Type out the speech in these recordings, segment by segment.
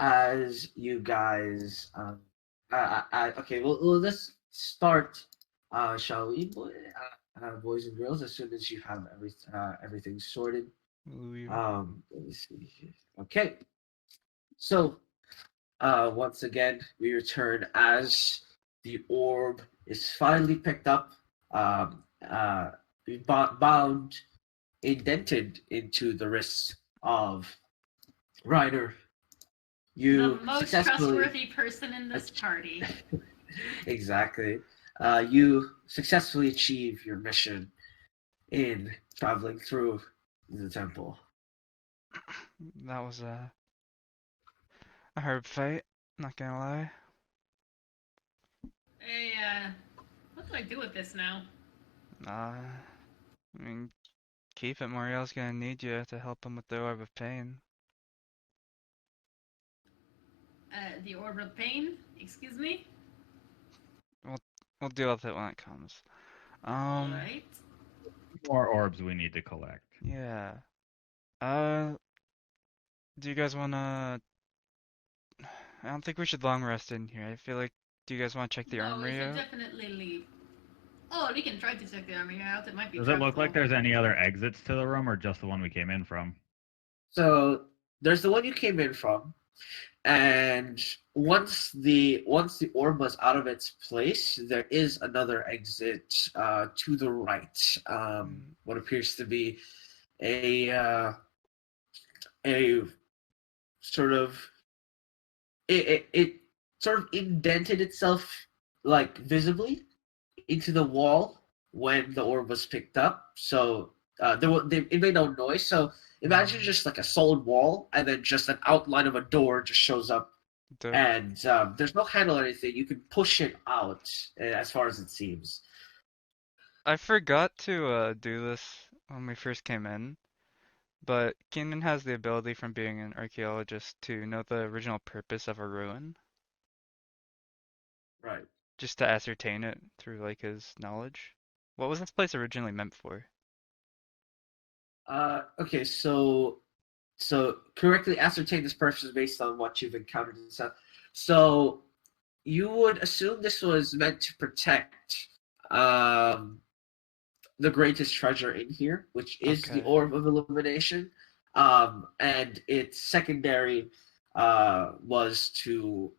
as you guys, okay, well, let's start, shall we, boys and girls, as soon as you have everything sorted. Let me see here. Okay, so, once again, we return as the orb is finally picked up, um, uh, bound, indented into the wrist of Reiner. The You most successfully trustworthy person in this party. exactly. You successfully achieve your mission in traveling through the temple. That was a hard fight, not gonna lie. Hey, what do I do with this now? I mean, keep it. Moriel's gonna need you to help him with the Orb of Pain. The Orb of Pain? Excuse me? We'll deal with it when it comes. Alright. More orbs we need to collect. Yeah. Do you guys wanna... I don't think we should long rest in here. I feel like, do you guys want to check the No, we armory should out? definitely leave. Oh, we can try to check the army out. It might be Does it look like full. there's any other exits to the room or just the one we came in from? So there's the one you came in from, and once the orb was out of its place, there is another exit to the right. What appears to be a a sort of it sort of indented itself like visibly into the wall when the orb was picked up. So it made no noise. So imagine just like a solid wall, and then just an outline of a door just shows up, Dope. and there's no handle or anything. You can push it out, as far as it seems. I forgot to do this when we first came in, but Keenan has the ability from being an archaeologist to know the original purpose of a ruin, Right. just to ascertain it through like his knowledge. What was this place originally meant for? Okay. So correctly ascertain this person based on what you've encountered and stuff. So you would assume this was meant to protect um, the greatest treasure in here, which is the Okay. Orb of Illumination. And its secondary was to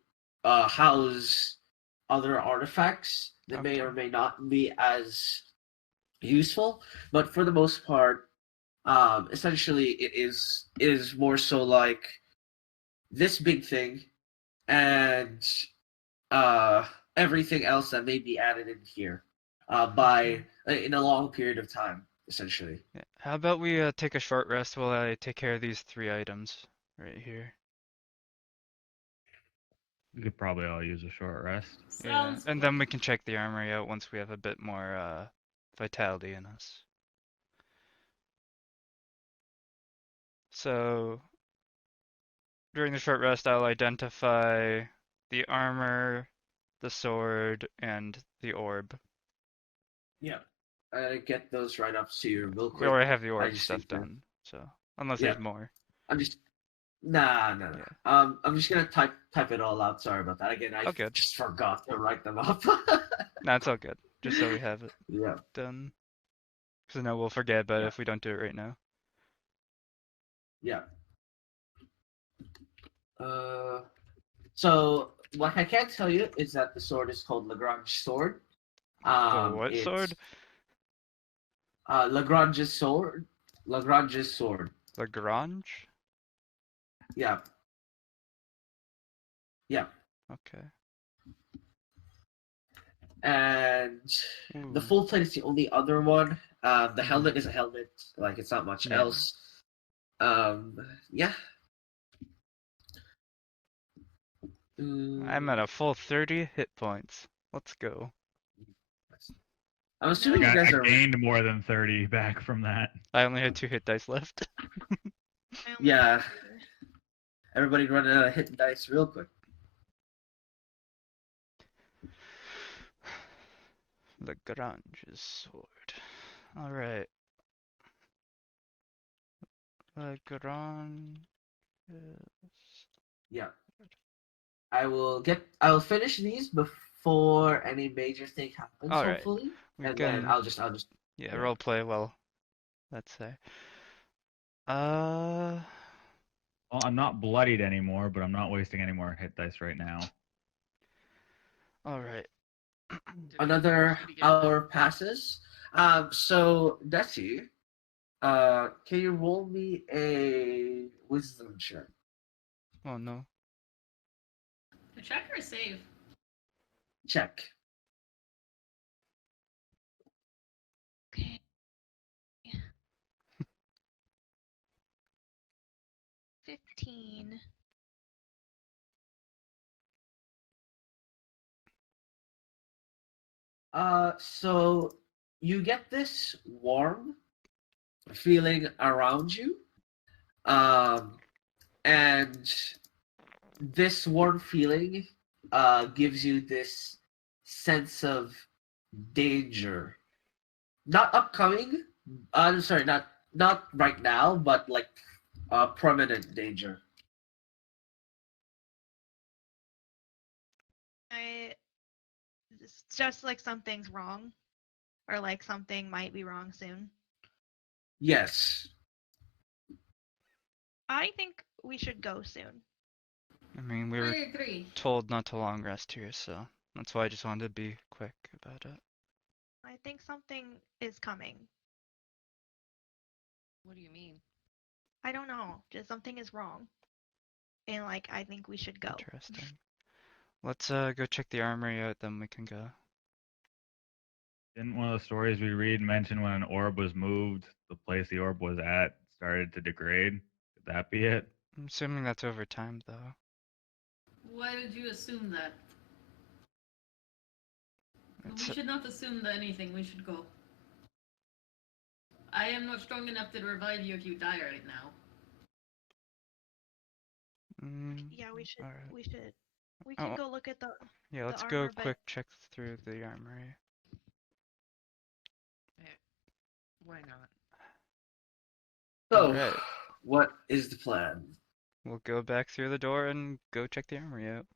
house other artifacts that may Okay. or may not be as useful, but for the most part, essentially it is more so like this big thing and uh, everything else that may be added in here by in a long period of time, essentially. Yeah. How about we take a short rest while I take care of these 3 items right here? We could probably all use a short rest. Yeah, Sounds and good. then we can check the armory out once we have a bit more vitality in us. So during the short rest, I'll identify the armor, the sword, and the orb. Yeah. Get those right up to you real We quick. already have the I orb just stuff think that, done, so unless yeah, there's more. I'm just nah, nah, Yeah. nah. I'm just gonna type it all out. Sorry about that. Again, I Oh, good. just forgot to write them up. No, it's all good. Just so we have it Yeah, done. Because I know we'll forget about it yeah, if we don't do it right now. yeah. Uh, so what I can tell you is that the sword is called Lagrange sword. The what It's sword? Lagrange's sword. Lagrange's sword. Lagrange? Yeah, yeah. Okay. And the Ooh. full plate is the only other one. The helmet is a helmet. Like it's not much Yeah. else. Um, yeah. I'm at a full 30 hit points. Let's go. I'm No. assuming you I guys are. gained more than 30 back from that. I only had 2 hit dice left. Yeah. Everybody running out of hit dice real quick. Lagrange's sword. Alright. Lagrange. Yeah. I'll finish these before any major thing happens, All right. hopefully, We and then can, I'll just yeah, yeah. role play well, let's say. Uh, Well, I'm not bloodied anymore, but I'm not wasting any more hit dice right now. all right. Another Did he get hour passes. So Desi, can you roll me a wisdom check? Oh no. A check or a save? Check. Okay. 15. So you get this warm feeling around you, um, and this warm feeling gives you this sense of danger. Not upcoming. I'm sorry, not right now, but like permanent danger. It's just like something's wrong, or like something might be wrong soon. Yes. I think we should go soon. I mean, we I were agree. told not to long rest here, so that's why I just wanted to be quick about it. I think something is coming. What do you mean? I don't know. Just something is wrong. And like I think we should go. Interesting. Let's go check the armory out, then we can go. Didn't one of the stories we read mention when an orb was moved, the place the orb was at started to degrade? Could that be it? I'm assuming that's over time, though. Why did you assume that? It's We should not assume that anything. We should go. I am not strong enough to revive you if you die right now. Yeah, we should. alright. We should. We can Oh, go look at the. yeah, let's the go armor, but- quick check through the armory. Why not? So, Alright. what is the plan? We'll go back through the door and go check the armory out.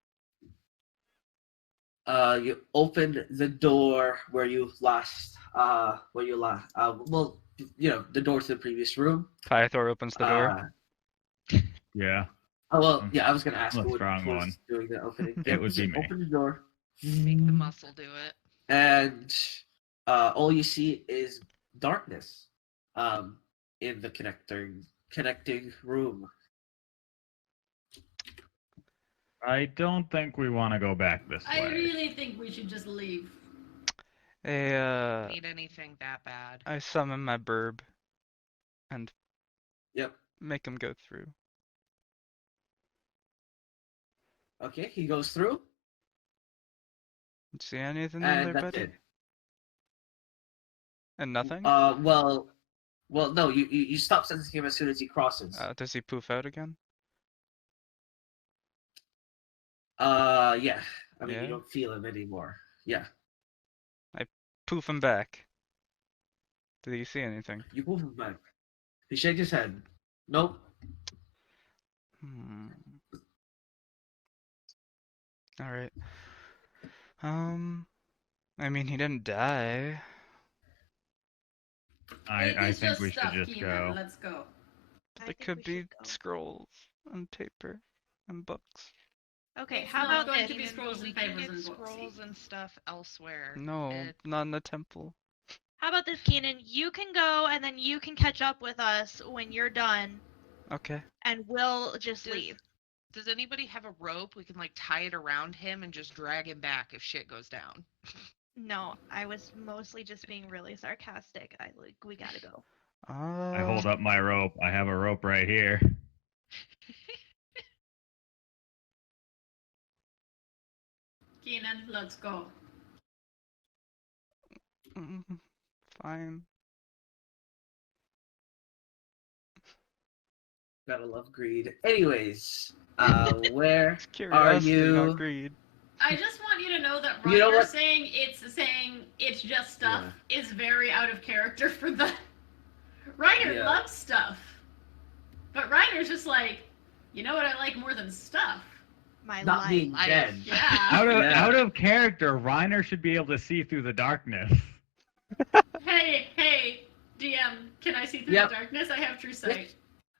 You open the door where you last, well, you know, the door to the previous room. Pythor opens the door. Yeah. Oh well, yeah. I was gonna ask I'm a who strong was one. doing the opening. It would be me. Open the door, Make the muscle do it. and all you see is darkness. In the connecting room. I don't think we want to go back this I way. really think we should just leave. Need anything that bad? I summon my burb and Yep. make him go through. Okay, he goes through, See anything in and there, that's buddy? it. And nothing? Well, no. You stop sensing him as soon as he crosses. Does he poof out again? Yeah. I mean, Yeah? you don't feel him anymore. Yeah. Poof him back. Did he see anything? You move him back. He shakes his head. Nope. Alright. I mean, he didn't die. I It's think just we should stuff, just Keenan. go. Let's go. I There think could we be should go. scrolls and paper and books. Okay, It's how not about going this? to be scrolls We and can papers get and books. scrolls and stuff elsewhere. No, not in the temple. How about this, Keenan? You can go, and then you can catch up with us when you're done, Okay. and we'll just Does- leave. Does anybody have a rope? We can like tie it around him and just drag him back if shit goes down. No, I was mostly just being really sarcastic. We gotta go. I hold up my rope. I have a rope right here. Keenan, let's go. Fine. Gotta love greed. Anyways, where It's curiosity, you? not greed. I just want you to know that You know Ryder what? saying it's just stuff is very out of character for the. Ryder Yeah. loves stuff, but Ryder's just like, you know what I like more than stuff? My not life. being Life. dead. Yeah. Out of character, Reiner should be able to see through the darkness. Hey, DM, can I see through Yep. the darkness? I have true sight.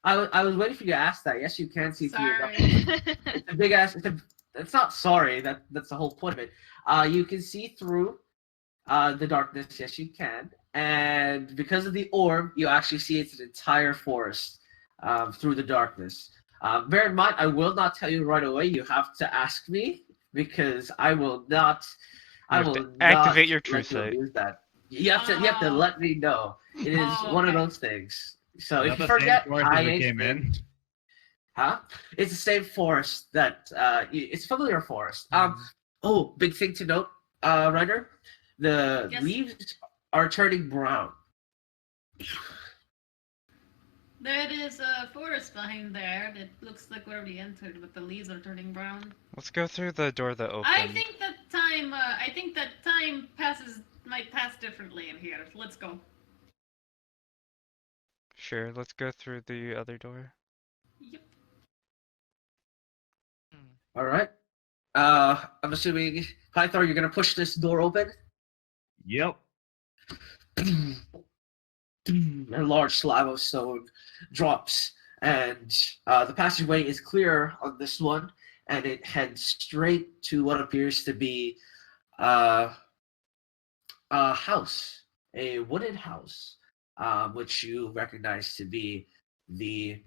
I was waiting for you to ask that. Yes, you can see through the Sorry. darkness. It's a big ass. It's not sorry. That's the whole point of it. You can see through the darkness. Yes, you can. And because of the orb, you actually see it's an entire forest through the darkness. Bear in mind, I will not tell you right away. You have to ask me because I will not. You I have to will activate not your true let you sight. use that. You have to Oh. let me know. It is Oh, one of okay. those things. So Is if that you the same forget, forest I as we ain't came in? Huh? It's the same forest that it's a familiar forest. Oh, big thing to note, Ryder, the Yes. leaves are turning brown. There is a forest behind there that looks like we already entered, but the leaves are turning brown. Let's go through the door that opened. I think that time might pass differently in here. Let's go. Sure, let's go through the other door. Yep. All right. I'm assuming Pythor, you're gonna push this door open. Yep. A large slab of stone drops, and the passageway is clear on this one, and it heads straight to what appears to be uh, a house, a wooden house, which you recognize to be the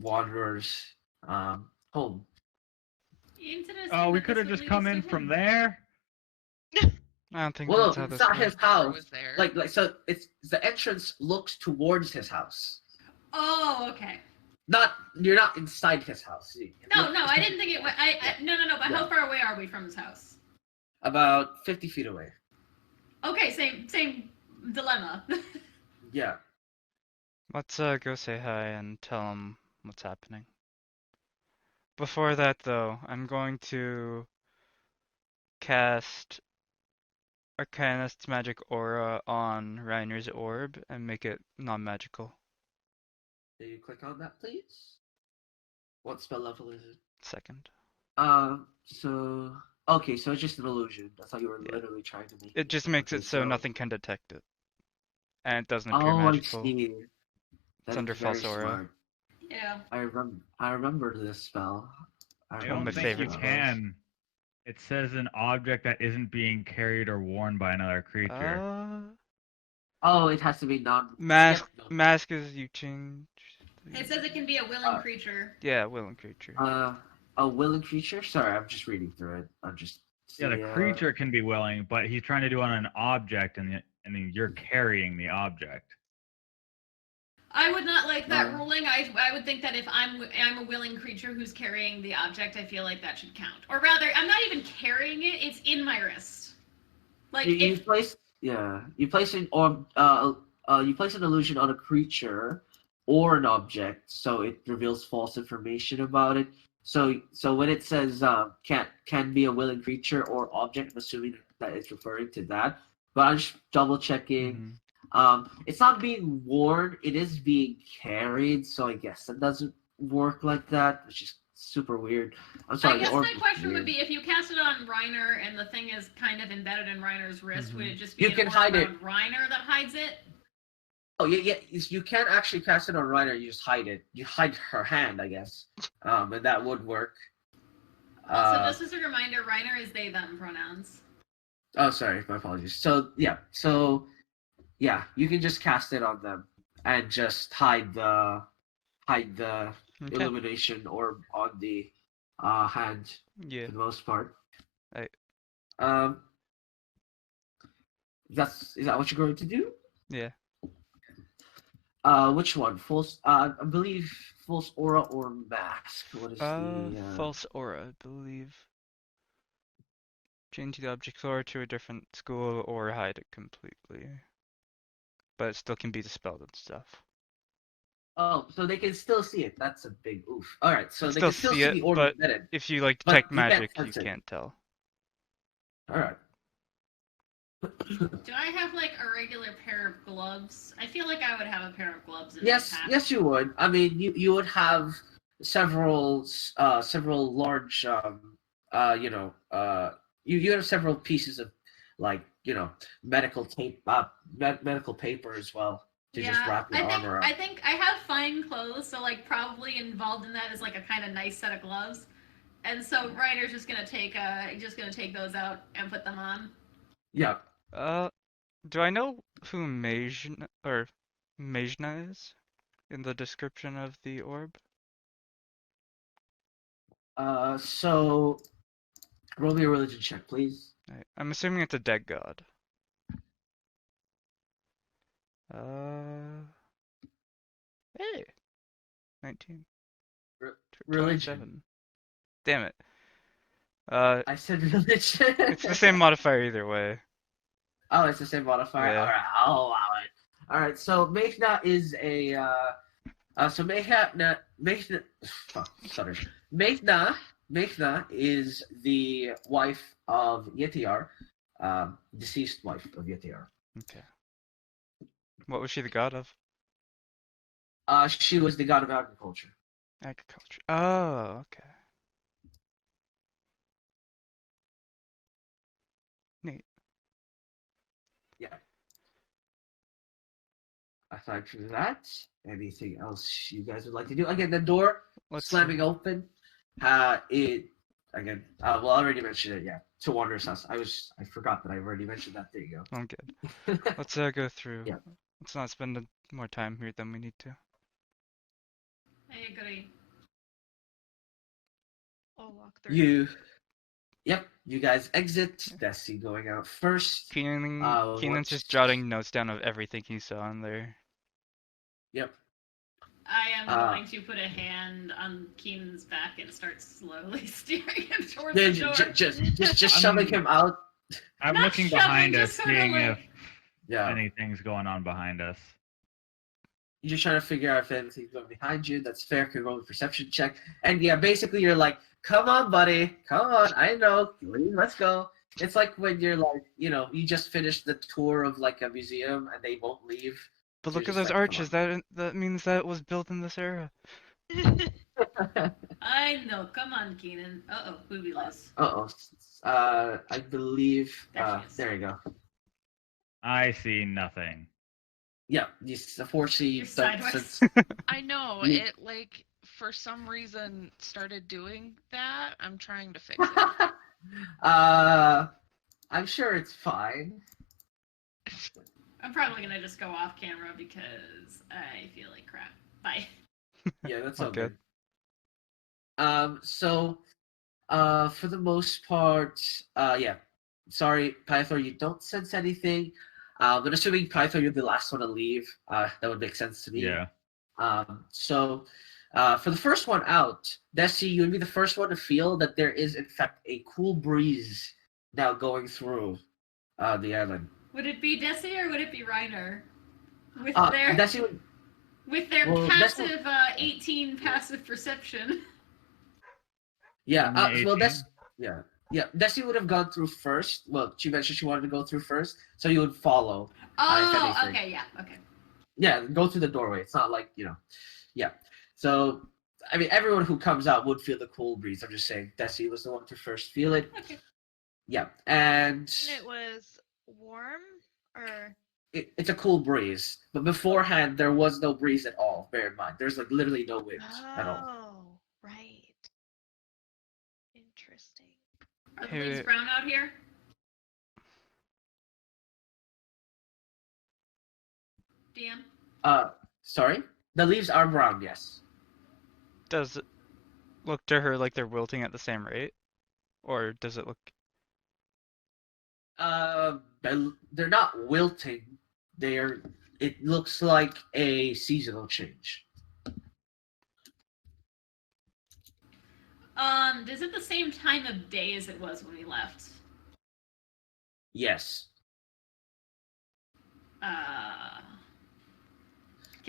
wanderer's home. Interesting. Oh, we that could this have would just lead come us to in from him. there. I don't think Well, that's how it's this not works. his Never house. was there. Like so, it's the entrance looks towards his house. Oh, okay. Not you're not inside his house. No, I didn't think it was. No. But Yeah. how far away are we from his house? About 50 feet away. Okay, same dilemma. Yeah. Let's go say hi and tell him what's happening. Before that, though, I'm going to cast Arcanist's Magic Aura on Reiner's orb and make it non-magical. Can you click on that, please? What spell level is it? Second. So okay, so it's just an illusion. I thought you were Yeah. literally trying to make It just makes okay, it so nothing can detect it. And it doesn't appear Oh, magical. I see. It's That under is very false aura. smart. Yeah. I remember this spell. I One of don't my think favorite you spells. can. It says an object that isn't being carried or worn by another creature. Oh, it has to be non. Mask. Yep, Mask is you change. It says it can be a willing creature. Yeah, willing creature. A willing creature. Sorry, I'm just reading through it. I'm just. Yeah, the creature can be willing, but he's trying to do it on an object, and then you're carrying the object. I would not like that ruling. I would think that if I'm a willing creature who's carrying the object, I feel like that should count. Or rather, I'm not even carrying it; it's in my wrist. Like you place an orb. You place an illusion on a creature or an object, so it reveals false information about it. So when it says can be a willing creature or object, I'm assuming that it's referring to that. But I'm just double checking. It's not being worn; it is being carried. So I guess that doesn't work like that, which is super weird. I'm sorry. I guess the orb my is question weird. would be if you cast it on Reiner and the thing is kind of embedded in Reiner's wrist, would it just be You an can orb hide it. around Reiner that hides it? Oh yeah. You can't actually cast it on Reiner. You just hide it. You hide her hand, I guess. And that would work. Also, just as a reminder, Reiner is they them pronouns. Oh, sorry, my apologies. So yeah, you can just cast it on them and just hide the Okay. illumination orb on the hand Yeah. for the most part. Right. Is that what you're going to do? Yeah. Which one? False? I believe false aura or mask. What is the False aura, I believe. Change the object's aura to a different school or hide it completely. But it still can be dispelled and stuff. Oh, so they can still see it. That's a big oof. All right, so they Still can still see see it, the orb but embedded. if you like But detect you can't magic, you sense it. can't tell. All right. Do I have like a regular pair of gloves? I feel like I would have a pair of gloves in Yes, my pack. yes, you would. I mean, you would have several large you have several pieces of like medical tape medical paper as well to just Yeah, wrap your armor I up. think I have fine clothes, so like probably involved in that is like a kind of nice set of gloves. And so Ryder's just gonna take those out and put them on. Yeah. Do I know who Majna is in the description of the orb? So roll me a religion check, please. I'm assuming it's a dead god. Hey, 19, Religion. 27. Damn it. I said religion. It's the same modifier either way. Oh, it's the same modifier. Yeah. All right, I'll allow it. All right, so Mechna is a so Mechna fuck, stutter. Mechna is the wife of Yetiar, deceased wife of Yetiar. Okay. What was she the god of? She was the god of agriculture. Agriculture. Oh, okay. Neat. Yeah. Aside from that, anything else you guys would like to do? Again, the door slamming open. It again. Well, I already mentioned it. Yeah, to Wanderer's house. I forgot that I already mentioned that. There you I'm good. go. Let's go through. Yeah. Let's not spend more time here than we need to. I agree. I'll walk through. Yep. You guys exit. Desi going out first. Keenan's once- just jotting notes down of everything he saw in there. Yep. I am going to put a hand on Keenan's back and start slowly steering him towards Yeah, the door. just shoving him out. I'm Not looking shoving, behind us, just sorta seeing like- if Yeah. anything's going on behind us. You're just trying to figure out if anything's going behind you. That's fair. Can roll a perception check. And yeah, basically you're like, come on, buddy. Come on. I know. Let's go. It's like when you're like, you just finished the tour of like a museum and they won't leave. But You're look at just those like, come arches. That means that it was built in this era. I know. Come on, Keenan. Uh-oh, booby liz. Uh-oh. I believe. There she is. There you go. I see nothing. Yeah. Unfortunately, You're sideways. I know You- it like for some reason started doing that. I'm trying to fix it. I'm sure it's fine. I'm probably gonna just go off camera because I feel like crap. Bye. Yeah, that's all Okay. good. So, for the most part, yeah. Sorry, Pythor, you don't sense anything. But assuming Pythor, you're the last one to leave, that would make sense to me. Yeah. So, for the first one out, Desi, you would be the first one to feel that there is, in fact, a cool breeze now going through the island. Would it be Desi or would it be Reiner? With Desi would. Well, that's what- passive 18 passive perception. Yeah. Only Well, 18? that's yeah. Yeah, Desi would have gone through first. Well, she mentioned she wanted to go through first, so you would follow. if Oh, anything. okay, yeah, okay. Yeah, go through the doorway. It's not like Yeah. So, I mean, everyone who comes out would feel the cool breeze. I'm just saying, Desi was the one to first feel it. Okay. Yeah, and And it was warm or it's a cool breeze. But beforehand, there was no breeze at all. Bear in mind, there's like literally no wind at all. oh, right. Interesting. Are the Hey, leaves brown out here? DM? Sorry, the leaves are brown. Yes. Does it look to her like they're wilting at the same rate? Or does it look... They're not wilting. They're. It looks like a seasonal change. Is it the same time of day as it was when we left? Yes. Can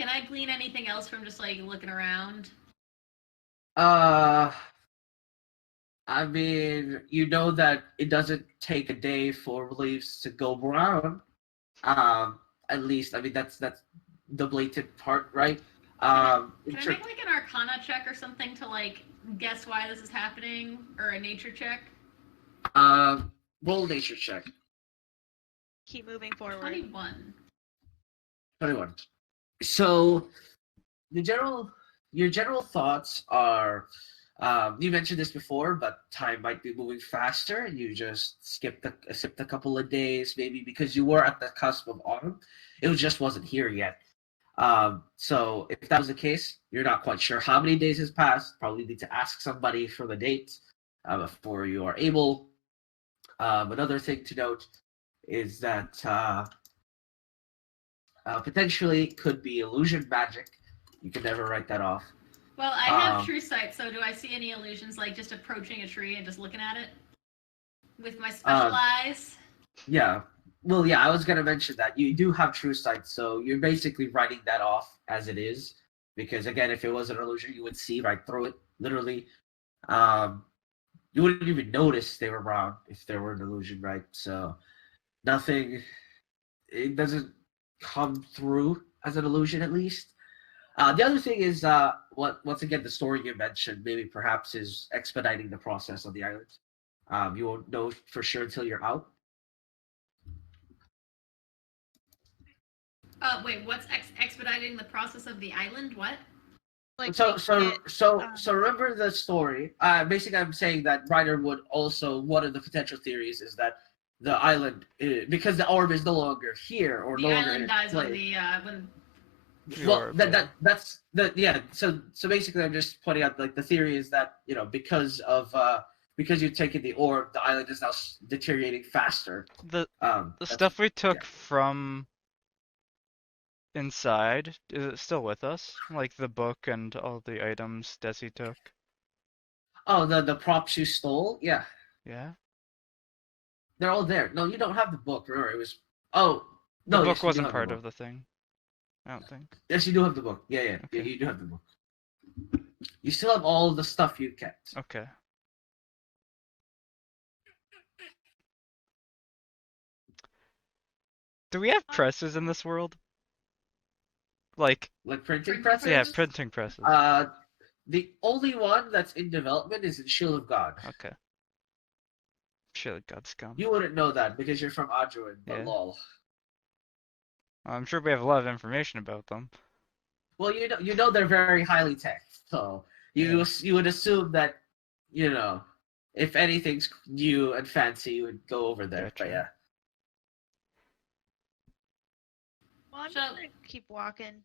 I glean anything else from just like looking around? I mean, you know that it doesn't take a day for leaves to go brown. At least, I mean, that's the blatant part, right? Can I make like an Arcana check or something to like guess why this is happening, or a nature check? Roll nature check. Keep moving forward. 21. 21. So your general thoughts are, you mentioned this before, but time might be moving faster, and you just skipped a couple of days, maybe because you were at the cusp of autumn. It just wasn't here yet. So if that was the case, you're not quite sure how many days has passed. Probably need to ask somebody for the date before you are able. Another thing to note is that potentially could be illusion magic. You can never write that off. Well, I have true sight, so do I see any illusions like just approaching a tree and just looking at it with my special eyes? Yeah. Well, yeah, I was going to mention that. You do have true sight, so you're basically writing that off as it is. Because, again, if it was an illusion, you would see right through it, literally. You wouldn't even notice they were wrong if there were an illusion, right? So, nothing, it doesn't come through as an illusion, at least. The other thing is, once again, the story you mentioned, maybe perhaps is expediting the process on the island. You won't know for sure until you're out. Wait, what's expediting the process of the island? What? Like So making it, remember the story. Basically, I'm saying that Ryder would also, one of the potential theories is that the island, because the orb is no longer here or The no longer island in dies when play. when. The Well, orb, that's the yeah. So basically, I'm just pointing out like the theory is that because you've taken the orb, the island is now deteriorating faster. The That's, stuff we took yeah. from inside, is it still with us? Like the book and all the items Desi took? Oh, the props you stole, yeah, Yeah? they're all there. No, you don't have the book. Remember, it was The no, book yes, you do wasn't have the part book. of the thing, I don't think. Yes, you do have the book. Yeah, Okay. you do have the book. You still have all the stuff you kept. Okay. Do we have presses in this world? Like, Like printing Printing presses. yeah, presses? printing presses. The only one that's in development is in Shield of God. Okay. Shit, God scum. You wouldn't know that because you're from Adruin, but Yeah. lol. I'm sure we have a lot of information about them. Well, you know they're very highly tech, so you would assume that if anything's new and fancy, you would go over there. But Gotcha. yeah. Well, I'm So- just gonna keep walking.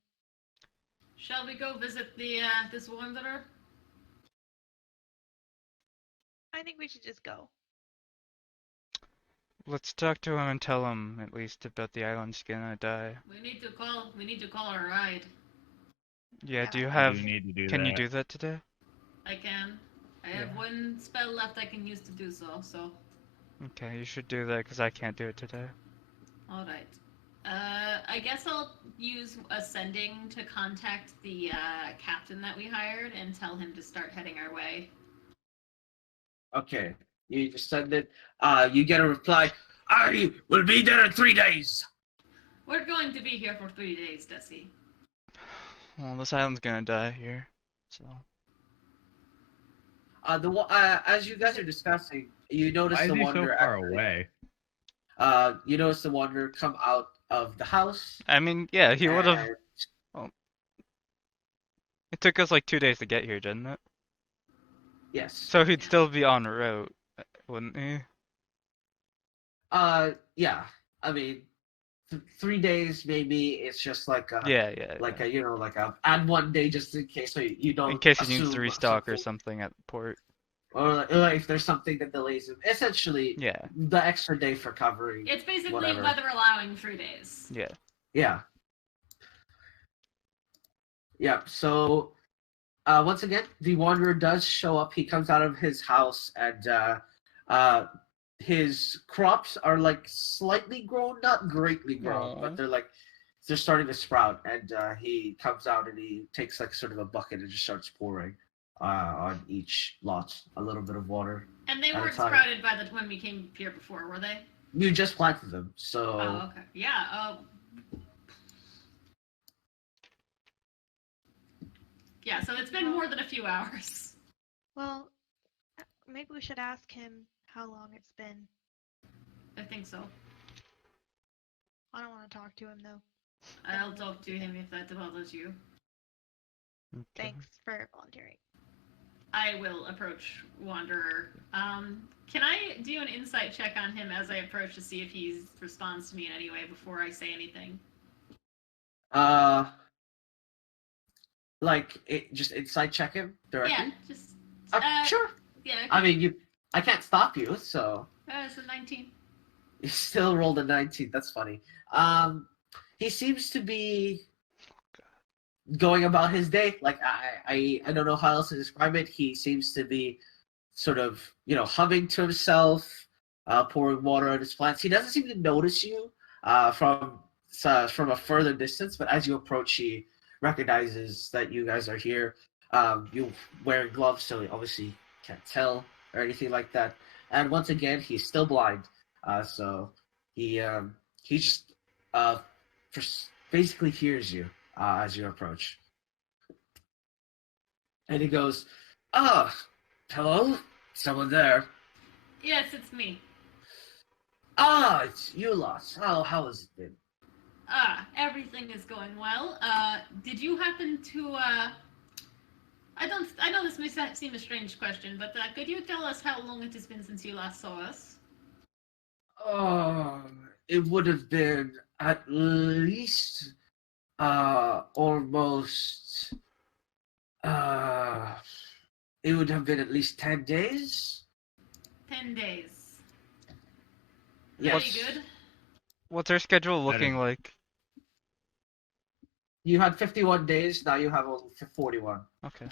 Shall we go visit the this wanderer? I think we should just go. Let's talk to him and tell him at least about the island's gonna die. We need to call a ride. Yeah, do you Yeah. have... You need to do Can that. you do that today? I can. I have Yeah. one spell left I can use to do so. So, Okay, you should do that because I can't do it today. all right. I guess I'll use ascending to contact the captain that we hired and tell him to start heading our way. Okay. You just send it. You get a reply. I will be there in 3 days. We're going to be here for 3 days, Desi. Well, this island's gonna die here, so... As you guys are discussing, you notice Why is the he so wanderer. far away? You notice the wanderer come out of the house. I mean, yeah, he would've... and- It took us like 2 days to get here, didn't it? Yes. So he'd still be en route, wouldn't he? Yeah. I mean, 3 days maybe. It's just like a Yeah. add 1 day just in case, so you don't In case he needs to assume restock or something. something at the port. Or if there's something that delays him. Essentially, Yeah. the extra day for covering. It's basically Whatever. weather allowing 3 days. Yeah. Yeah. Yeah. So, once again, the wanderer does show up. He comes out of his house, and his crops are like slightly grown, not greatly grown, Aw. but they're starting to sprout. And he comes out and he takes like sort of a bucket and just starts pouring on each lot a little bit of water. And they At a weren't time. sprouted by the when we came here before, were they? You just planted them, so Oh, okay. Yeah. Yeah, so it's been more than a few hours. Well, maybe we should ask him how long it's been. I think so. I don't want to talk to him though. I'll talk to him if that bothers you. Okay. Thanks for volunteering. I will approach Wanderer. Can I do an insight check on him as I approach to see if he responds to me in any way before I say anything? Like just inside check him directly. Yeah, just Sure. yeah. I mean, I can't stop you, so It's a 19. you still rolled a 19. That's funny. He seems to be going about his day. Like I don't know how else to describe it. He seems to be sort of humming to himself, pouring water on his plants. He doesn't seem to notice you from a further distance, but as you approach, he recognizes that you guys are here. You wearing gloves, so he obviously can't tell or anything like that. And once again, he's still blind, so he just basically hears you as you approach, and he goes, "Ah, hello, someone there." Yes, it's me. Ah, it's you, Loss. How has it been? Everything is going well. Did you happen to I know this may seem a strange question, but could you tell us how long it has been since you last saw us? It would have been at least almost it would have been at least 10 days. 10 days. Yes. Very good. What's our schedule That looking is- like? You had 51 days, now you have only 41. Okay.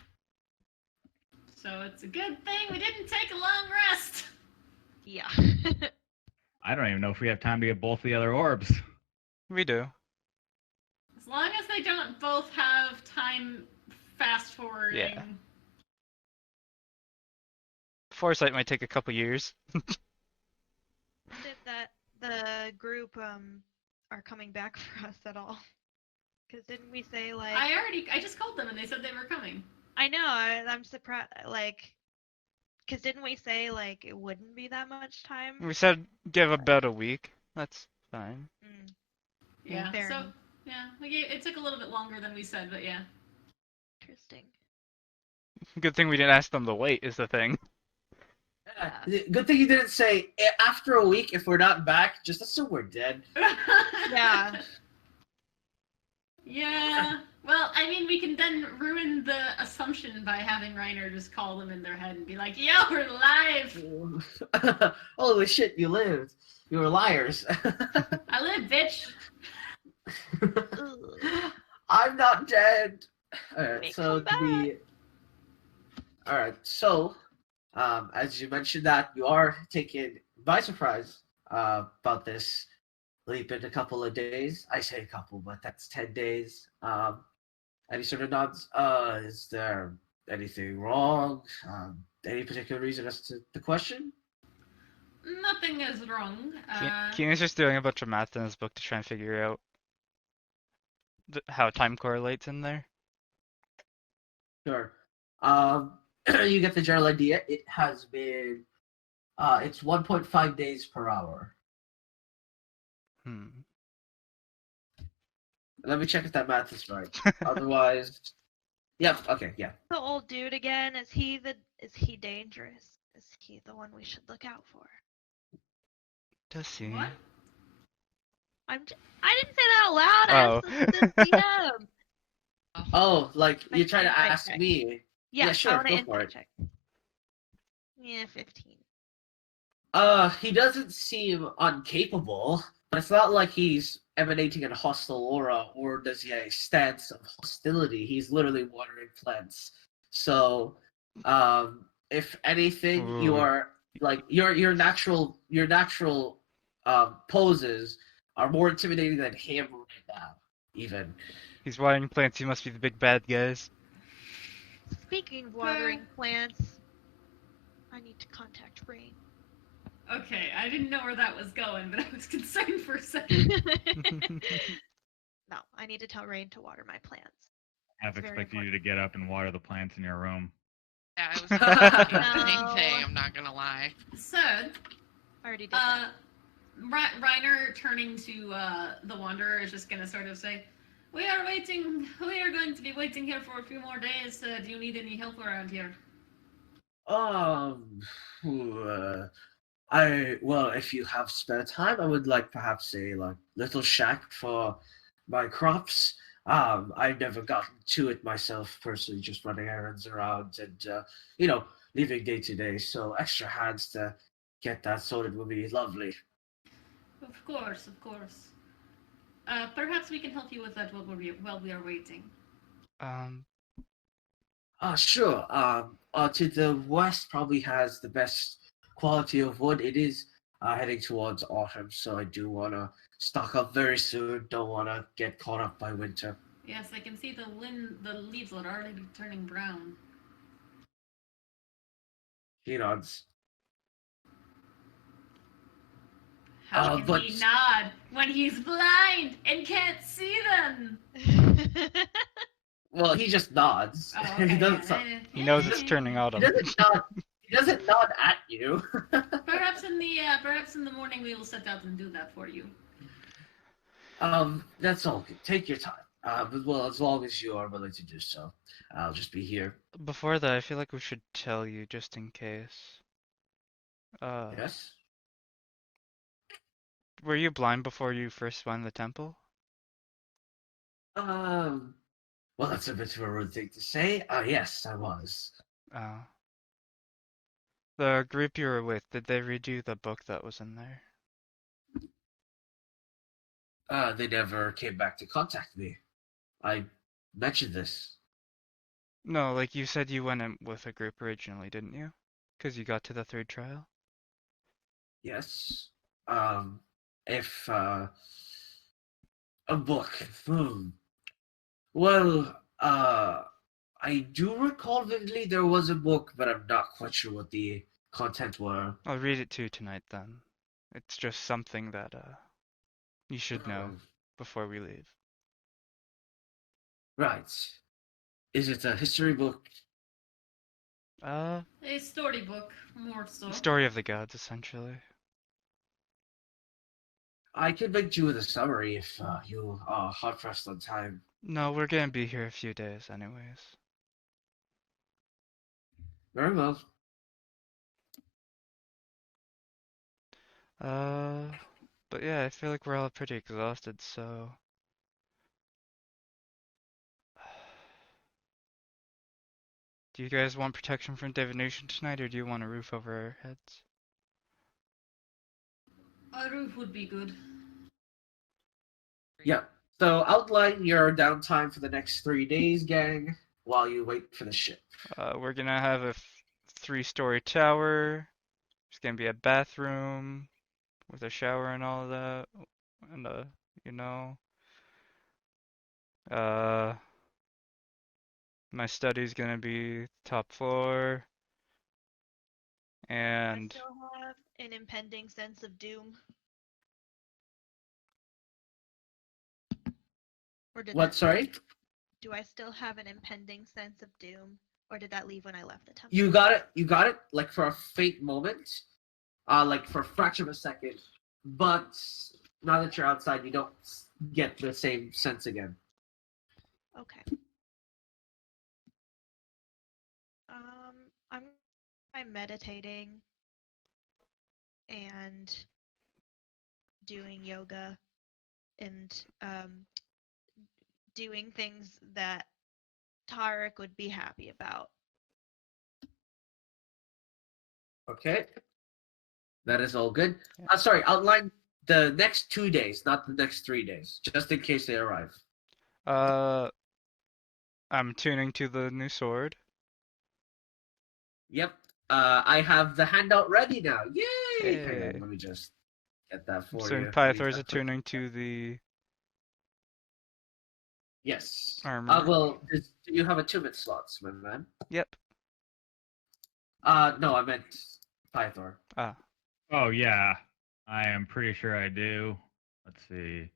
So it's a good thing we didn't take a long rest. Yeah. I don't even know if we have time to get both the other orbs. We do. As long as they don't both have time fast forwarding. Yeah. Foresight might take a couple years. Did that the group are coming back for us at all? Because didn't we say like I just called them and they said they were coming. I know I'm surprised like because didn't we say like it wouldn't be that much time? We said give about a week. That's fine. Mm, Yeah. fair So enough. yeah, it took a little bit longer than we said, but yeah. Interesting. Good thing we didn't ask them to wait is the thing. Good thing you didn't say after a week. If we're not back, just assume we're dead. Yeah. Yeah. Well, I mean, we can then ruin the assumption by having Reiner just call them in their head and be like, "Yo, we're live. Holy shit, you lived. You were liars. I live, bitch." Ugh. I'm not dead. Alright, Make so them Alright, so as you mentioned that you are taken by surprise about this leap in a couple of days. I say a couple, but that's 10 days. Any sort of nods? Is there anything wrong? Any particular reason as to the question? Nothing is wrong. Keenan's just doing a bunch of math in his book to try and figure out how time correlates in there. Sure. You get the general idea. It has been, it's 1.5 days per hour. Let me check if that math is right. Otherwise, yep. Okay, yeah. The old dude again. Is he dangerous? Is he the one we should look out for? Does he? What? I didn't say that out loud. Ask the DM. Oh, like My you're trying to insight ask check. me? Yeah, Yeah, sure, I want to go for insight it. check. Yeah, 15. He doesn't seem incapable, but it's not like he's emanating a hostile aura or does he have a stance of hostility. He's literally watering plants. So, if anything, you Ooh. are like your natural poses are more intimidating than him right now. Even He's watering plants, he must be the big bad guys. Speaking of watering plants, I need to contact Rain. Okay, I didn't know where that was going, but I was concerned for a second. No, I need to tell Rain to water my plants. half It's very expected you important. to get up and water the plants in your room. Yeah, I was thinking the same No. thing. I'm not gonna lie. So, I already did that. Reiner turning to the Wanderer is just gonna sort of say, "We are waiting. We are going to be waiting here for a few more days. Do you need any help around here?" Um, phew, well, if you have spare time, I would like perhaps a little shack for my crops. I've never gotten to it myself personally, just running errands around and living day to day. So extra hands to get that sorted would be lovely. Of course, of course. Perhaps we can help you with that while we are waiting. Um, Sure. To the west probably has the best quality of wood. It is heading towards autumn, so I do want to stock up very soon. Don't want to get caught up by winter. Yes, I can see the leaves are already turning brown. He nods. How can But he nod when he's blind and can't see them? well, he just nods. Oh, He okay, doesn't. he knows it's turning He autumn. doesn't nod. He doesn't nod at you. Perhaps in the morning we will set out and do that for you. That's all good. Take your time. But well, as long as you are willing to do so, I'll just be here. Before that, I feel like we should tell you just in case. Yes. Were you blind before you first found the temple? Um. Well, that's a bit of a rude thing to say. Yes, I was. Oh. The group you were with, did they read you the book that was in there? They never came back to contact me. I mentioned this. No, like you said you went in with a group originally, didn't you? Because you got to the third trial? Yes. Um. If a book. Well, I do recall vividly there was a book, but I'm not quite sure what the content were. I'll read it to you tonight then. It's just something that you should know Um, before we leave. right. Is it a history book? Uh, A storybook, more so. Story of the Gods, essentially. I could make you with a summary if you are hard pressed on time. No, we're gonna be here a few days anyways. Very well. Uh, but yeah, I feel like we're all pretty exhausted, so... Do you guys want protection from divination tonight, or do you want a roof over our heads? A roof would be good. Yeah. So outline your downtime for the next 3 days, gang, while you wait for the ship. We're gonna have a three-story tower. There's gonna be a bathroom with a shower and all of that, and you know, uh, my study's gonna be top floor, I and still have an impending sense of doom. Or did What? that leave? Sorry. Do I still have an impending sense of doom? Or did that leave when I left the temple? You got it. You got it. Like for a faint moment, like for a fraction of a second. But now that you're outside, you don't get the same sense again. Okay. I'm meditating and doing yoga and doing things that Tarek would be happy about. Okay. That is all good. Yeah. Sorry. Outline the next 2 days, not the next 3 days, just in case they arrive. uh, I'm tuning to the new sword. Yep. I have the handout ready now. Yay! Hang on, Hey. let me just get that I'm for doing you. Let me Pythor's just put- attuning to the Yes. armory. Well, do you have attunement slots, my man? Yep. No, I meant Pythor. Ah. Oh yeah, I am pretty sure I do. Let's see.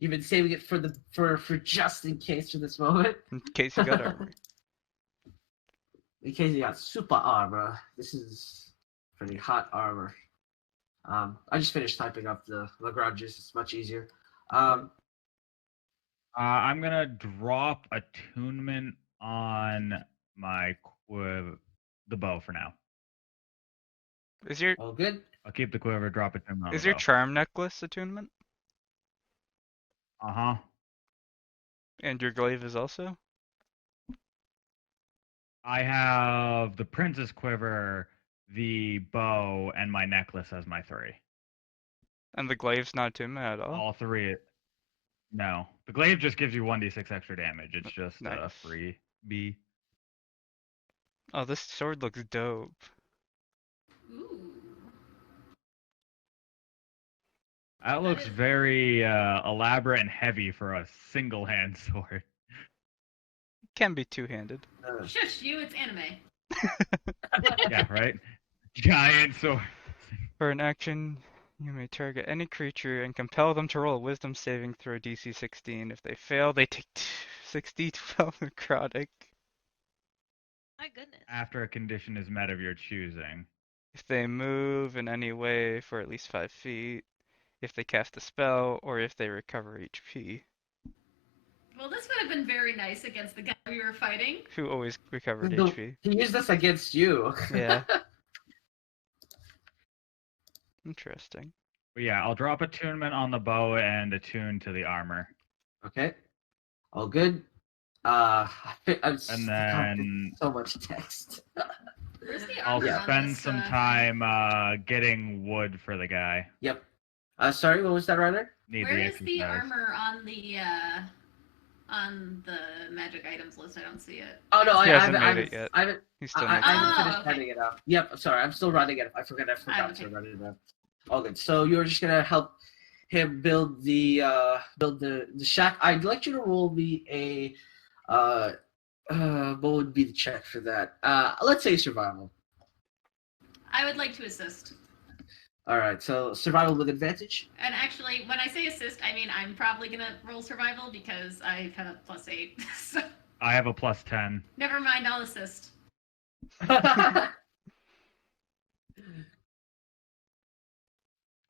You've been saving it for just in case for this moment. In case you got armor. In case you got super armor. This is pretty hot armor. I just finished typing up the Lagranges. It's much easier. I'm gonna drop attunement on my the bow for now. Is your All good. I'll keep the quiver, drop attunement on is the your bow. charm necklace attunement? Uh-huh. And your glaive is also? I have the princess quiver, the bow, and my necklace as my 3. And the glaive's not attunement at all? All 3. No, the glaive just gives you 1d6 extra damage. It's just a Nice. freebie. Oh, this sword looks dope. Ooh. That looks is- very elaborate and heavy for a single hand sword. Can be two-handed. Shush you, it's anime. Yeah, right? Giant sword. For an action, you may target any creature and compel them to roll a wisdom saving throw DC 16. If they fail, they take 6d12 necrotic. My goodness. After a condition is met of your choosing. If they move in any way for at least 5 feet, if they cast a spell, or if they recover HP. Well, this would have been very nice against the guy we were fighting. Who always recovered No, HP. he used this against you. Yeah. Interesting. But yeah, I'll drop attunement on the bow and attune to the armor. Okay. All good. I'm And then so much text. Where's the I'll armor on spend this, some thing? time getting wood for the guy. Yep. Sorry, what was that, Ryder? Need Where the is the exercise. armor on the magic items list? I don't see it. Oh no, He I hasn't haven't made it yet. I haven't. He's still I making haven't it. Oh, finished okay. writing it up. Yep, I'm sorry. I'm still writing it up. I forgot okay. to write it up. All good. So you're just gonna help him build the shack. I'd like you to roll me a what would be the check for that? Let's say survival. I would like to assist. All right. So survival with advantage. And actually, when I say assist, I mean I'm probably gonna roll survival because I have a +8. So I have a +10. never mind, I'll assist.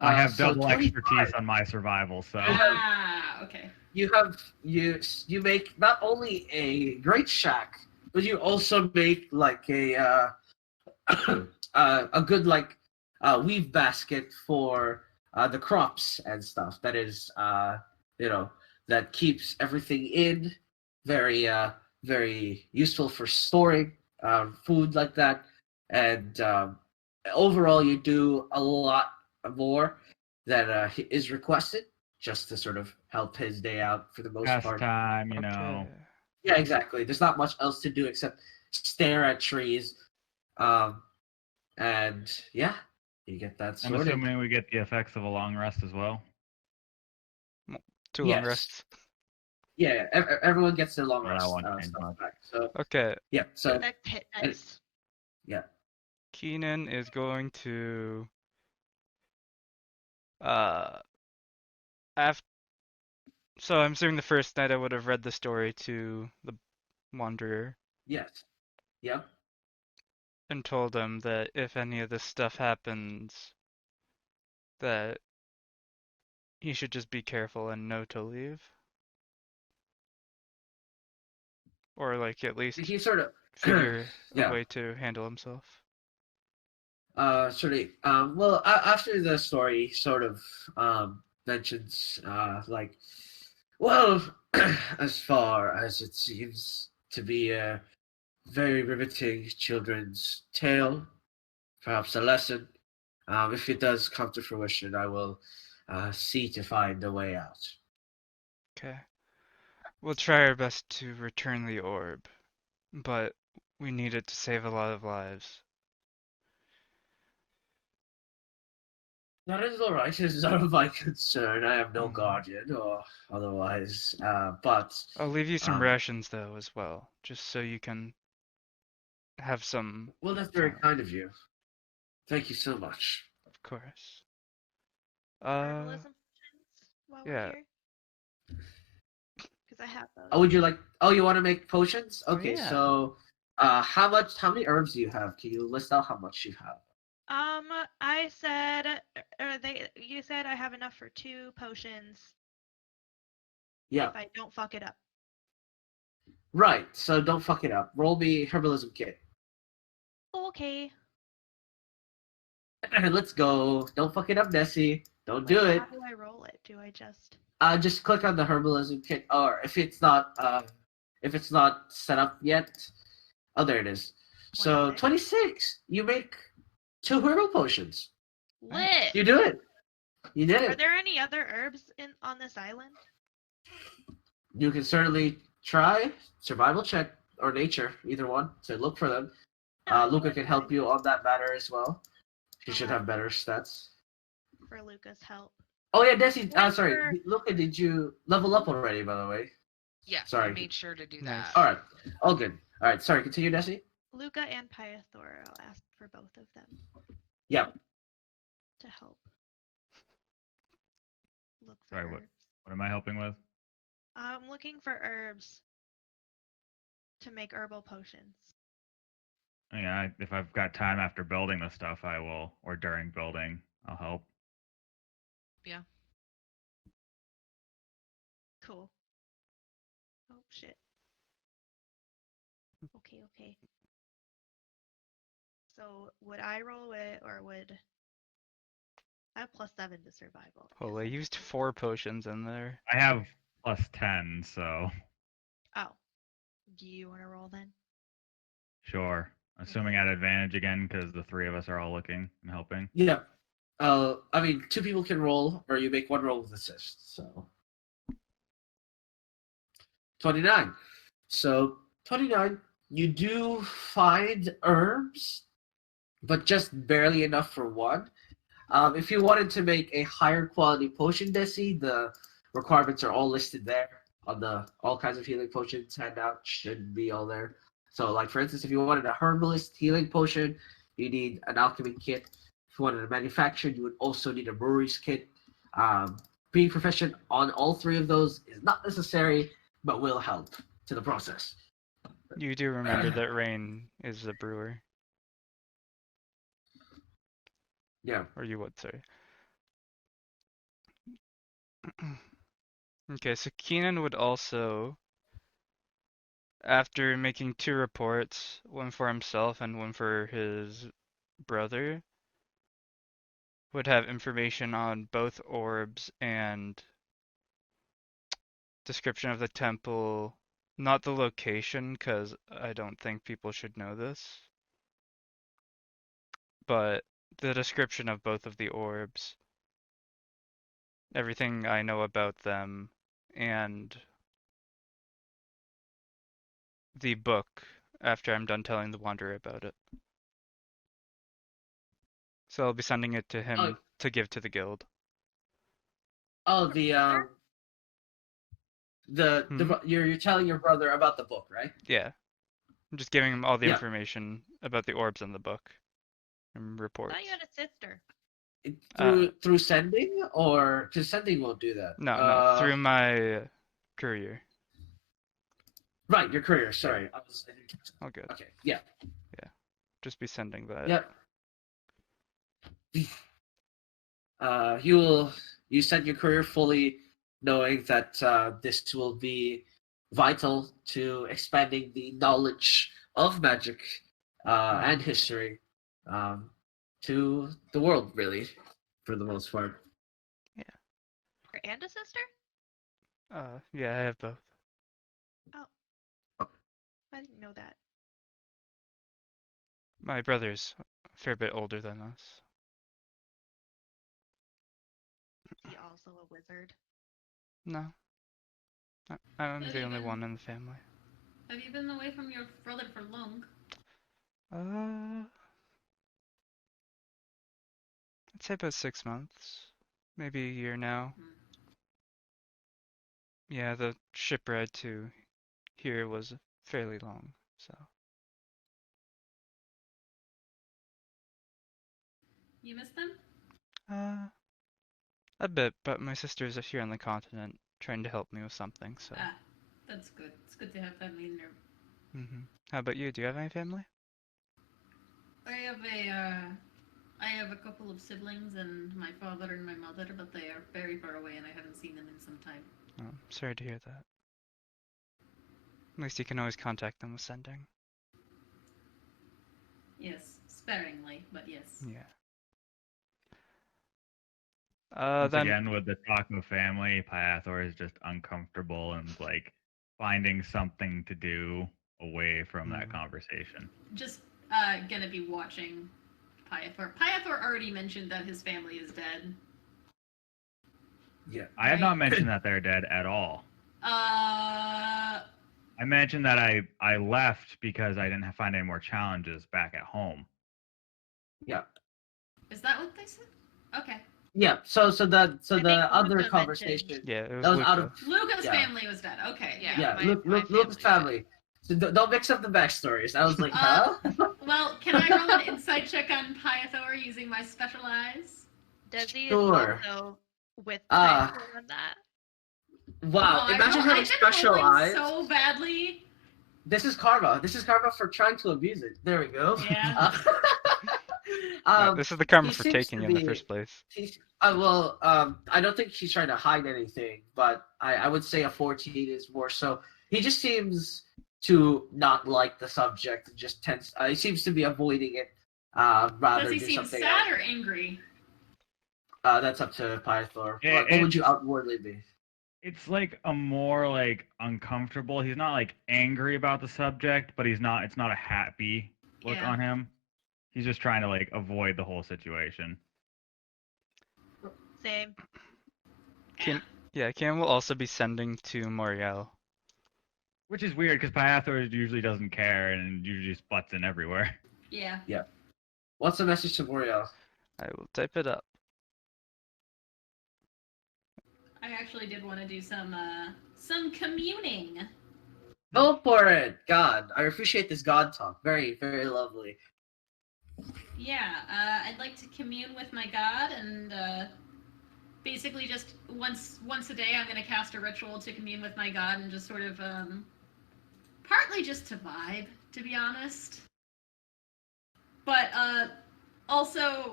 I have so double 25. expertise on my survival, so Ah, okay. You make not only a great shack, but you also make like a good like weave basket for the crops and stuff. That is that keeps everything in. Very useful for storing food like that. And overall, you do a lot more than is requested, just to sort of help his day out for the most part. pastime, you know. Okay. Yeah, exactly. There's not much else to do except stare at trees. And yeah, you get that I'm sorted. assuming we get the effects of a long rest as well. 2 long Yes. rests. Yeah, everyone gets their long Well, that rest won't change stuff much. back. So Okay. yeah, so That pit and- nice. yeah. Keenan is going to uh so I'm assuming the first night I would have read the story to the Wanderer Yes. Yep. and told him that if any of this stuff happens, that he should just be careful and know to leave. Or like at least He sort of figure yeah. a way to handle himself. Well, after the story sort of mentions like, well, as far as it seems to be a very riveting children's tale, perhaps a lesson. If it does come to fruition, I will see to find a way out. Okay. We'll try our best to return the orb, but we need it to save a lot of lives. That is all right. It's none of my concern. I am no Mhm. guardian or otherwise. But I'll leave you some um, rations though as well, just so you can have some, well, that's very time. kind of you. Thank you so much. Of course. Herbalism potions while yeah. we're here. Because I have those. Oh, would you like? Oh, you want to make potions? Oh, Okay, yeah. so how many herbs do you have? Can you list out how much you have? I said, you said I have enough for 2 potions Yeah, if I don't fuck it up. right. So don't fuck it up. Roll me herbalism kit. Okay. Let's go. Don't fuck it up, Nessie. Don't Wait, do it. how do I roll it? Do I just? Just click on the herbalism kit, or if it's not set up yet. Oh, there it is. So 26? 26. You make 2 herbal potions. Lit. You do it. You did Are it. there any other herbs on this island? You can certainly try survival check or nature, either one, to look for them. Yeah, Luca let's can try help you on that matter as well. He I'll should ask have better stats. for Luca's help. Oh yeah, Desi. Went Sorry, for- Luca. Did you level up already? By the way. Yeah, I Sorry. made sure to do Nice. that. All right. All good. All right. Sorry. Continue, Desi. Luca and Pythor, I'll ask for both of them Yep. to help. Look for Sorry, herbs. what am I helping with? I'm looking for herbs to make herbal potions. Yeah, if I've got time after building the stuff, I will, or during building, I'll help. Yeah. Cool. Oh shit. Okay. So would I roll it or would I have +7 to survival? Well, Yes, I I used do. 4 potions in there. I have +10, so Oh. Do you want to roll then? sure. Assuming at advantage again, because the 3 of us are all looking and helping. Yep. I mean, 2 people can roll, or you make 1 roll with assist. So 29. So 29. You do find herbs, but just barely enough for 1. If you wanted to make a higher quality potion, Desi, the requirements are all listed there on the all kinds of healing potions handout. Should be all there. So, like for instance, if you wanted a herbalist healing potion, you need an alchemy kit. If you wanted a manufactured, you would also need a brewery's kit. Being proficient on all 3 of those is not necessary, but will help to the process. You do remember that Rain is a brewer, Yeah. or you would say. Okay, so Keenan would also, after making 2 reports, one for himself and one for his brother, would have information on both orbs and description of the temple, not the location, because I don't think people should know this, but the description of both of the orbs, everything I know about them, and the book after I'm done telling the Wanderer about it. So I'll be sending it to him to give to the guild. Oh, Hmm? you're telling your brother about the book, right? Yeah. I'm just giving him all the Yeah. information about the orbs in the book and I reports. thought you had a sister. Through sending, or because sending won't do that. No, through my courier. Right, your courier. Sorry, I didn't catch that. All good. Okay, yeah, Just be sending that. yep. You send your courier fully knowing that this will be vital to expanding the knowledge of magic and history to the world, really, for the most part. And a sister? Yeah, I have both. I didn't know that. My brother's a fair bit older than us. He also a wizard. No. I'm Have the you only been- one in the family. Have you been away from your brother for long? I'd say about 6 months. Maybe a year now. Hmm. Yeah, the ship ride to here was fairly long, so. You miss them? A bit, but my sister's here on the continent, trying to help me with something. So. Ah, that's good. It's good to have family in there. How about you? Do you have any family? I have a couple of siblings and my father and my mother, but they are very far away and I haven't seen them in some time. Oh, sorry to hear that. At least you can always contact them with sending. Yes, sparingly, but yes. Yeah. Once Then again, with the talk of family, Pythor is just uncomfortable and like finding something to do away from that conversation. Just gonna be watching Pythor. Pythor already mentioned that his family is dead. Yeah. I have Right. not mentioned that they're dead at all. I mentioned that I left because I didn't find any more challenges back at home. Yeah. Is that what they said? Okay. Yeah. So the think other Luca conversation yeah, it was that was Luca. out of Luca's Yeah. family was dead. Okay. Yeah. yeah. my Luke's family's family. So don't mix up the backstories. I was like, huh? Well, can I roll an insight check on Pythor using my special eyes? Desi Sure. is also with Ah. Pythor on that. Wow. Oh, Imagine having I've been special rolling eyes. so badly. This is karma. This is karma for trying to abuse it. There we go. Yeah. This is the karma he for seems taking to in the be- first place. I don't think he's trying to hide anything, but I would say a 14 is more so. He just seems to not like the subject. Just tends. He seems to be avoiding it. Rather Does he do seem something sad or angry? else. That's up to Pythor. Yeah, What would you outwardly be? It's like a more like uncomfortable. He's not like angry about the subject, but it's not a happy look Yeah. on him. He's just trying to like avoid the whole situation. Same. Kim will also be sending to Moriel. Which is weird because Pythor usually doesn't care and usually just butts in everywhere. Yeah. What's the message to Moriel? I will type it up. I actually did want to do some communing. Go for it, God. I appreciate this God talk. Very, very lovely. Yeah, I'd like to commune with my god, and basically just once a day I'm going to cast a ritual to commune with my god and just sort of partly just to vibe, to be honest, but also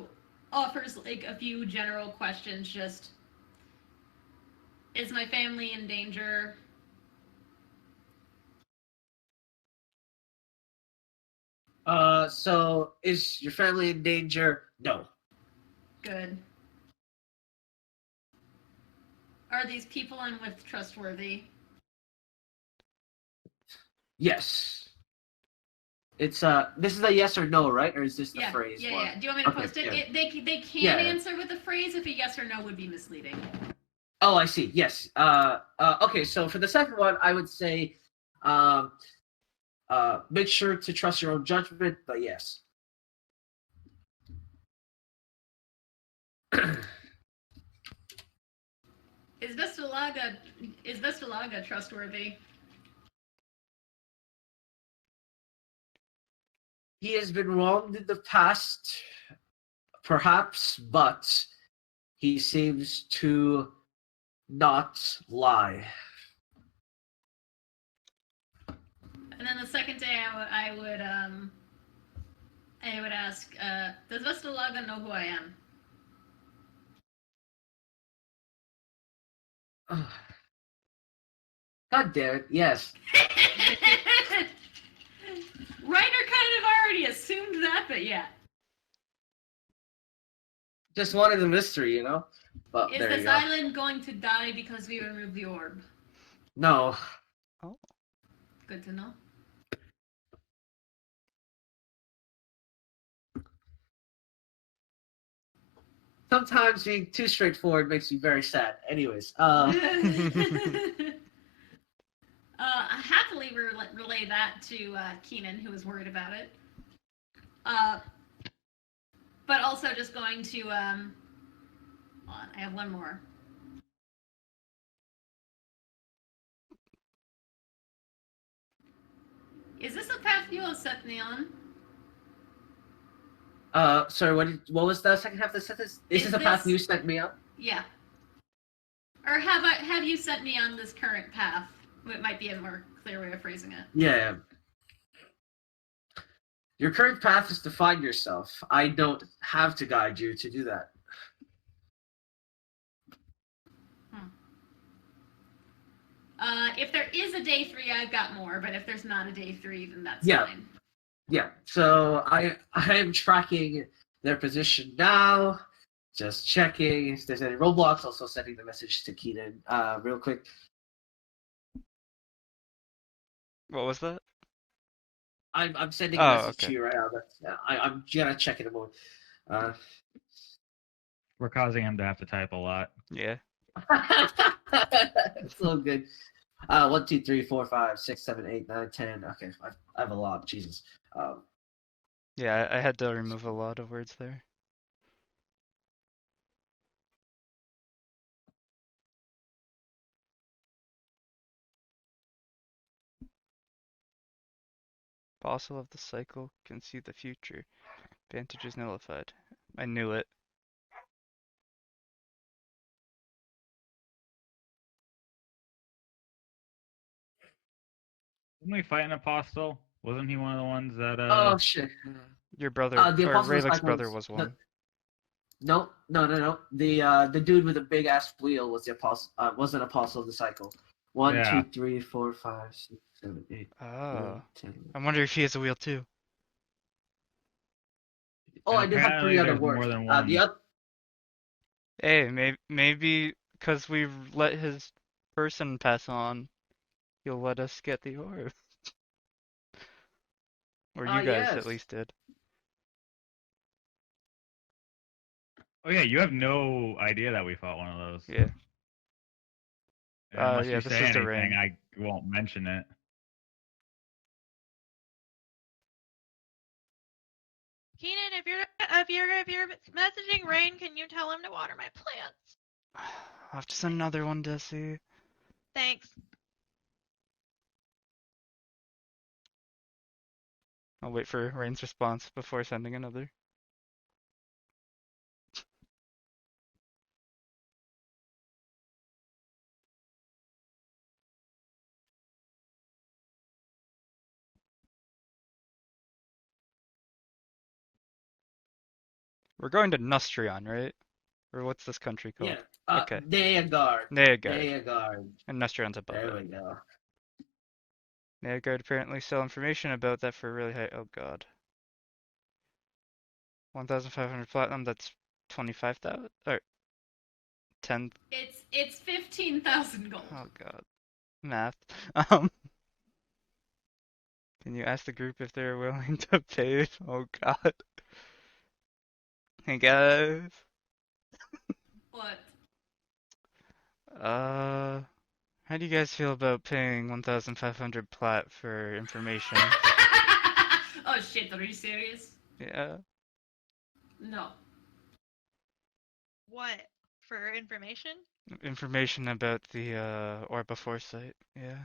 offers like a few general questions. Just, is my family in danger? So is your family in danger? No. Good. Are these people I'm with trustworthy? Yes. It's this is a yes or no, right? Or is this the Yeah, phrase yeah, one? yeah. Do you want me to Okay, post it? yeah. They can Yeah. answer with a phrase. If a yes or no would be misleading. Oh, I see. Yes. Okay, so for the second one, I would say make sure to trust your own judgment, but yes. Is Vestalaga trustworthy? He has been wronged in the past, perhaps, but he seems to not lie. And then the second day, I would ask, does Vestalaga know who I am? God damn it, yes. Reiner kind of already assumed that, but yeah. Just wanted a mystery, you know? But Is there you this go. island going to die because we removed the orb? No. Oh. Good to know. Sometimes being too straightforward makes me very sad. Anyways, I happily relay that to Keenan, who was worried about it. But also just going to hold on, I have one more. Is this a path you have set me on? sorry, what was the second half of the sentence? Is this a path you sent me on? Yeah. Or have you set me on this current path? It might be a more clear way of phrasing it. Yeah. Your current path is to find yourself. I don't have to guide you to do that. If there is a day 3, I've got more. But if there's not a day 3, then that's Yeah. fine. Yeah. So I am tracking their position now. Just checking if there's any roadblocks. Also sending the message to Keenan real quick. What was that? I'm sending a Oh, message okay. to you right now. But I'm gonna check in a moment. We're causing him to have to type a lot. Yeah. It's all good. 1, 2, 3, 4, 5, 6, 7, 8, 9, 10. Okay, I have a lot. Jesus. Yeah, I had to remove a lot of words there. Fossil of the cycle can see the future. Vantage is nullified. I knew it. Didn't we fight an apostle? Wasn't he one of the ones that Oh shit. Your brother, The or Apostle Raylick's Disciple brother was was one. no. The dude with the big ass wheel was the apostle. Was an apostle of the cycle. 1, Yeah. 2, 3, 4, 5, 6, 7, 8, 9, Oh. 10. I wonder if he has a wheel too. Oh, And I did have 3 apparently other there's words. more than one. The other. Hey, maybe because we let his person pass on, he'll let us get the orb. Or you guys Yes. at least did. Oh yeah, you have no idea that we fought one of those. Yeah. Unless Yeah, you this say is the anything, rain. I won't mention it. Keenan, if you're messaging Rain, can you tell him to water my plants? I'll have to send another one, Desi. Thanks. I'll wait for Rain's response before sending another. We're going to Nustrion, right? Or what's this country called? Yeah. Okay. Neagard. Neagard. Neagard. And Nustrion's above There it. we go. Neagard apparently sell information about that for really high. Oh god. 1,500 platinum, that's 25,000? Or 10. It's 15,000 gold. Oh god. Math. Um. Can you ask the group if they're willing to pay it? Oh god. Hey guys. What? How do you guys feel about paying 1,500 plat for information? Oh shit, are you serious? Yeah. No. What? For information? Information about the Orb of Foresight. Yeah.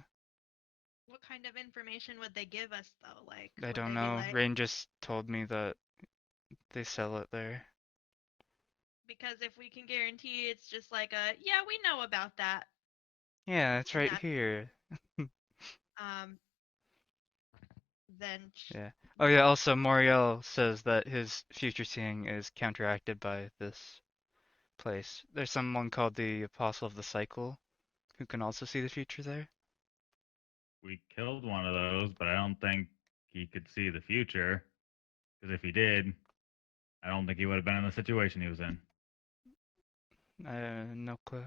What kind of information would they give us though? Like, I would don't they be know. like, Rain just told me that they sell it there. because if we can guarantee it's just like a, yeah, we know about that. Yeah, it's right That's- here. Then Yeah. Oh yeah, also Moriel says that his future seeing is counteracted by this place. There's someone called the Apostle of the Cycle who can also see the future there. We killed one of those, but I don't think he could see the future. Because if he did, I don't think he would have been in the situation he was in. No clue.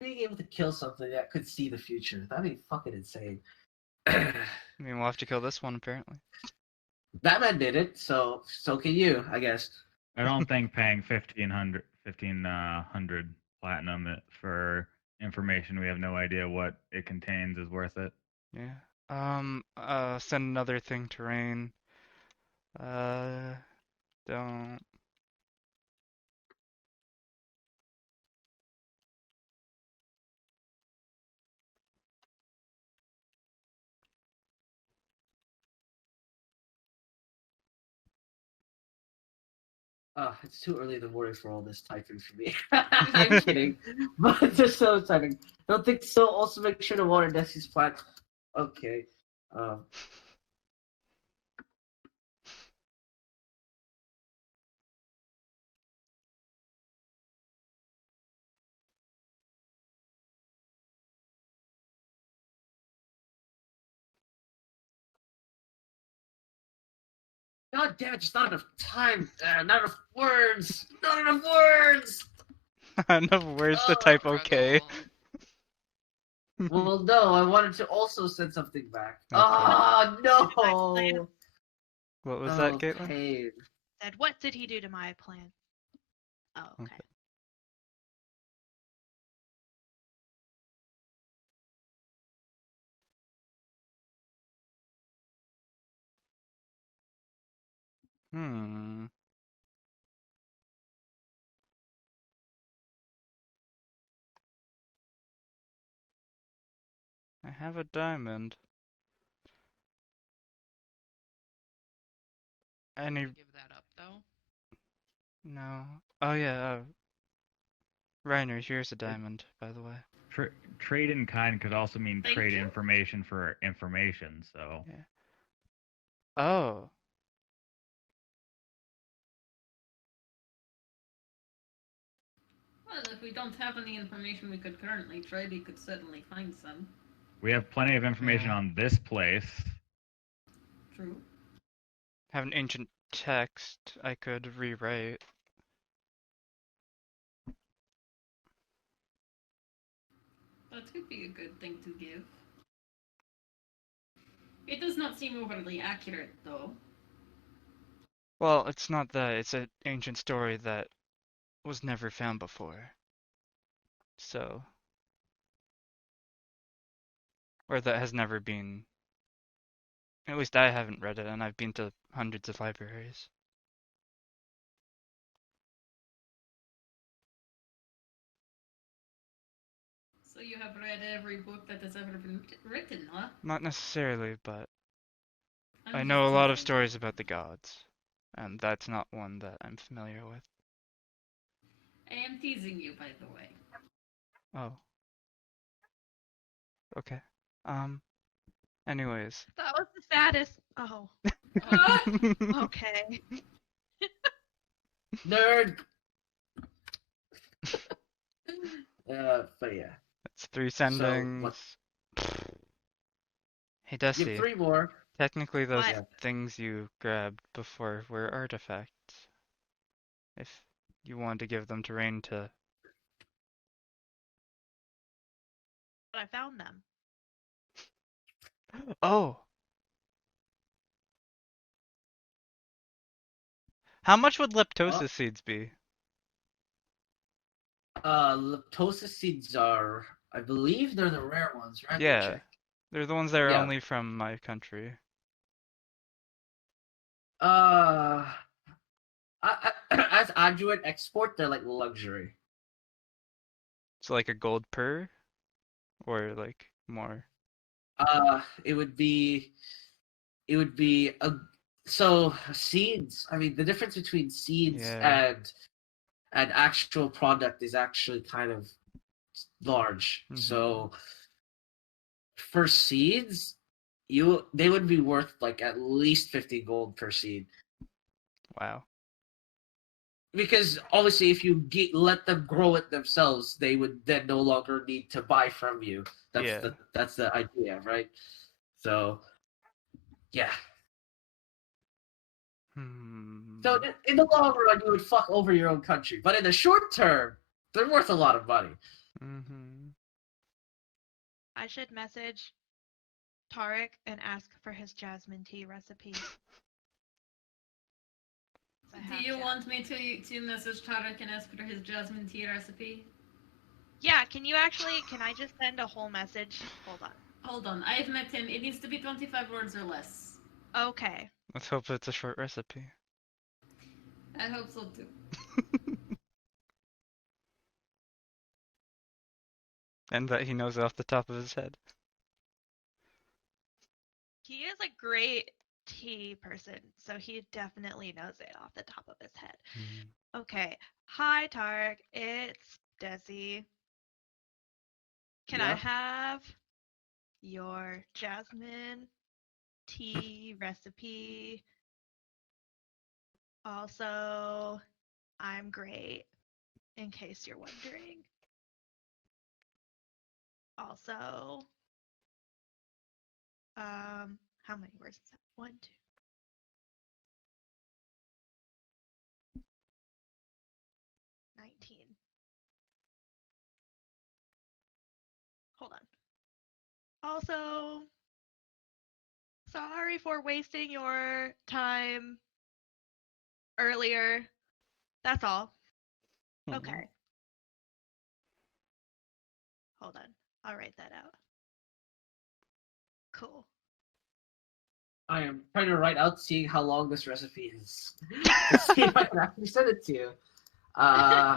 Being able to kill something that could see the future. That'd be fucking insane. I mean, we'll have to kill this one apparently. Batman did it, so can you, I guess. I don't think paying 1,500 platinum for information we have no idea what it contains is worth it. Yeah. Send another thing to Rain. Don't. It's too early in the morning for all this typing for me. I'm kidding. But just so typing. Don't think so. Also make sure to water Nessie's plant. Okay. Um, God damn it, just not enough time. Not enough words. Not enough words. Enough words to Oh, type okay. Struggle. Well, no, I wanted to also send something back. Okay. Oh, To my plan. no. What was Oh, that, Caitlin? pain. Said, what did he do to my plan? Oh, okay. Okay. Hmm. I have a diamond. Any? Give that up though. No. Oh yeah. Reiner, here's a diamond, by the way. Trade in kind could also mean Thank trade you. information for information. So Yeah. Oh. Well, if we don't have any information we could currently trade, we could certainly find some. we have plenty of information Yeah. on this place. True. Have an ancient text I could rewrite. That could be a good thing to give. It does not seem overly accurate, though. Well, it's not that. It's an ancient story that was never found before. So. Or that has never been. At least I haven't read it, and I've been to hundreds of libraries. So you have read every book that has ever been written, huh? Not necessarily, but I'm I just know a lot of teasing. stories about the gods, and that's not one that I'm familiar with. I am teasing you, by the way. Oh. Okay. Anyways. That was the saddest. Oh, Ah! okay. Nerd. But yeah. That's 3 So, sendings. what? Hey, You have Dusty. 3 more. Technically, those What? Yeah. things you grabbed before were artifacts. If you wanted to give them to Rain to. But I found them. Oh! How much would leptosis seeds be? Leptosis seeds are, I believe they're the rare ones, right? Let me Yeah. check. They're the ones that are Yeah. only from my country. As adjuvant export, they're like luxury. So like a gold per? Or like more? It would be a so seeds. I mean, the difference between seeds Yeah. and actual product is actually kind of large. Mhm. So for seeds, they would be worth like at least 50 gold per seed. Wow. Because obviously, if you let them grow it themselves, they would then no longer need to buy from you. Yeah. That's the idea, right? So, yeah. So Hmm. in the long run, you would fuck over your own country, but in the short term, they're worth a lot of money. Mhm. I should message Tarek and ask for his jasmine tea recipe. Do you want me to message Tarek and ask for his Jasmine Tea Recipe? Yeah, can I just send a whole message? Hold on. Hold on, I've met him. It needs to be 25 words or less. Okay. Let's hope it's a short recipe. I hope so too. And that he knows it off the top of his head. He is a great tea person, so he definitely knows it off the top of his head. Mm. Okay. Hi, Tark. It's Desi. Can I Yep. have your Jasmine Tea Recipe? Also, I'm great, in case you're wondering. Also, how many words is that? 1, 2. Hold on. Also, sorry for wasting your time earlier. That's all. Okay. Hold on. I'll write that out. Cool. I am trying to write out, seeing how long this recipe is, to see if I can actually send it to you.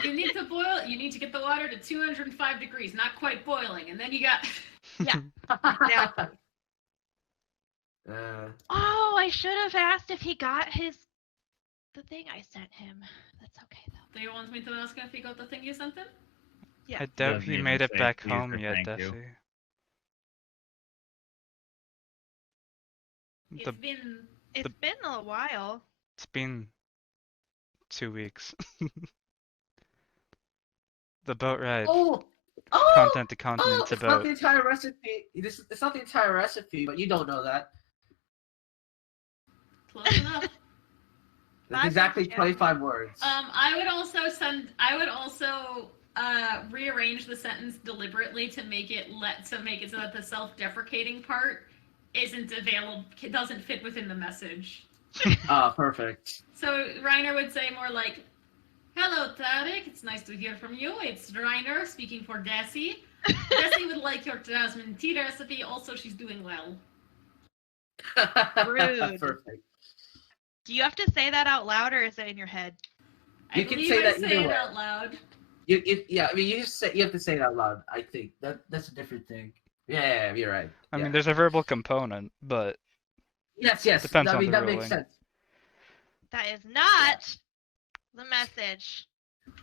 You need to boil. You need to get the water to 205 degrees, not quite boiling, and then you got. Yeah. Exactly. Oh, I should have asked if he got the thing I sent him. That's okay though. Do you want me to ask him if he got the thing you sent him? Yeah. I doubt Doesn't he even made it say back please home or yet, thank you. Desi. It's The, been. It's been a while. it's been 2 weeks. The boat ride, Oh, continent to continent's it's not about the entire recipe. It's not the entire recipe, but you don't know that. Close enough. That's Bye, exactly Pikachu. 25 words. I would also send. I would also rearrange the sentence deliberately to make it so that the self-deprecating part isn't available. It doesn't fit within the message. Perfect. So Reiner would say more like, "Hello, Tarek. It's nice to hear from you. It's Reiner speaking for Desi. Desi would like your Jasmine Tea Recipe. Also, she's doing well." Rude. Perfect. Do you have to say that out loud, or is it in your head? You I can believe say I that say either it way. out loud. Yeah, I mean, you have to say it out loud. I think that's a different thing. Yeah, you're right. I Yeah. mean, there's a verbal component, but Yes. depends I on mean, the that makes ruling. sense. That is not the message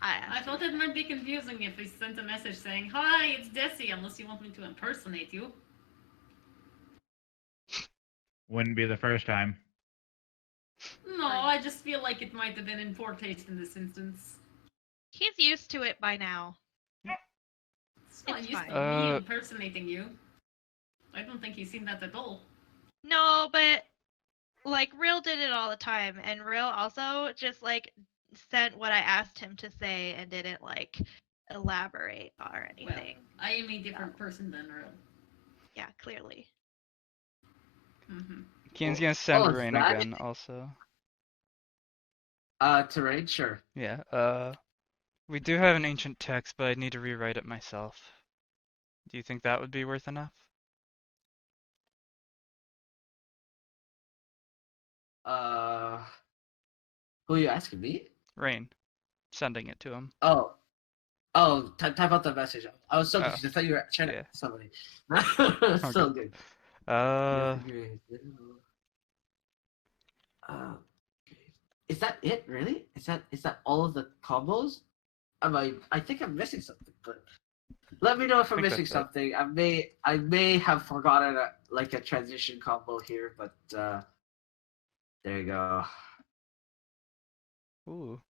I I asked. thought it might be confusing if we sent a message saying, "Hi, it's Desi," unless you want me to impersonate you. Wouldn't be the first time. No, I just feel like it might have been in poor taste in this instance. He's used to it by now. It's not It's used to fine. me impersonating you. I don't think he's seen that at all. No, but like Real did it all the time, and Real also just like sent what I asked him to say and didn't like elaborate or anything. I am a different person than Real. Yeah, clearly. Mm-hmm. Kian's gonna send is Rain that again it? also. Terrain, sure. Yeah, we do have an ancient text, but I'd need to rewrite it myself. Do you think that would be worth enough? Who are you asking me? Rain. Sending it to him. Type out the message. I was so Oh, confused. I thought you were chatting yeah. with somebody. Okay. So good. Okay. Is that it? Really? Is that all of the combos? I think I'm missing something, but let me know if I I'm think missing that's it. something. I may have forgotten a transition combo here, but there you go. Ooh.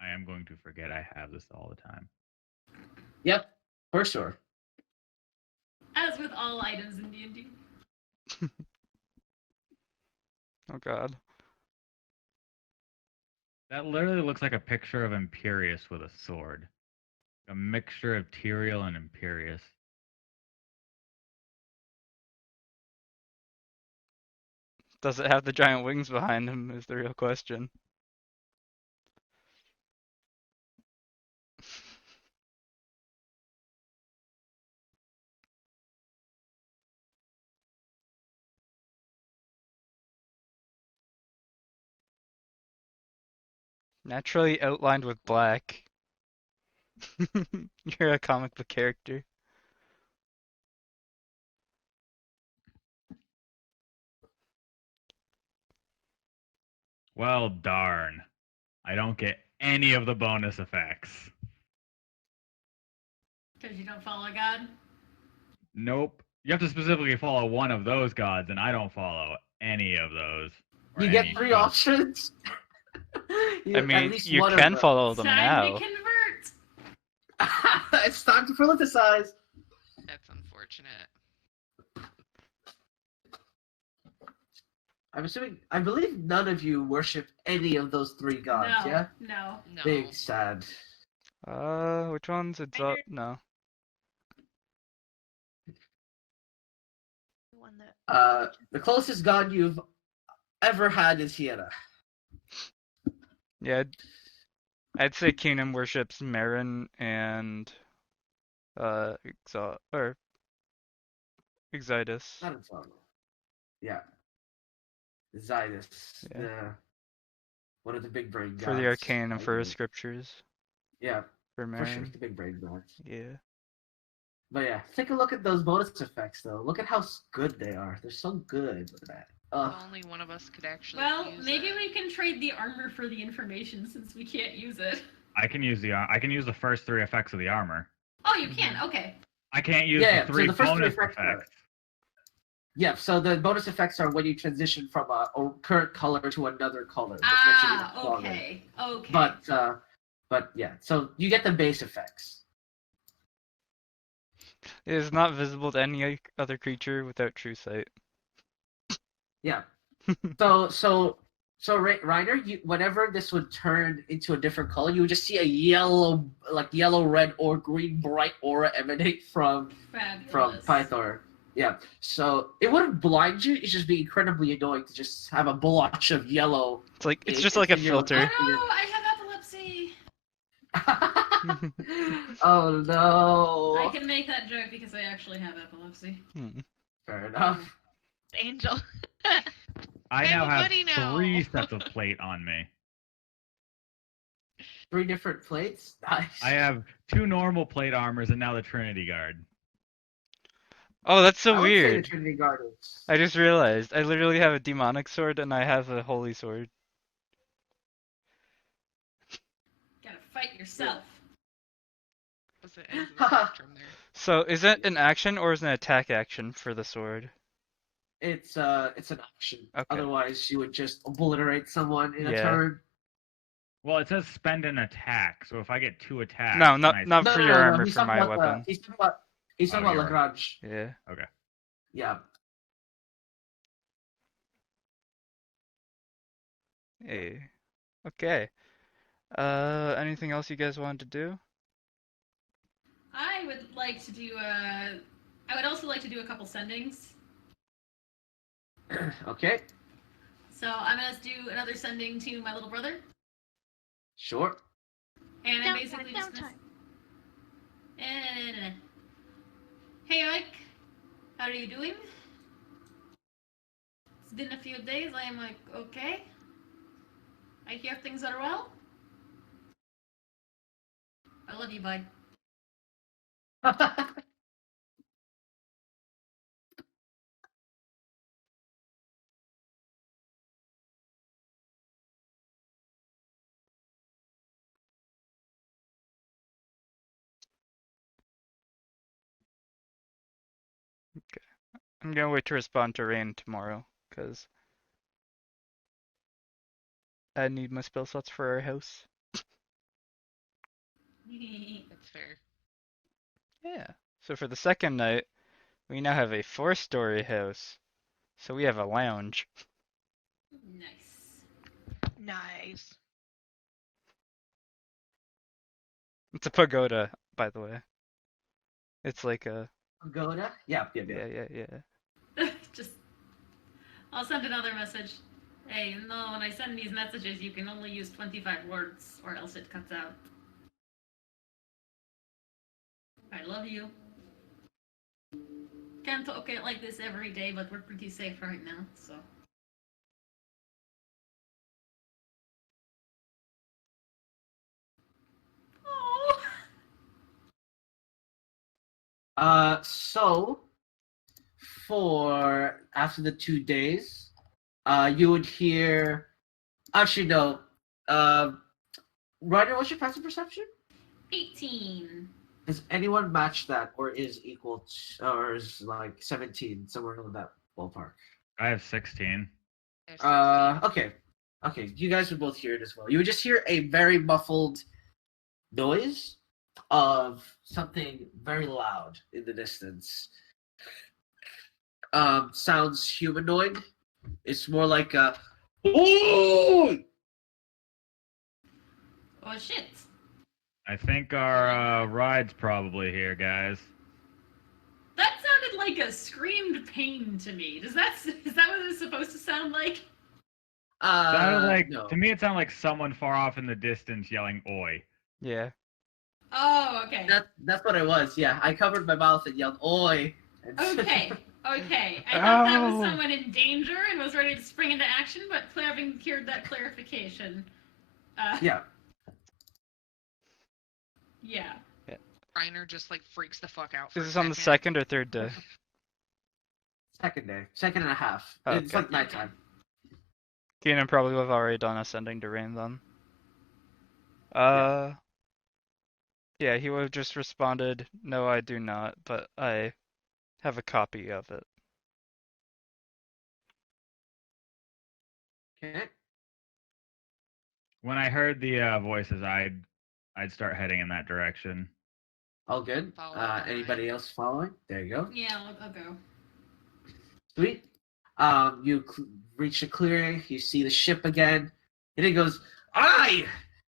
I am going to forget I have this all the time. Yep, for sure. As with all items in D&D. Oh god. That literally looks like a picture of Imperius with a sword. A mixture of Tyrael and Imperius. Does it have the giant wings behind him is the real question. Naturally outlined with black. You're a comic book character. Well, darn. I don't get any of the bonus effects. Because you don't follow God. Nope. You have to specifically follow one of those gods, and I don't follow any of those. Or You any get 3 god. options. I At mean, least you one can of follow It's them time to now. convert. It's time to politicize. That's unfortunate. I'm assuming. I believe none of you worship any of those 3 gods. No, Yeah. no. No. Big sad. Which one's it's Minor- no. The one that The closest god you've ever had is Hiena. Yeah, I'd say Keenan worships Marin and Exodus. Not in Fargo. Yeah. Zidus. Yeah. The one of the big brain gods. For the arcane and for Okay. his scriptures. Yeah, For for sure, Marin. the big brain gods. Yeah. But yeah, take a look at those bonus effects though. Look at how good they are. They're so good. Look at that. If only one of us could actually Well, use maybe it. we can trade the armor for the information since we can't use it. I can use the first 3 effects of the armor. Oh, you can. Okay. I can't use Yeah, the so 3 the first 3 bonus effects are- effects. Yeah, so the bonus effects are when you transition from a current color to another color, which makes it even stronger. Okay. Okay. But yeah, so you get the base effects. It is not visible to any other creature without true sight. Yeah. So Reiner, whenever this would turn into a different color, you would just see a yellow, red, or green bright aura emanate from Fabulous. Pythor. Yeah. So it wouldn't blind you. It's just be incredibly annoying to just have a blotch of yellow. It's like it's It- just it's like a in your- Oh filter. no, I have epilepsy. Oh no. I can make that joke because I actually have epilepsy. Fair enough. Angel. I I'm now a have buddy now. 3 sets of plate on me. 3 different plates. Nice. I have 2 normal plate armors and now the Trinity Guard. Oh, that's so I would say the weird. Trinity Guard is- I just realized I literally have a demonic sword and I have a holy sword. Gotta fight yourself. Was the end of the spectrum there. So is it an action or is it an attack action for the sword? It's an action. Okay. Otherwise, you would just obliterate someone in a Yeah. turn. Well, it says spend an attack, so if I get 2 attacks, No, then not I- not for your armor, He's for talking my about weapon. He's talking Oh, about your- Lagrange. Yeah. Okay. Yeah. Hey. Okay. Anything else you guys wanted to do? I would like to do I would also like to do a couple sendings. Okay. So I'm gonna do another sending to my little brother, Sure. and I'm Downtime, basically just downtime. Hey Mike, how are you doing? It's been a few days. I am like okay. I hear things are well. I love you, bud. I'm gonna wait to respond to Rain tomorrow, because I need my spell slots for our house. That's fair. Yeah. So for the second night, we now have a 4-story house. So we have a lounge. Nice. Nice. It's a pagoda, by the way. It's like a Pagoda? Yeah. yeah. Just, I'll send another message. Hey, no, when I send these messages, you can only use 25 words, or else it cuts out. I love you. Can't talk it like this every day, but we're pretty safe right now, so. So for after the 2 days, you would hear. Actually, no. Ryder, what's your passive perception? 18. Does anyone match that, or is equal, or is like 17 somewhere in that ballpark? I have 16. There's 16. Okay. You guys would both hear it as well. You would just hear a very muffled noise of something very loud in the distance. Sounds humanoid. It's more like a. Ooh! Oh shit. I think our ride's probably here, guys. That sounded like a screamed pain to me. Is that what it's supposed to sound like? Sounded like No. to me it sounded like someone far off in the distance yelling "Oi." Yeah. Oh, okay. That's what it was. Yeah, I covered my mouth and yelled "Oi!" And Okay. I thought that was Oh. someone in danger and was ready to spring into action, but having heard that clarification. Yeah. Yeah. Reiner just like freaks the fuck out. For Is a this on the second. second or third day? Second day. Second and a half. Oh, It's okay. like nighttime. Keenan probably would have already done ascending to rain then. Yeah, he would have just responded, "No, I do not, but I have a copy of it." Okay. When I heard the voices, I'd start heading in that direction. All good. Follow behind. Anybody else following? There you go. Yeah, I'll go. Sweet. You reach the clearing. You see the ship again, and he goes, "Aye,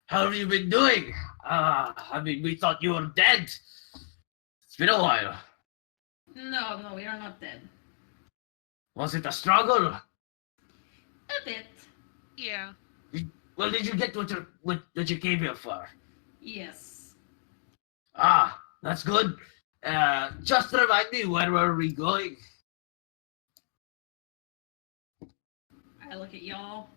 how have you been doing? I mean, we thought you were dead. It's been a while. No, we are not dead. Was it a struggle? A bit. Yeah. Well, did you get what you came here for? Yes. Ah, that's good. Just remind me, where were we going? I look at y'all.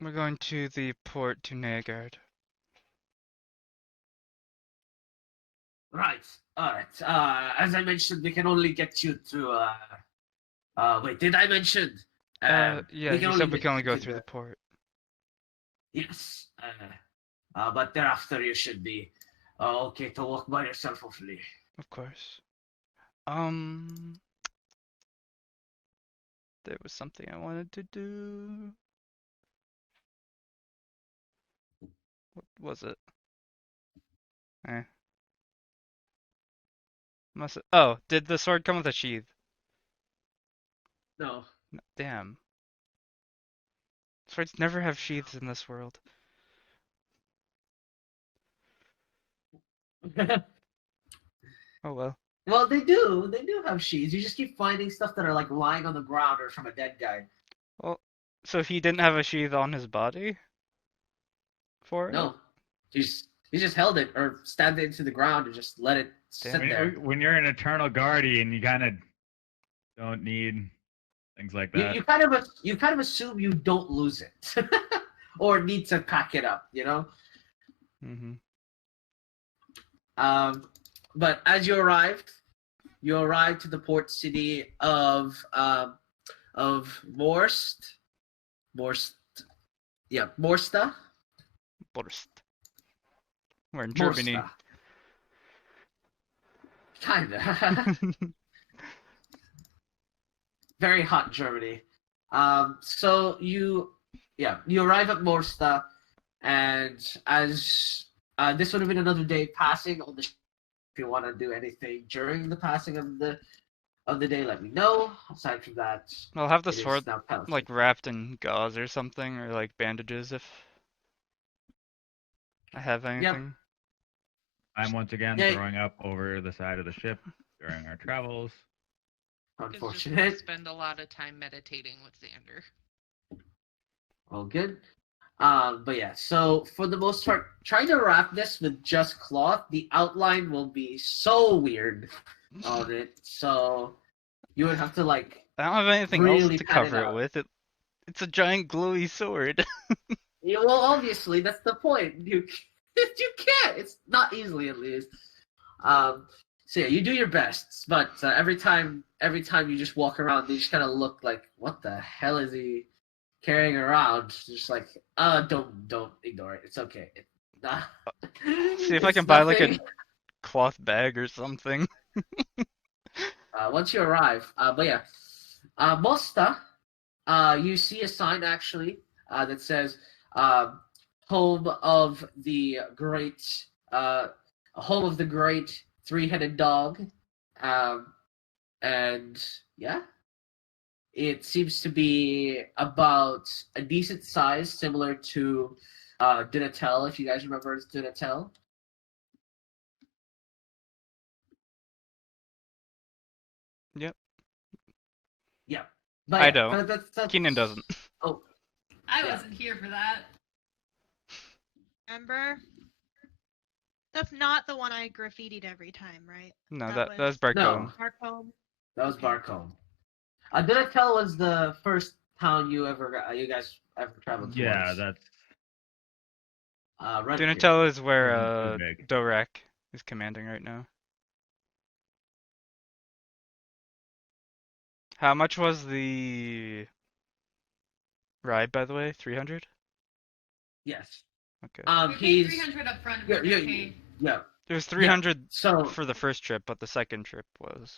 We're going to the port to Nagard. Right. All right. As I mentioned, we can only get you to. Wait, did I mention? Yeah, we you said we get can only you go to through the port. Yes. But thereafter you should be okay to walk by yourself, hopefully. Of course. There was something I wanted to do. What was it? Oh, did the sword come with a sheath? No. Damn. Swords never have sheaths in this world. Oh well. Well, they do. They do have sheaths. You just keep finding stuff that are like lying on the ground or from a dead guy. Well, so he didn't have a sheath on his body? For it? No. He just held it or stabbed it into the ground and just let it sit there. When you're an eternal guardian, you kind of don't need things like that. You kind of assume you don't lose it, or need to pack it up, you know. Mm-hmm. But as you arrived to the port city of Morsta. Borst. We're in Germany. Morsta. Kinda. Very hot Germany. So you arrive at Morsta, and as this would have been another day passing on the ship. If you want to do anything during the passing of the day, let me know. Aside from that, I'll have the it is sword now Palestine. like wrapped in gauze or something, or like bandages if I have anything. I'm once again Yeah. throwing up over the side of the ship during our travels. It's just Unfortunate. spend a lot of time meditating with Xander. All good. But yeah, so for the most part, trying to wrap this with just cloth, the outline will be so weird on it. So you would have to like. I don't have anything really else to pad it cover it out. with. It's a giant glowy sword. Yeah, well, obviously that's the point. You can't. It's not easily at least. So yeah, you do your best, but every time you just walk around, they just kind of look like, what the hell is he carrying around? Just like, don't ignore it. It's okay. Nah, See if I it's can buy like a nothing. cloth bag or something. Once you arrive, but yeah, Mosta, you see a sign actually that says "Home of the Great," uh, "Home of the Great Three-Headed Dog," um, and yeah, it seems to be about a decent size, similar to Dunatel, if you guys remember Dunatel. Yep. Yeah, but I yeah, don't. that's Keenan doesn't. oh I Yeah. wasn't here for that. Remember? That's not the one I graffitied every time, right? No, That that was was Barcombe. Marcombe. that was Okay. Barcombe. Dunatel was the first town you guys ever traveled towards. Yeah, that's Redford. Dunatel is where wasn't too big. Dorek is commanding right now. How much was the ride, by the way? 300? Yes. Okay. We paid He's 300 up front. yeah, We yeah, were gonna pay. yeah. It was 300 So for the first trip, but the second trip was.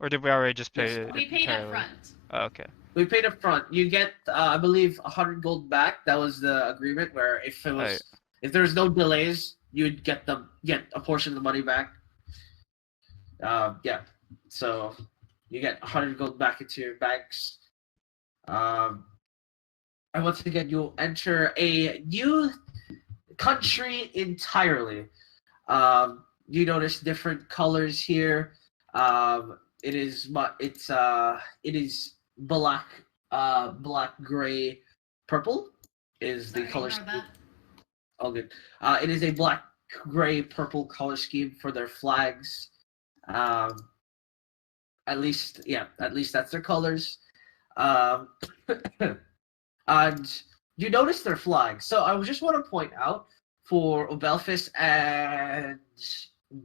Or did we already just pay yes, it We paid up entirely? front. Oh, okay. we paid up front. You get, I believe, 100 gold back. That was the agreement. Where Alright. if there's no delays, you'd get a portion of the money back. Yeah. So you get 100 gold back into your banks. Um, and once again, you'll enter a new country entirely. You notice different colors here. It is it is black, black, gray, purple is the Sorry, color ignore scheme. that. Oh, good. It is a black, gray, purple color scheme for their flags. Um, at least that's their colors. Um, and you notice their flags. So I just want to point out for Obelfis and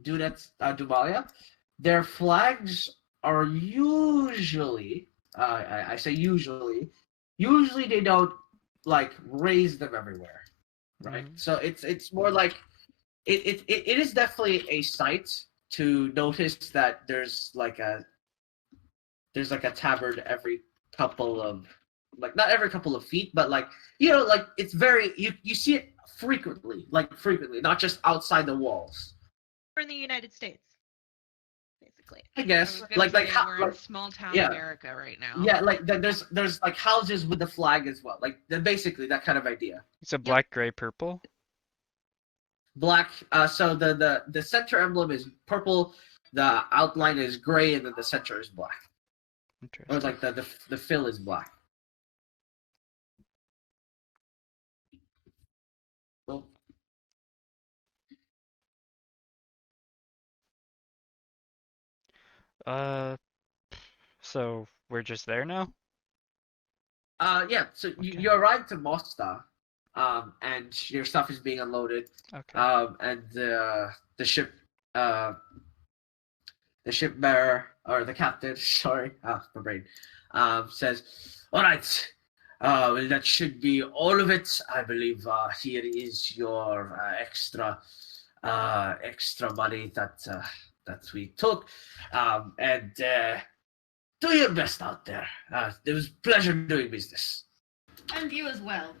Dumalia, their flags are usually, I say usually they don't like raise them everywhere, right? Mhm. So it's more like it is definitely a sight to notice that there's like a tabard every couple of like not every couple of feet, but like like it's very you see it frequently, not just outside the walls. We're in the United States, basically. I I guess was gonna say how, we're in small town yeah. America right now. yeah, like there's like houses with the flag as well, like basically that kind of idea. It's a black, gray, purple. Black. So the center emblem is purple, the outline is gray, and then the center is black, or Interesting. like the fill is black. Well, So we're just there now? yeah. So Okay. you arrive to Mosta, and your stuff is being unloaded. Okay. And the ship, uh, the ship bearer or the captain, sorry, my brain, says, "All right, well, that should be all of it. I believe here is your extra money that we took, and do your best out there. It was a pleasure doing business. And you as well.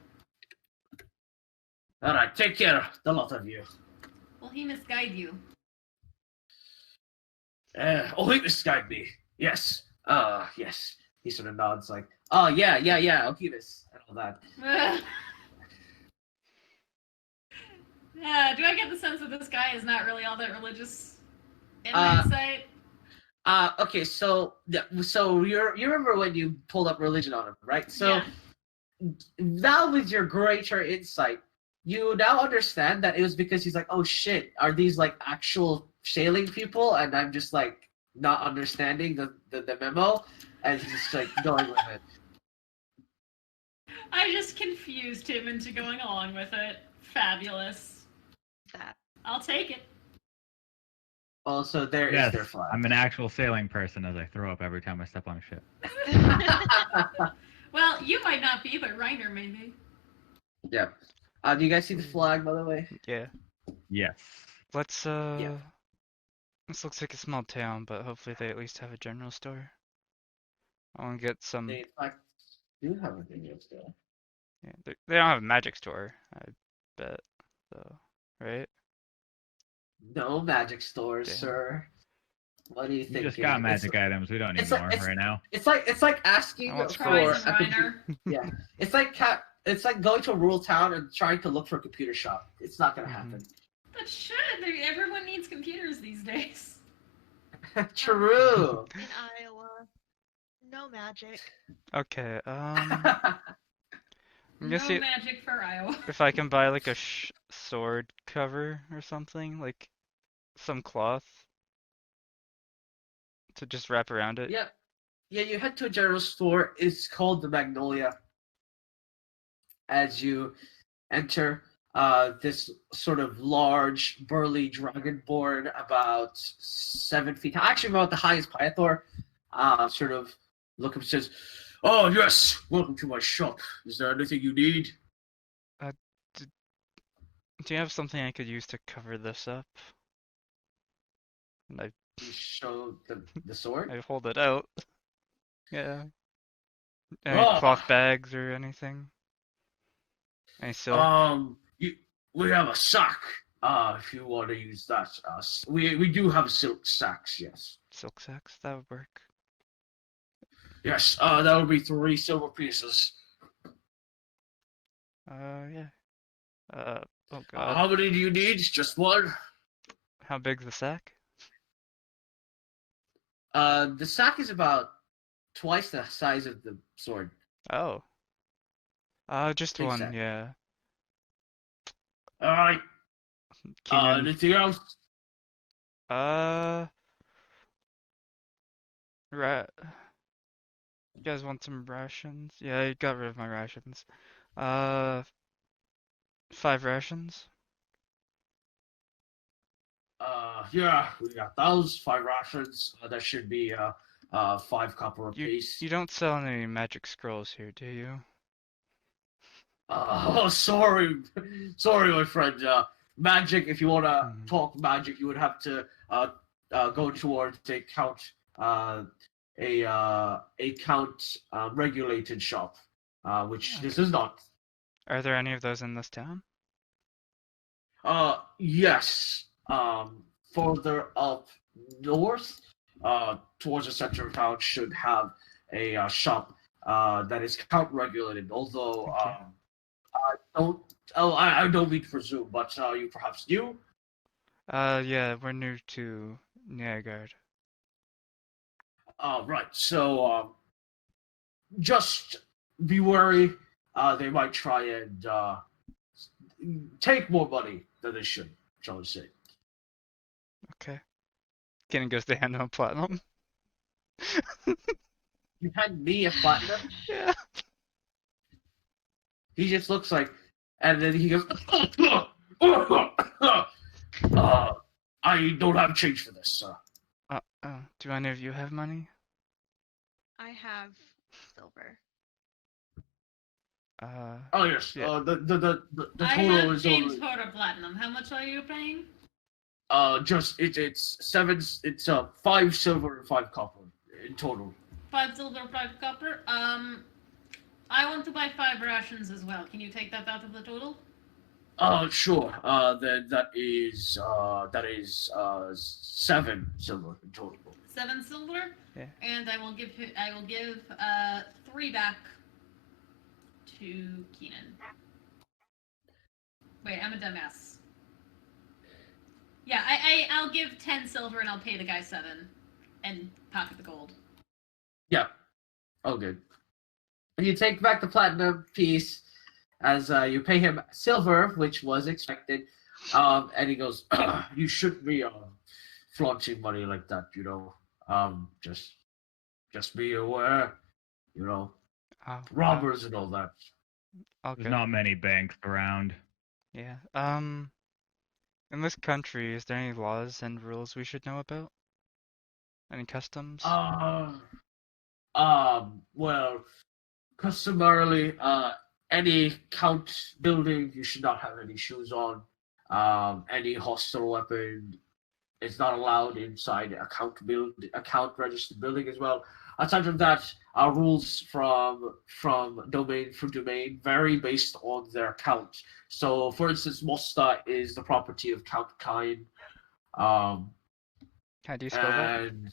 All right, take care, the lot of you." Will he misguide you? He misguided me. Yes. Yes. He sort of nods like, oh, yeah, Okivis, and all that. Do I get the sense that this guy is not really all that religious in hindsight? Okay, so you remember when you pulled up religion on him, right? So now with your greater insight, you now understand that it was because he's like, oh shit, are these like actual sailing people? And I'm just like not understanding the memo, and he's just like going with it. I just confused him into going along with it. Fabulous. That. I'll take it. Also, there is Yes, their flag. I'm an actual sailing person as I throw up every time I step on a ship. Well, you might not be, but Reiner maybe. Yep. Do you guys see the flag, by the way? Yeah. Yes. Let's Yeah. This looks like a small town, but hopefully they at least have a general store. I want to get some. They in fact do have a video still. Yeah, they don't have a magic store, I bet. So, right? No magic stores, Damn. sir. What are you We thinking? just got magic items. We don't need it's like- more it's- right now. It's like asking I want for Surprising, a computer. Reiner. Yeah, it's like going to a rural town and trying to look for a computer shop. It's not gonna Mhm. happen. But should. Everyone needs computers these days. True. In Iowa. No magic. Okay, I'm No gonna see magic for Iowa. if I can buy like a sword cover or something, like some cloth to just wrap around it. Yep. Yeah, you head to a general store. It's called the Magnolia. As you enter this sort of large, burly dragonborn, about 7 feet, actually about the highest Pythor, sort of look up and says, "Oh yes, welcome to my shop. Is there anything you need?" Do you have something I could use to cover this up? And You show the sword. I hold it out. Yeah. Any Oh, cloth bags or anything? Any silk? we have a sack. If you want to use that, we do have silk sacks. Yes. Silk sacks? That would work. Yes. That would be 3 silver pieces. Yeah. Oh god. How many do you need? Just one? How big's the sack? The sack is about twice the size of the sword. Oh. Just Big one, sack. yeah. Alright. Keenan. Anything else? Rat. You guys want some rations? Yeah, I got rid of my rations. 5 rations? Yeah, we got those 5 rations. That should be 5 copper apiece. You don't sell any magic scrolls here, do you? Oh, sorry, sorry, my friend. Magic. If you wanna talk magic, you would have to go towards a count regulated shop, which this is not. Are there any of those in this town? Yes. Further up north, towards the center of town, should have a shop that is count regulated. Although Okay. I don't mean to presume, but you perhaps do. Yeah, we're new to Niagard. Right. So just be wary. They might try and take more money than they should, shall we say. Okay. Keenan goes to hand him a platinum. You hand me a platinum. Yeah. He just looks like, and then he goes, I don't have change for this, sir. Do any of you have money? I have silver. Oh yes, Yeah. the I total have is change only for a platinum. How much are you paying? it's 7. It's 5 silver and 5 copper in total. 5 silver, 5 copper. I want to buy 5 rations as well. Can you take that out of the total? Sure. Then that is 7 silver in total. 7 silver. Yeah. And I will give 3 back to Keenan. Wait, I'm a dumbass. Yeah, I'll give 10 silver and I'll pay the guy 7 and pocket the gold. Yeah. Oh, good. You take back the platinum piece as you pay him silver, which was expected. And he goes, "You shouldn't be flaunting money like that, you know. Just be aware, you know, Oh, robbers and all that." okay. There's not many banks around. Yeah. In this country, is there any laws and rules we should know about? Any customs? Well, customarily, any count building, you should not have any shoes on. Any hostile weapon is not allowed inside account registered building as well. Aside from that, our rules from domain for domain vary based on their count. So, for instance, Mosta is the property of Count Kine, um, How do you spell that? and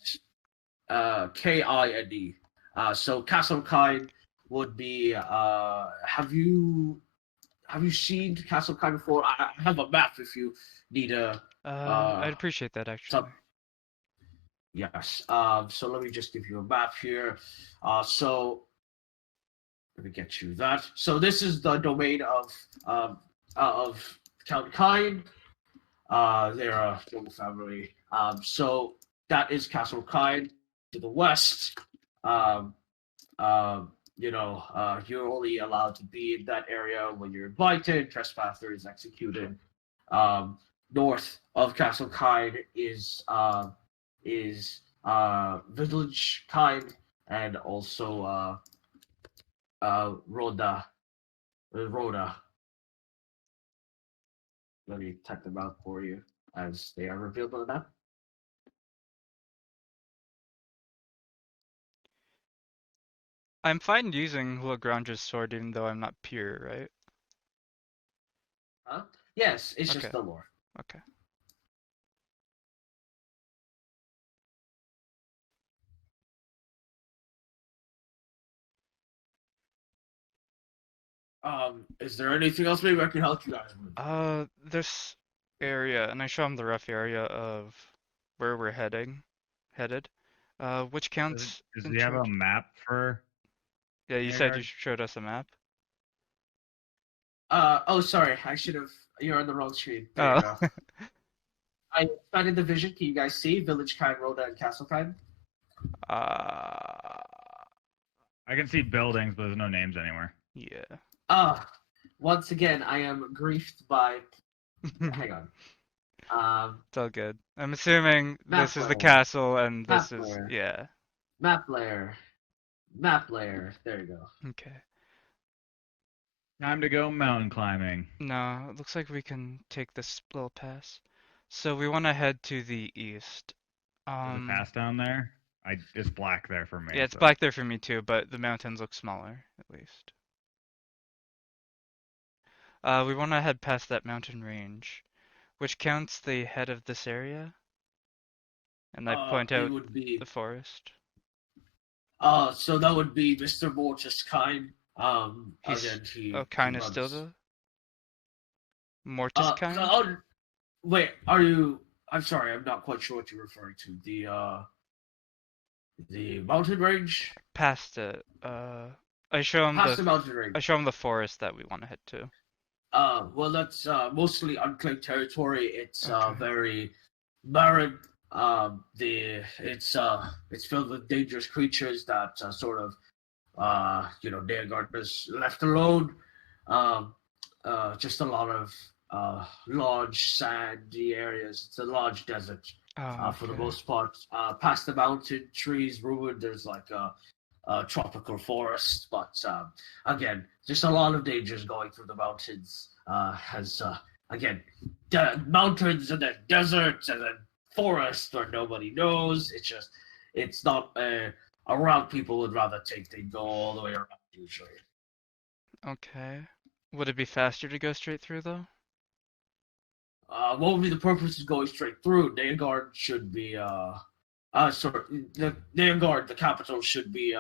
Kine. So Castle Kine would be. Have you seen Castle Kine before? I have a map if you need a. I'd appreciate that actually. Some, yes. So let me just give you a map here. So let me get you that. So this is the domain of Count Kine. They're a noble family. So that is Castle Kine to the west. Um, you're only allowed to be in that area when you're invited. Trespasser is executed. Um, North of Castle Kine Village Kine and also Rhoda. Let me type them out for you as they are revealed on the map. I'm fine using Lagrange's sword even though I'm not pure, right? Huh? Yes, it's Okay. just the lore. Okay. Is there anything else maybe I can help you guys with? This area, and I show him the rough area of where we're headed. Which counts Does in he have a charge? map for? Yeah, you said you Vanguard? showed us a map. Oh, sorry, I should have. You're on the wrong screen. There Oh. you go. I expanded the vision. Can you guys see Village Kind, Rhoda, and Castle Kind? uh, I can see buildings, but there's no names anywhere. yeah. Once again, I am griefed by. Hang on. It's all good. I'm assuming Map this is the layer. castle and Map this is, layer. yeah. Map layer. Map layer. There you go. Okay. Time to go mountain climbing. No, it looks like we can take this little pass. So we want to head to the east. There's a pass down there. It's black there for me. Yeah, it's so. black there for me too, but the mountains look smaller, at least. We want to head past that mountain range, which counts the head of this area. And I point It out would be. the forest. So that would be Mr. Mortis Kind. He's Again, oh, he kind of still runs. the Mortis kind. Wait, are you? I'm sorry, I'm not quite sure what you're referring to. The mountain range. Past it. I show him Past the the mountain range. I show him the forest that we want to head to. Well, that's mostly unclaimed territory. It's Okay. very barren. It's filled with dangerous creatures that sort of Neogartners left alone. Um, just a lot of large sandy areas. It's a large desert Oh, for the okay. most part. Past the mountain, trees ruined. There's like a tropical forest, but again, just a lot of dangers going through the mountains. Has again, mountains and then deserts and then forests where nobody knows. It's not a route people would rather take. They go all the way around usually. Okay. Would it be faster to go straight through though? What would be the purpose of going straight through? Nangard should be sorry, the Nangard, the capital, should be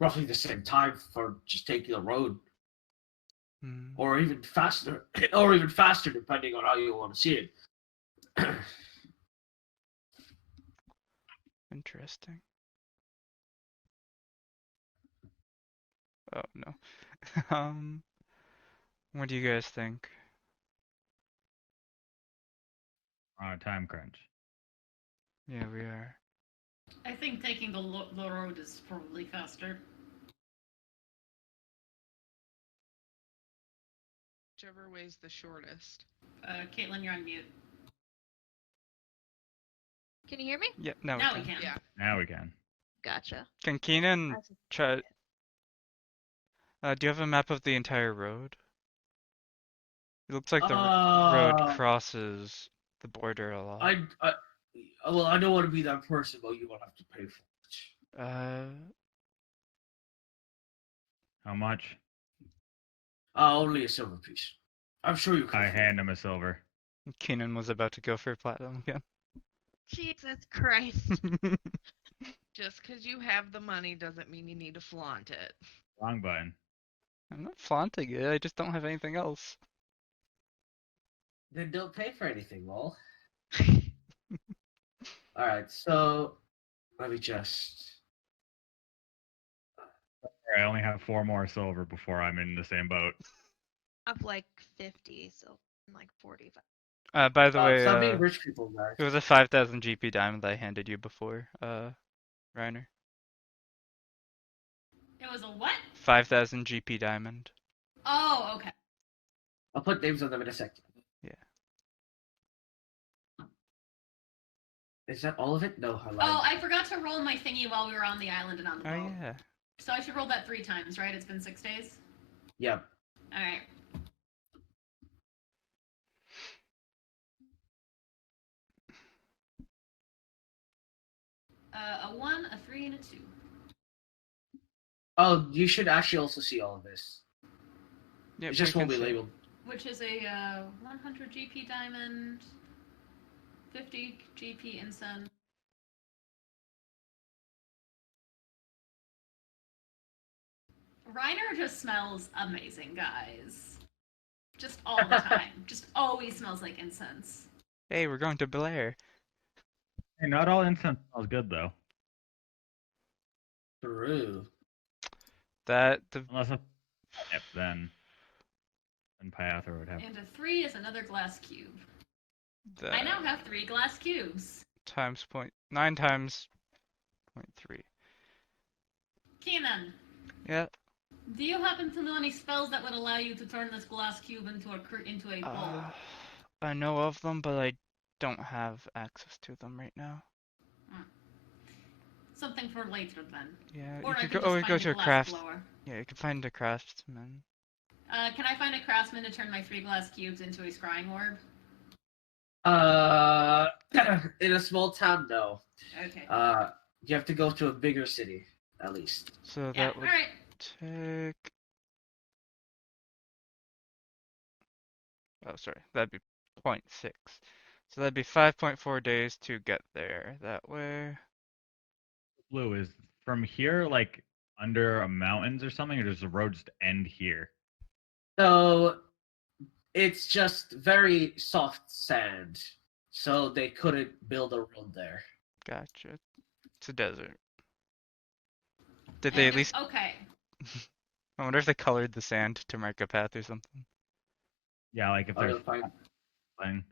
roughly the same time for just taking the road, Hmm. or even faster, or even faster depending on how you want to see it. Interesting. Oh no. What do you guys think? On a time crunch. Yeah, we are. I think taking the road is probably faster. Whichever way's the shortest. Caitlin, you're on mute. Can you hear me? Yeah, now Now we we can. can. Yeah. Now we can. Gotcha. Can Keenan I was- try? Do you have a map of the entire road? It looks like the road crosses the border a lot. Well, I don't want to be that person, but you won't have to pay for it. How much? Only a silver piece. I'm sure you can. I afford it. hand him a silver. Keenan was about to go for platinum again. Jesus Christ. Just because you have the money doesn't mean you need to flaunt it. Wrong button. I'm not flaunting it. I just don't have anything else. Then don't pay for anything, lol. Alright, so let me just. I only have 4 more silver before I'm in the same boat. Up like 50, so I'm like 45. By the way, Stop being rich people, guys. it was a 5,000 GP diamond that I handed you before, Reiner. It was a what? 5,000 GP diamond. Oh, okay. I'll put names on them in a second. Yeah. Is that all of it? No, I lied. Oh, I forgot to roll my thingy while we were on the island and on the Oh boat. yeah. So I should roll that 3 times, right? It's been 6 days. Yep. All right. A 1, a 3, and a 2. Oh, you should actually also see all of this. Yep, It just we won't be can see it. labeled. Which is a 100 GP diamond, 50 GP incense. Reiner just smells amazing, guys. Just all the time. Just always smells like incense. Hey, we're going to Blair. Hey, not all incense smells good though. True. The Unless it's then Pyatha would have. And a 3 is another glass cube. the I now have 3 glass cubes. times 9 times 0.3. Keenan, Yeah. do you happen to know any spells that would allow you to turn this glass cube into a bowl? I know of them, but I don't have access to them right now. Something for later then. Yeah, Or you I could could go, just go find to a a glass craft. blower. Yeah, you can find a craftsman. Can I find a craftsman to turn my 3 glass cubes into a scrying orb? In a small town, no. Okay. You have to go to a bigger city, at least. So Yeah, that would alright. take. Oh, sorry, that'd be 0.6. So that'd be 5.4 days to get there. That way. Blue is from here like under a mountains or something, or does the road just end here? So it's just very soft sand, so they couldn't build a road there. Gotcha. It's a desert. Did they at least? Okay. I wonder if they colored the sand to mark a path or something. Yeah, like if Oh, there's you'll find thing.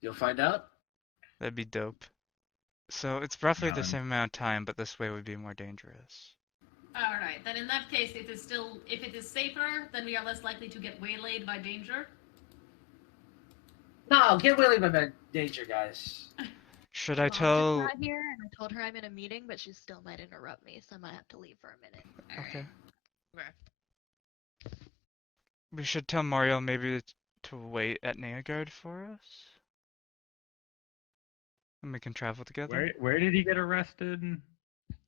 you'll find out. That'd be dope. So it's roughly the Mountain. same amount of time, but this way would be more dangerous. Alright, then in that case, if it is safer, then we are less likely to get waylaid by danger. No, get Willie by danger, guys. Should I Mom's tell? not here, and I told her I'm in a meeting, but she still might interrupt me, so I might have to leave for a minute. Okay. Okay. We should tell Mario maybe to wait at Neagard for us. And we can travel together. Where did he get arrested?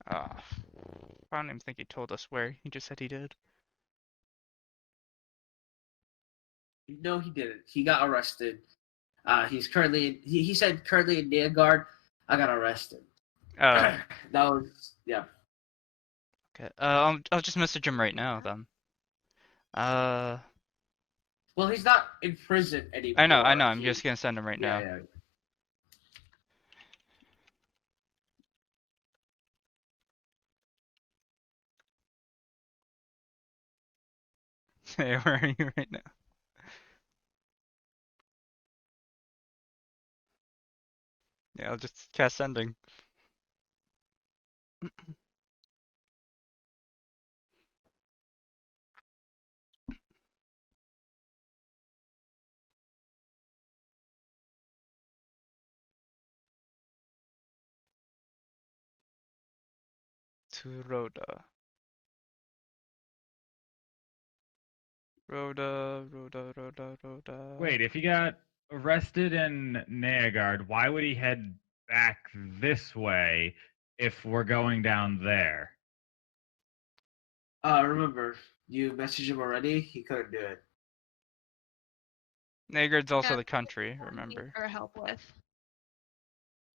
I don't even think he told us where. He just said he did. No, he didn't. He got arrested. He's currently he said currently in Neagard. I got arrested. Oh, That was yeah. okay. I'll just message him right now then. Well, he's not in prison anymore. I know. I'm just gonna send him right Yeah, now. yeah. Hey, where are you right now? Yeah, I'll just cast sending. to Rhoda. Rhoda. Wait, if he got arrested in Neagard, why would he head back this way if we're going down there? Remember, you messaged him already. He couldn't do it. Nagard's also Yeah, the country, what we need remember? for help with.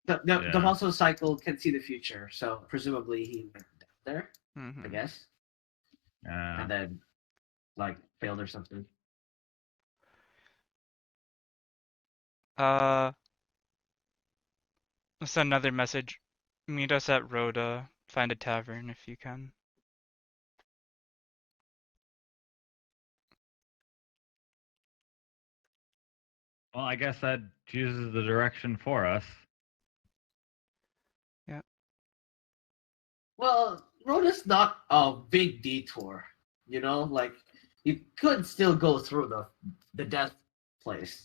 The Yeah. muscle cycle can see the future, so presumably he went down there, I Mm-hmm. guess, Uh, and then like failed or something. I'll send another message. Meet us at Rhoda. Find a tavern if you can. well, I guess that chooses the direction for us. Well, Rhoda's not a big detour, you know. Like you could still go through the death place.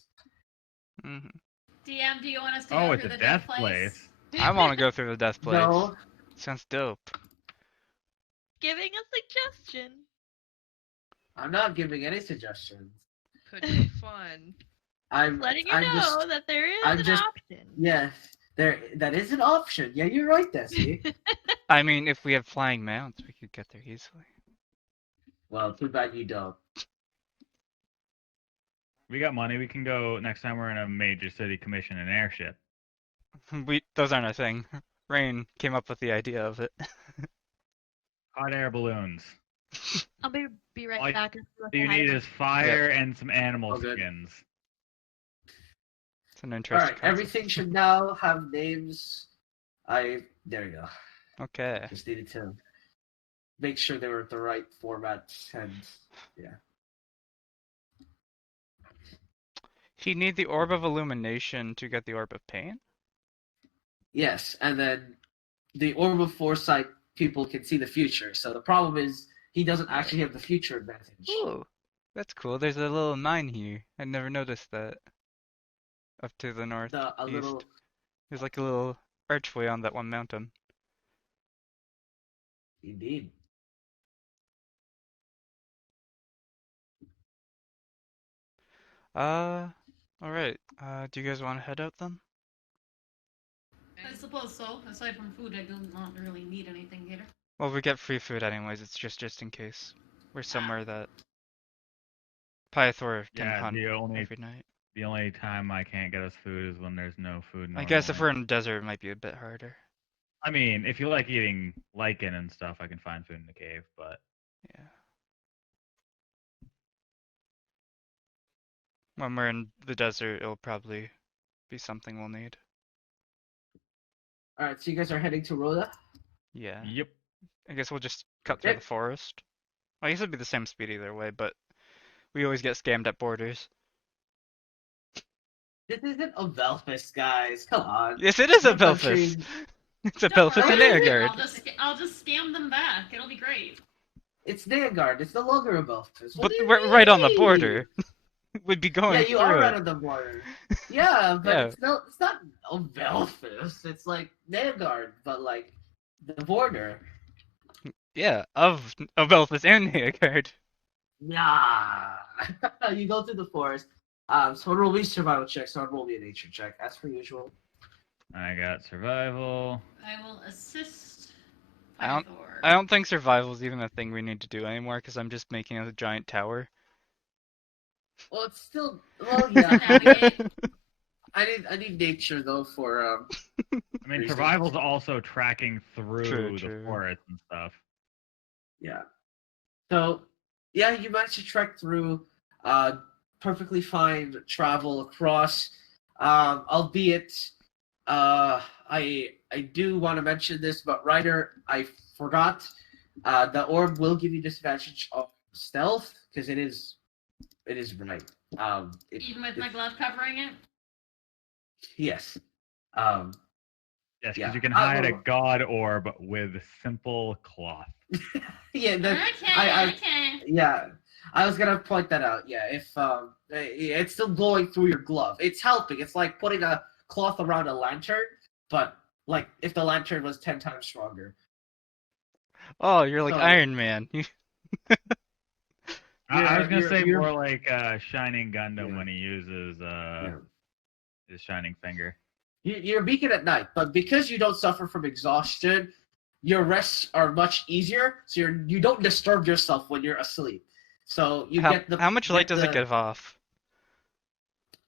Mm-hmm. DM, do you want us to Oh, go it's through a the death death place. I want to go through the death place. No, Sounds dope. Giving a suggestion. I'm not giving any suggestions. Could be fun. I'm Letting you I'm know just that there is I'm an just- option. yes. That is an option. Yeah, you're right, Desi. I mean, if we have flying mounts, we could get there easily. Well, too bad you don't. We got money. We can go next time we're in a major city, commission an airship. Those aren't a thing. Rain came up with the idea of it. Hot air balloons. I'll be right All back. All you need is fire and some animal All good. skins. It's an All interesting right, concept. everything should now have names. There you go. Okay. Just needed to make sure they were the right format and yeah. You need the Orb of Illumination to get the Orb of Pain? Yes, and then the Orb of Foresight people can see the future. So the problem is he doesn't actually have the future advantage. Ooh, that's cool. There's a little mine here. I never noticed that. Up to the north, A little There's like a little archway on that one mountain. indeed. Alright. Do you guys want to head out then? I suppose so. Aside from food, I do not really need anything here. Well, we get free food anyways. It's just in case we're somewhere that Pythor can Yeah, hunt the every night. only time I can't get us food is when there's no food. I guess if normally. we're in the desert, it might be a bit harder. I mean, if you like eating lichen and stuff, I can find food in the cave. But Yeah. When we're in the desert, it'll probably be something we'll need. All right, so you guys are heading to Rhoda. Yeah. yep. I guess we'll just cut through Okay. the forest. I guess it'd be the same speed either way, but we always get scammed at borders. This isn't a Belfast, guys. Come on. Yes, it is a The country- Belfast. It's a Don't Belfast worry, in Airguard. I'll just scam them back. It'll be great. It's Neagard. It's no longer a Belfast. What But do you we're right on the mean? border. We'd be going Yeah, you through are it. right on the border. Yeah, but Yeah. it's not a Belfast. It's like Neagard, but like the border. Yeah, of Belfast and Airguard. Nah. You go through the forest. So roll me survival check, so roll me a nature check, as per usual. I got survival. I will assist I don't- Pythor. I don't think survival is even a thing we need to do anymore because I'm just making a giant tower. Well, it's still yeah. Navigate. I need nature though for I mean, Reasons. survival's also tracking through True, the true. forest and stuff. yeah. So yeah, you managed to trek through perfectly fine travel across albeit I do want to mention this, but Ryder, I forgot the orb will give you disadvantage of stealth because it is right. Even with my glove covering it. Yes. Yes, because Yeah. you can hide a well- god orb with simple cloth. Yeah. Okay. Yeah, I was gonna point that out. Yeah, if it's still going through your glove, it's helping. It's like putting a cloth around a lantern, but like if the lantern was 10 times stronger. Oh, you're like So, Iron Man. I was gonna you're, say you're, more like Shining Gundam Yeah. when he uses yeah. his shining finger. You're beacon at night, but because you don't suffer from exhaustion, your rests are much easier. So you don't disturb yourself when you're asleep. So you How much light does it give off?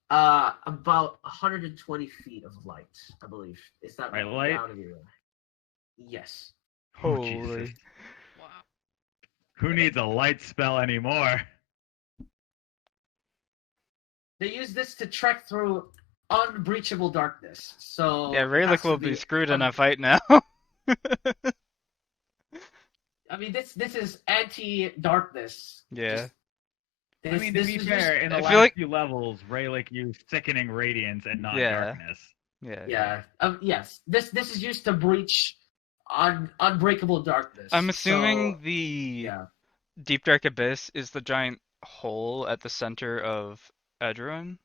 about 120 feet of light, I believe. Is that White light? down in your Yes. Oh Jesus! Holy. Wow. Who needs a light spell anymore? They use this to trek through unbreachable darkness. So Yeah, it has Raylick to will be be screwed in a fight now. I mean, this is anti-darkness. Yeah. I mean, to This be was fair, used- in the I last feel like- few levels, Raylick used sickening radiance and not Yeah. darkness. Yeah. Yeah. Yes. This is used to breach unbreakable darkness. I'm assuming So, the yeah. Deep Dark Abyss is the giant hole at the center of Edron.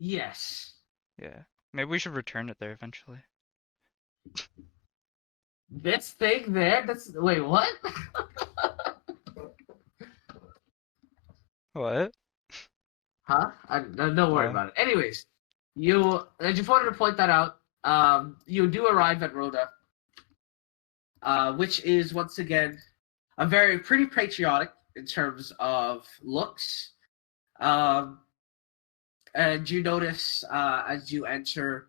Yes. Yeah. Maybe we should return it there eventually. This thing there. Wait. What? What? Huh? Don't worry about it. Anyways, I just wanted to point that out. You do arrive at Rhoda, which is once again a pretty patriotic in terms of looks. And you notice as you enter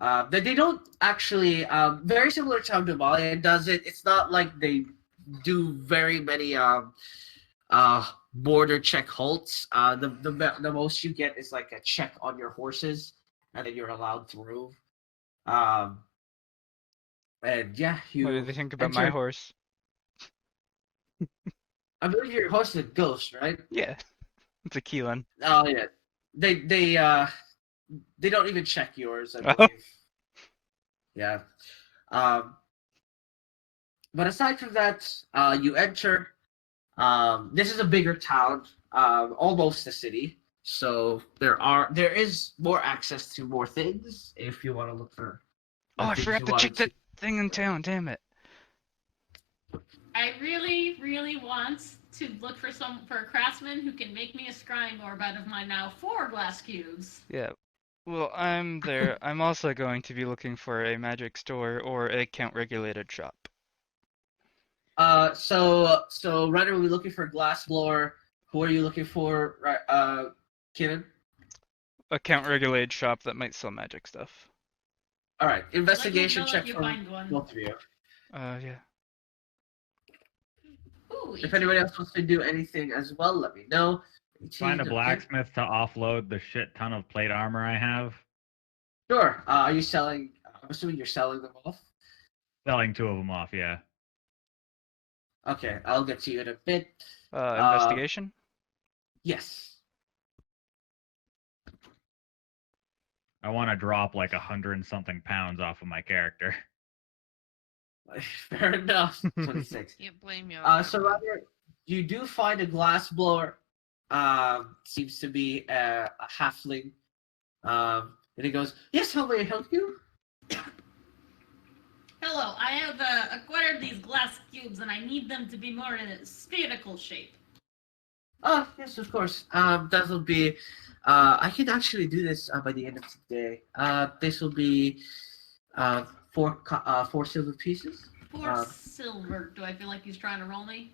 that they don't actually very similar to how Dumalia does it. It's not like they do very many border check halts. The most you get is like a check on your horses, and then you're allowed through. Um, and yeah, What do you they think about enter. my horse? I believe your horse is a ghost, right? Yeah. It's a Keelan. Oh yeah. They don't even check yours, I Oh. believe. Yeah. Um, but aside from that, you enter. This is a bigger town, almost a city. So there is more access to more things if you want to look for. Oh, I things forgot you to wanted check that thing in town. Damn it. I really, really want to look for a craftsman who can make me a scrying orb out of my now 4 glass cubes. Yeah. Well, I'm there. I'm also going to be looking for a magic store or a count regulated shop. So Ryder will be looking for a glass blower. Who are you looking for, right? Keenan? A count regulated shop that might sell magic stuff. All right, investigation Let me know check if you from find one. both of you. Yeah. Ooh, If anybody else wants to do anything as well, let me know. Find a 18, okay. blacksmith to offload the shit ton of plate armor I have. Sure. Are you selling? I'm assuming you're selling them off. Selling 2 of them off, yeah. Okay, I'll get to you in a bit. Investigation? Yes. I want to drop like 100 and something pounds off of my character. Fair enough. 26. Can't blame you. On that So one. Ryder, you do find a glass blower. Seems to be a halfling. And he goes, "Yes, how may I help you?" Hello, I have acquired these glass cubes and I need them to be more in a spherical shape. Oh, yes, of course. That will be. I can actually do this by the end of today. This will be 4 silver pieces. 4 silver. Do I feel like he's trying to roll me?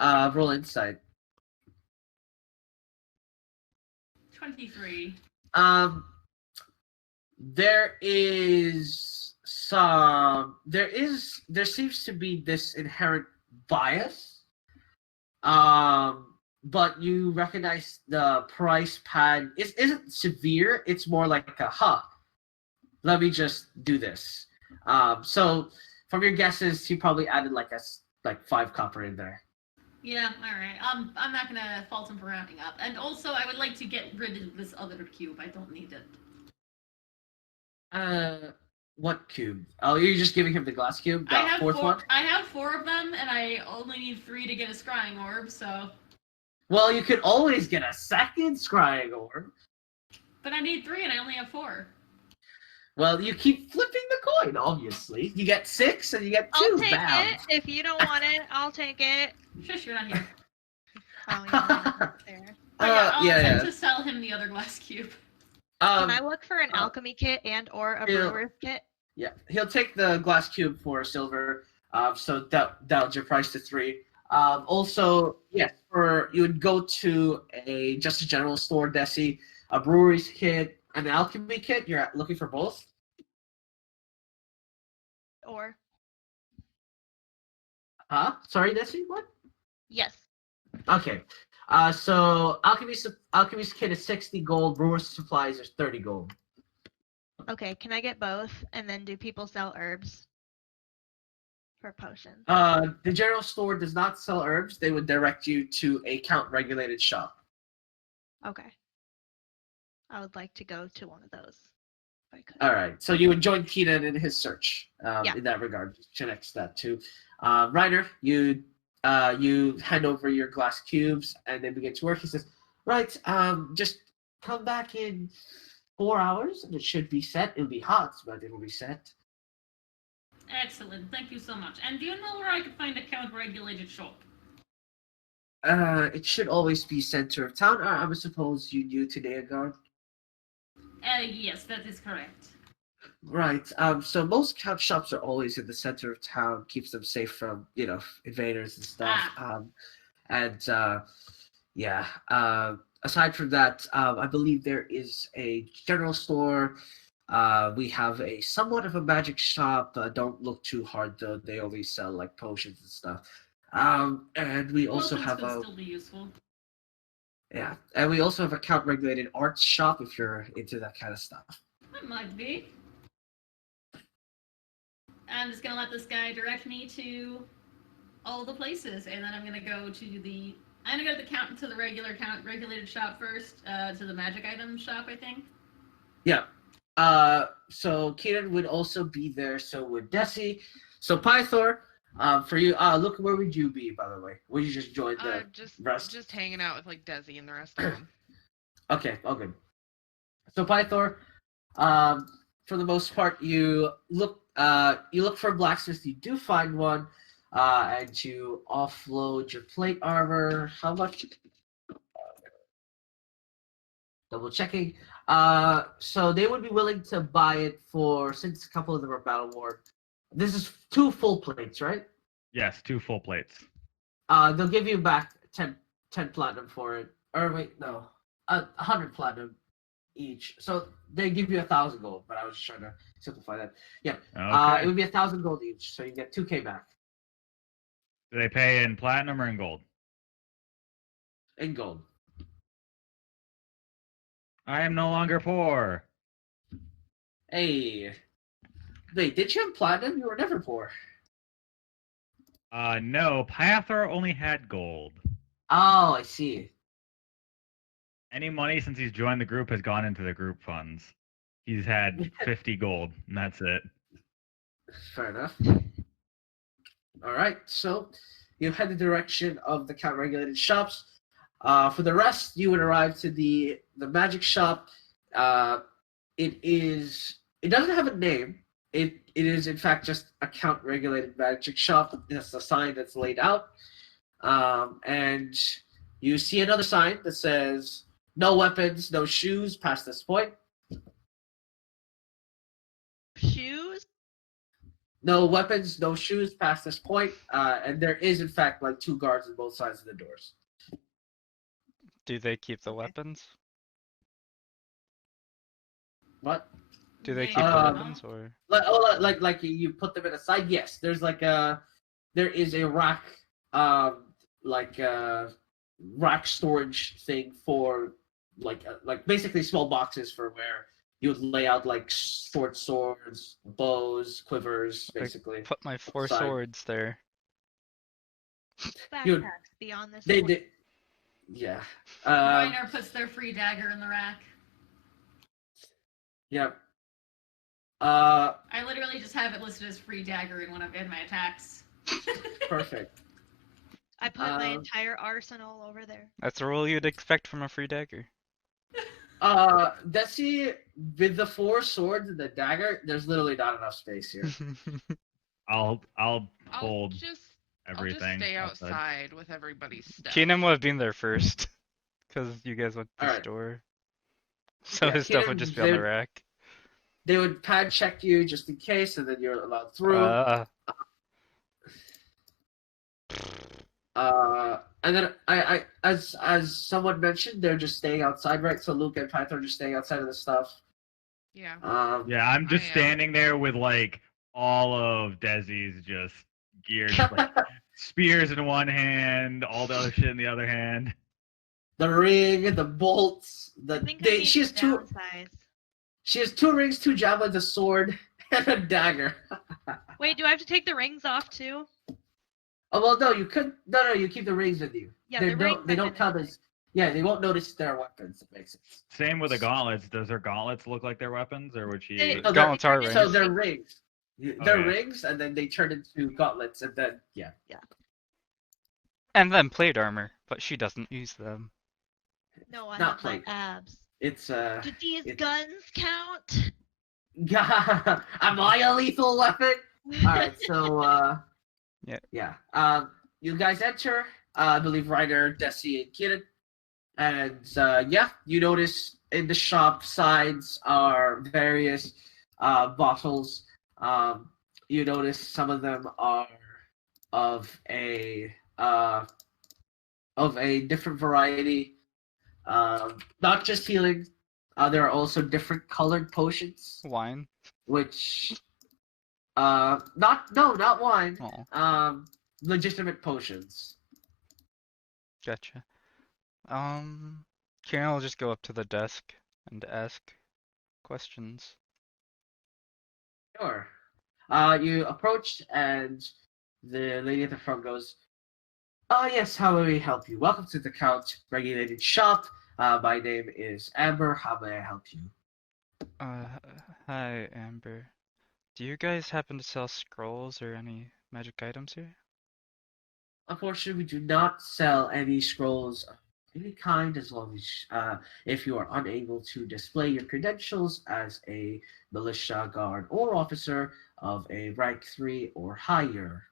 Roll insight. 23. There seems to be this inherent bias. But you recognize the price pad isn't severe. It's more like let me just do this. So from your guesses, he probably added like 5 copper in there. Yeah, alright. I'm not gonna fault him for rounding up. And also, I would like to get rid of this other cube. I don't need it. What cube? Oh, you're just giving him the glass cube? The I have fourth one? I have 4 of them, and I only need 3 to get a scrying orb, so... Well, you could always get a second scrying orb. But I need 3, and I only have 4. Well, you keep flipping the coin. Obviously, you get 6 and you get 2. I'll take Bam. it. If you don't want it, I'll take it. Shush, you're not here. Oh, you're not there. But yeah, I'll yeah, attempt yeah. to sell him the other glass cube. Can I look for an uh, alchemy kit and or a yeah. brewer's kit? Yeah, he'll take the glass cube for silver. So that'll your price to 3. Also, yes, for you would go to just a general store, Desi, a brewery's kit, an alchemy kit. You're looking for both. Or Huh? Sorry, Desi. What? yes. Okay. So alchemy's kit is 60 gold. Brewer's supplies is 30 gold. Okay, can I get both? And then do people sell herbs for potions? The general store does not sell herbs. They would direct you to a count-regulated shop. Okay. I would like to go to one of those. If I could. All right. So you would join Keenan in his search Yeah. in that regard. Connects that to Reiner. You hand over your glass cubes and they begin to work. He says, "Right. Just come back in 4 hours and it should be set. It'll be hot, but it will be set." Excellent, thank you so much. And do you know where I could find a count-regulated shop? It should always be center of town. I would suppose you knew today ago. Yes, that is correct. Right. So most count shops are always in the center of town, keeps them safe from, invaders and stuff. Yeah. Aside from that, I believe there is a general store. We have a somewhat of a magic shop. Don't look too hard though. They only sell like potions and stuff. And we also Potions have could a still be useful. and we also have a count regulated arts shop if you're into that kind of stuff. That might be. I'm just gonna let this guy direct me to all the places, and then I'm gonna go to the regular count regulated shop first, to the magic item shop, I think. Yeah. So Kieran would also be there. So would Desi. So Pythor, for you, look, where would you be, by the way? Would you just join the rest? Just hanging out with like Desi and the rest of them. Okay, all good. So Pythor, for the most part, you look for a blacksmith. You do find one, and you offload your plate armor. How much? Double checking. So they would be willing to buy it for, since a couple of them are battle worn. This is 2 full plates, right? Yes, 2 full plates. They'll give you back 10 platinum for it. Or wait, no, 100 platinum each. So they give you 1,000 gold. But I was just trying to simplify that. Yeah. Okay. It would be 1,000 gold each, so you get 2K back Do they pay in platinum or in gold? in gold. I am no longer poor. Hey, wait, did you have platinum? You were never poor. No, Pythor only had gold. Oh, I see. Any money since he's joined the group has gone into the group funds. He's had 50 gold, and that's it. Fair enough. All right, so you head the direction of the count-regulated shops. For the rest, you would arrive to the magic shop. It doesn't have a name. It is in fact just a count-regulated magic shop. It's a sign that's laid out, and you see another sign that says "No weapons, no shoes past this point." Shoes? No weapons, no shoes past this point. And there is in fact like 2 guards on both sides of the doors. Do they keep the Okay. weapons? What? Do they Maybe keep the Um, weapons or? Like you put them in a side. Yes, there is a rack, rack storage thing for like basically small boxes for where you would lay out like short swords, bows, quivers, Like, basically. put my 4 side. swords there. Backpacks beyond this They point. did. Yeah. Reiner puts their free dagger in the rack. Yeah. I literally just have it listed as free dagger in in my attacks. Perfect. I put my Um, entire arsenal over there. That's a role you'd expect from a free dagger. Desi, with the 4 swords and the dagger, there's literally not enough space here. I'll I'll hold just everything stay outside. outside with everybody's stuff. Keenan would have been there first, because you guys went to the Alright. store. So Yeah, his stuff Keenan, would just be on the rack. They would pad check you just in case, and then you're allowed through. And then as someone mentioned, they're just staying outside, right? So Luke and Python are just staying outside of the stuff. Yeah. Yeah, I'm just I am. standing there with like all of Desi's just gear, just like spears in one hand, all the other shit in the other hand. The ring, the bolts, I think I need she has to two. downsize. She has 2 rings, 2 javelins, a sword, and a dagger. Wait, do I have to take the rings off too? Oh well, no, you could. No, you keep the rings with you. Yeah, They the rings They I'm don't gonna count as. Yeah, they won't notice their weapons. It makes sense. Same with the gauntlets. Does her gauntlets look like their weapons, or would she? They- No, Gauntlets are turn So rings. into they're rings. Oh, They're yeah. rings, and then they turn into gauntlets, and then yeah. And then plate armor, but she doesn't use them. No, I Not have my plate. abs. It's Do these it- guns count? Am I a lethal weapon? All right, so Yeah. yeah. You guys enter. I believe Ryder, Desi, and Kieran. And yeah, you notice in the shop sides are various bottles. You notice some of them are of a uh, different variety. Not just healing. There are also different colored potions, Wine. which not wine. Oh, Legitimate potions. gotcha. Kieran will just go up to the desk and ask questions. Sure. You approach, and the lady at the front goes, yes, how may we help you? Welcome to the Count Regulated Shop. My name is Amber. How may I help you? Uh, hi, Amber. Do you guys happen to sell scrolls or any magic items here? Unfortunately, we do not sell any scrolls of any kind as long as if you are unable to display your credentials as a militia guard or officer of a rank 3 or higher.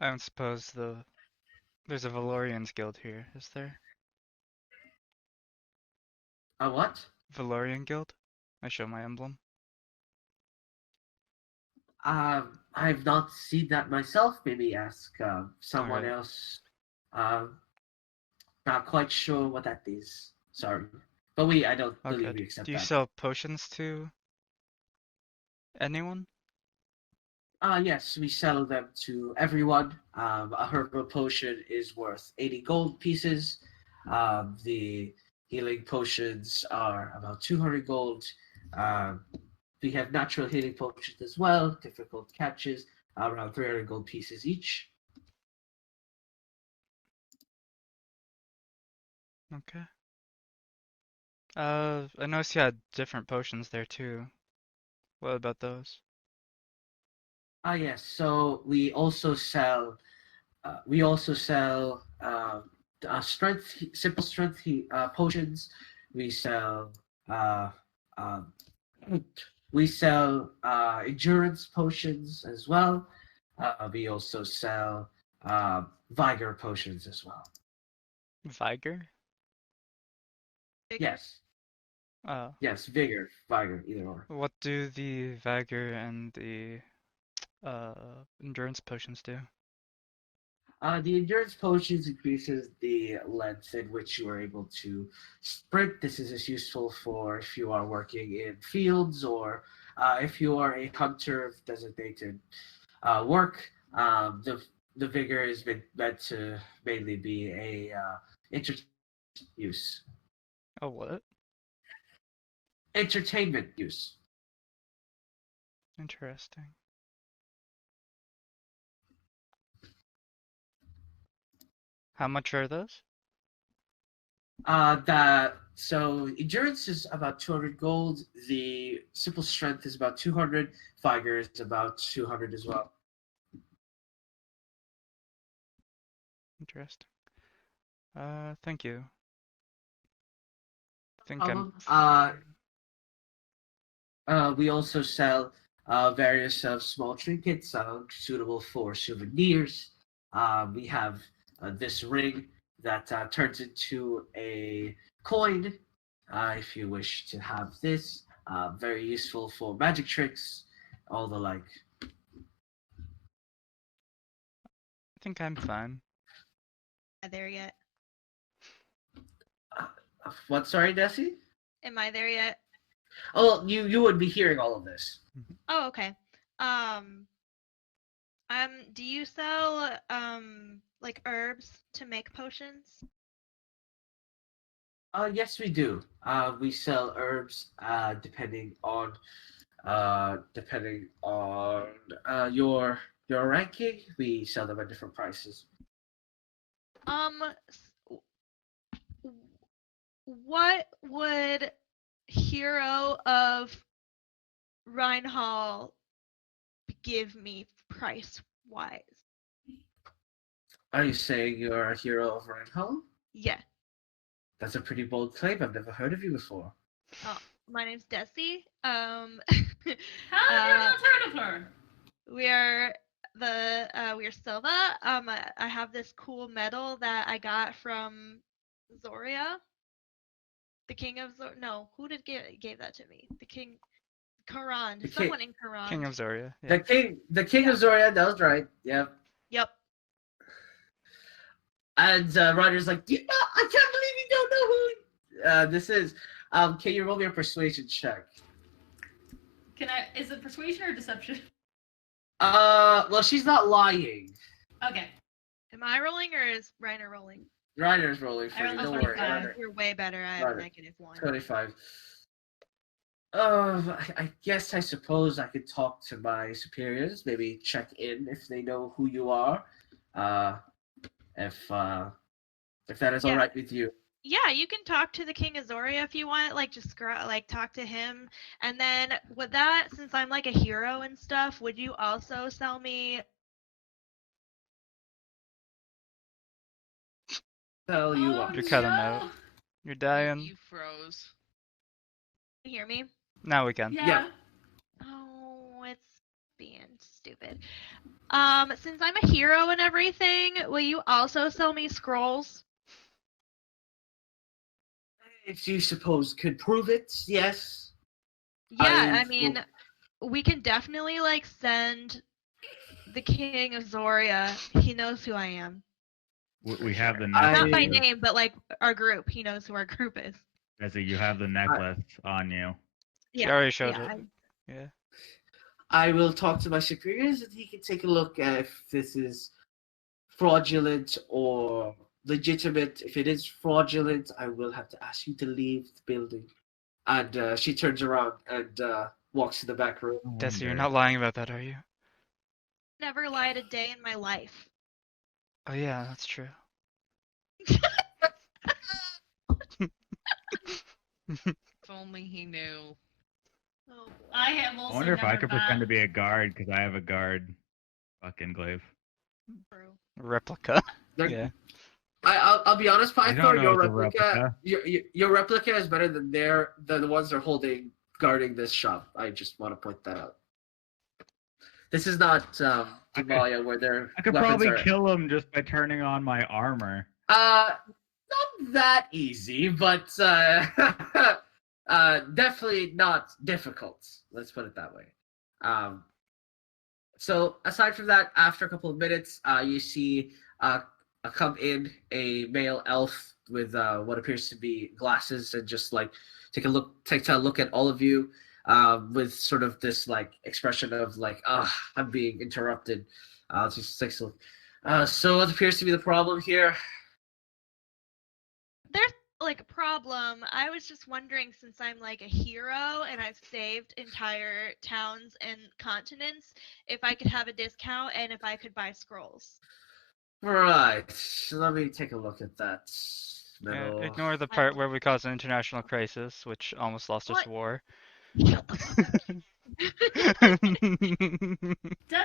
I don't suppose there's a Valorian's guild here, is there? A what? Valorian guild? I show my emblem. I've not seen that myself. Maybe ask someone Alright. else. Not quite sure what that is. Sorry, but I don't believe Okay. we accept Do you that. sell potions to anyone? Yes, we sell them to everyone. A herbal potion is worth 80 gold pieces. The healing potions are about 200 gold. Um, we have natural healing potions as well, difficult catches, around 300 gold pieces each. Okay. I noticed you had different potions there too. What about those? Yes, so we also sell simple strength potions. We sell uh, um, we sell endurance potions as well. We also sell vigor potions as well. Vigor? Yes, Oh. yes, vigor, either or. What do the vigor and the endurance potions do? The endurance potions increases the length in which you are able to sprint. This is useful for if you are working in fields or if you are a hunter of designated work. The vigor is meant to mainly be a entertainment use. Oh, what? Entertainment use. Interesting. How much are those? So endurance is about 200 gold. The simple strength is about 200. Vigor is about 200 as well. Interesting. Thank you. I think I'm Problem. We also sell various small trinkets suitable for souvenirs. We have this ring that turns into a coin. If you wish to have this, very useful for magic tricks, all the like. I think I'm fine. There yet? What? Sorry, Desi? Am I there yet? Oh, you would be hearing all of this. Oh, okay. Do you sell like herbs to make potions? Yes, we do. We sell herbs depending on your ranking. We sell them at different prices. What would hero of Reinhall give me price wise? Are you saying you're a hero of Reinhall? Yeah. That's a pretty bold claim. I've never heard of you before. Oh, my name's Desi. How have you not heard of her? We are Silva. I have this cool medal that I got from Zoria. The king of no, who gave that to me? The king Karan. Someone in Karan. King of Zoria. Yeah. The king of Zoria. That was right. Yep. Yep. And Roger's like, I can't believe you don't know who this is. Can you roll me a persuasion check? Is it persuasion or deception? Well, she's not lying. Okay. Am I rolling or is Reiner rolling? Reiner's rolling for you. Don't worry. Reiner. You're way better. I have -1. 25. I guess I suppose I could talk to my superiors, maybe check in if they know who you are. If that is all right with you. Yeah, you can talk to the King of Zoria if you want. Like, just talk to him. And then with that, since I'm like a hero and stuff, would you also sell me? Tell you what. You're cutting out. You're dying. You froze. Can you hear me? Now we can. Yeah. Oh, it's being stupid. Since I'm a hero and everything, will you also sell me scrolls? If you suppose could prove it, yes. Yeah, I mean, we can definitely like send the King of Zoria. He knows who I am. We have the Not necklace. by name, but like our group. He knows who our group is. Desi, you have the necklace on you. She already showed it. Yeah. I will talk to my superiors and he can take a look at if this is fraudulent or legitimate. If it is fraudulent, I will have to ask you to leave the building. And she turns around and walks to the back room. Desi, you're not lying about that, are you? Never lied a day in my life. Oh yeah, that's true. If only he knew. Oh, boy. I have I also wonder if I never could pretend to be a guard because I have a guard fucking glaive. Replica. They're- Yeah. I'll be honest, I Pythor, don't know your it's a replica, your replica is better than the ones they're guarding this shop. I just want to point that out. This is not Himalaya where their I could weapons probably are. kill him just by turning on my armor. Not that easy, but definitely not difficult. Let's put it that way. So aside from that, after a couple of minutes, you see come in a male elf with what appears to be glasses and just like take a look at all of you with sort of this like expression of like, I'm being interrupted. Just takes a look. So what appears to be the problem here? There's like a problem. I was just wondering, since I'm like a hero and I've saved entire towns and continents, if I could have a discount and if I could buy scrolls. Right. Let me take a look at that. Yeah, Metal. ignore the part where we caused an international crisis, which almost lost us What? war. Does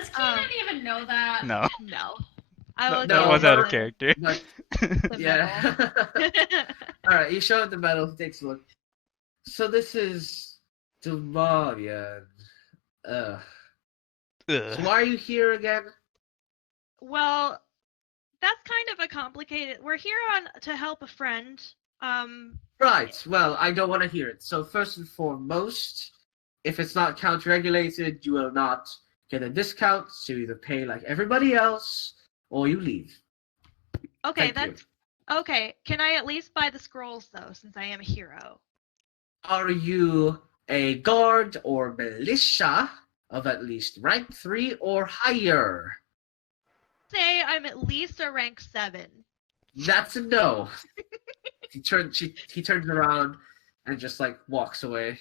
Keenan even know that? No. No. I will That No, was give out of her- character. but the yeah. medal. All right, you show him the medal. He takes a look. So this is Demarian. Ugh. So why are you here again? Well, that's kind of a complicated. We're here to help a friend. Right. Well, I don't want to hear it. So first and foremost, if it's not count-regulated, you will not get a discount. So you either pay like everybody else, or you leave. Okay, Thank you. that's okay. Can I at least buy the scrolls though, since I am a hero? Are you a guard or militia of at least rank 3 or higher? Say I'm at least a rank 7. That's a no. he turns around and just like walks away.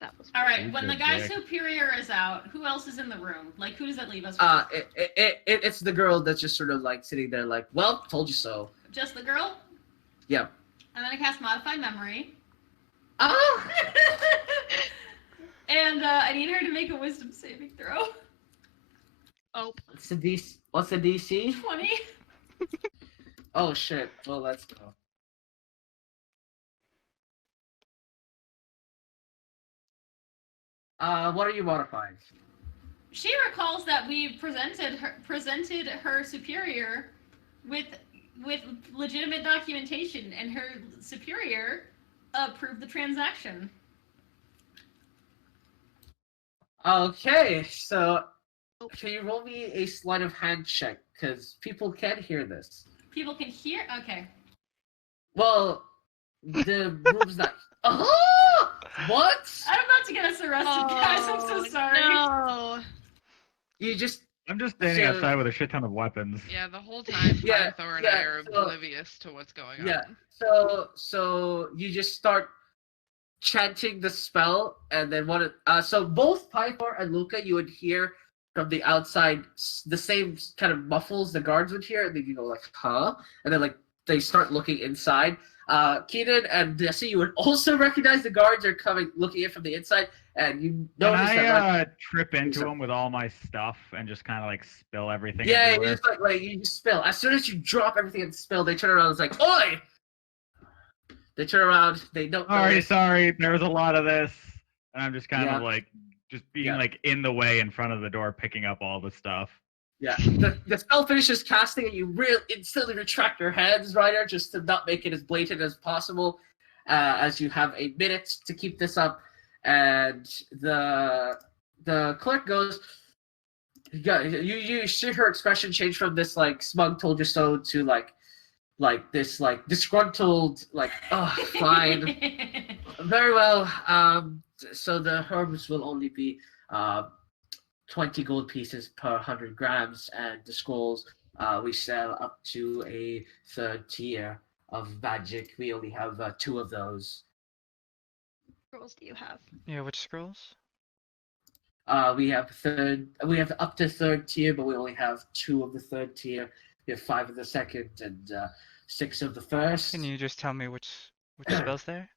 That was All right, You when the good, guy Dick. superior is out, who else is in the room? Like, who does that leave us with? It's the girl that's just sort of like sitting there like, well, told you so. Just the girl? Yep. I'm gonna cast Modify Memory. Oh! And I need her to make a Wisdom saving throw. Oh, What's the DC? 20. Oh shit. Well, let's go. What are you modifying? She recalls that we presented her superior with legitimate documentation, and her superior approved the transaction. Okay, so can you roll me a sleight of hand check? Because people can hear this. People can hear. Okay. Well, the room's not. Oh! What? I'm about to get us arrested, guys. I'm so sorry. No. You just. I'm just standing So- outside with a shit ton of weapons. Yeah, the whole time Yeah, Firethor and yeah, I are so- oblivious to what's going on. Yeah. So you just start chanting the spell, and then so both Pythor and Luca, you would hear from the outside the same kind of muffles the guards would hear, and then you go like, huh? And then like they start looking inside. Keenan and Jesse, you would also recognize the guards are looking in from the inside, and you Can notice I that like trip into so- him with all my stuff and just kind of like spill everything yeah, you everywhere? just like you just spill. As soon as you drop everything and spill, they turn around and it's like, oi! They turn around, they don't notice. Sorry, there was a lot of this. And I'm just kind Yeah. of like, just being Yeah. like in the way in front of the door, picking up all the stuff. Yeah, the spell finishes casting, and you instantly retract your hands, Ryder, just to not make it as blatant as possible. As you have a minute to keep this up, and the clerk goes. You see her expression change from this like smug told you so to like this like disgruntled like oh fine. Very well. So the herbs will only be 20 gold pieces per 100 grams, and the scrolls we sell up to a third tier of magic. We only have 2 of those. Scrolls do you have? Yeah, which scrolls? We have up to third tier, but we only have 2 of the third tier. We have 5 of the second and 6 of the first. Can you just tell me which spells there?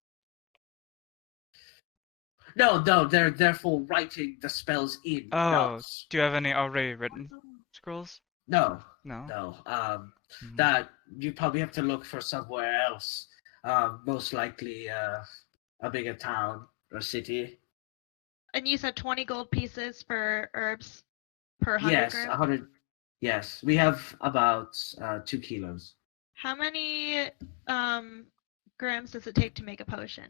No, they're for writing the spells in Oh, notes. do you have any already written scrolls? No, No. no. Hmm. That you probably have to look for somewhere else. Most likely a bigger town or city. And you said 20 gold pieces for herbs per 100 Yes, grams? 100. Yes, we have about 2 kilos. How many grams does it take to make a potion?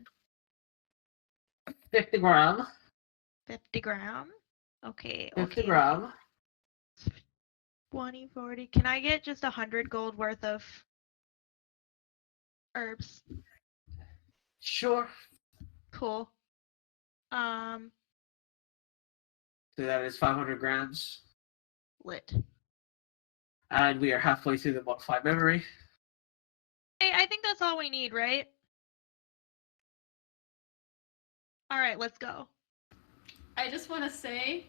50 gram. 50 gram? Okay, 50 okay. gram. 20, 40. Can I get just 100 gold worth of herbs? Sure. Cool. So that is 500 grams. Lit. And we are halfway through the modified memory. Hey, I think that's all we need, right? All right, let's go. I just want to say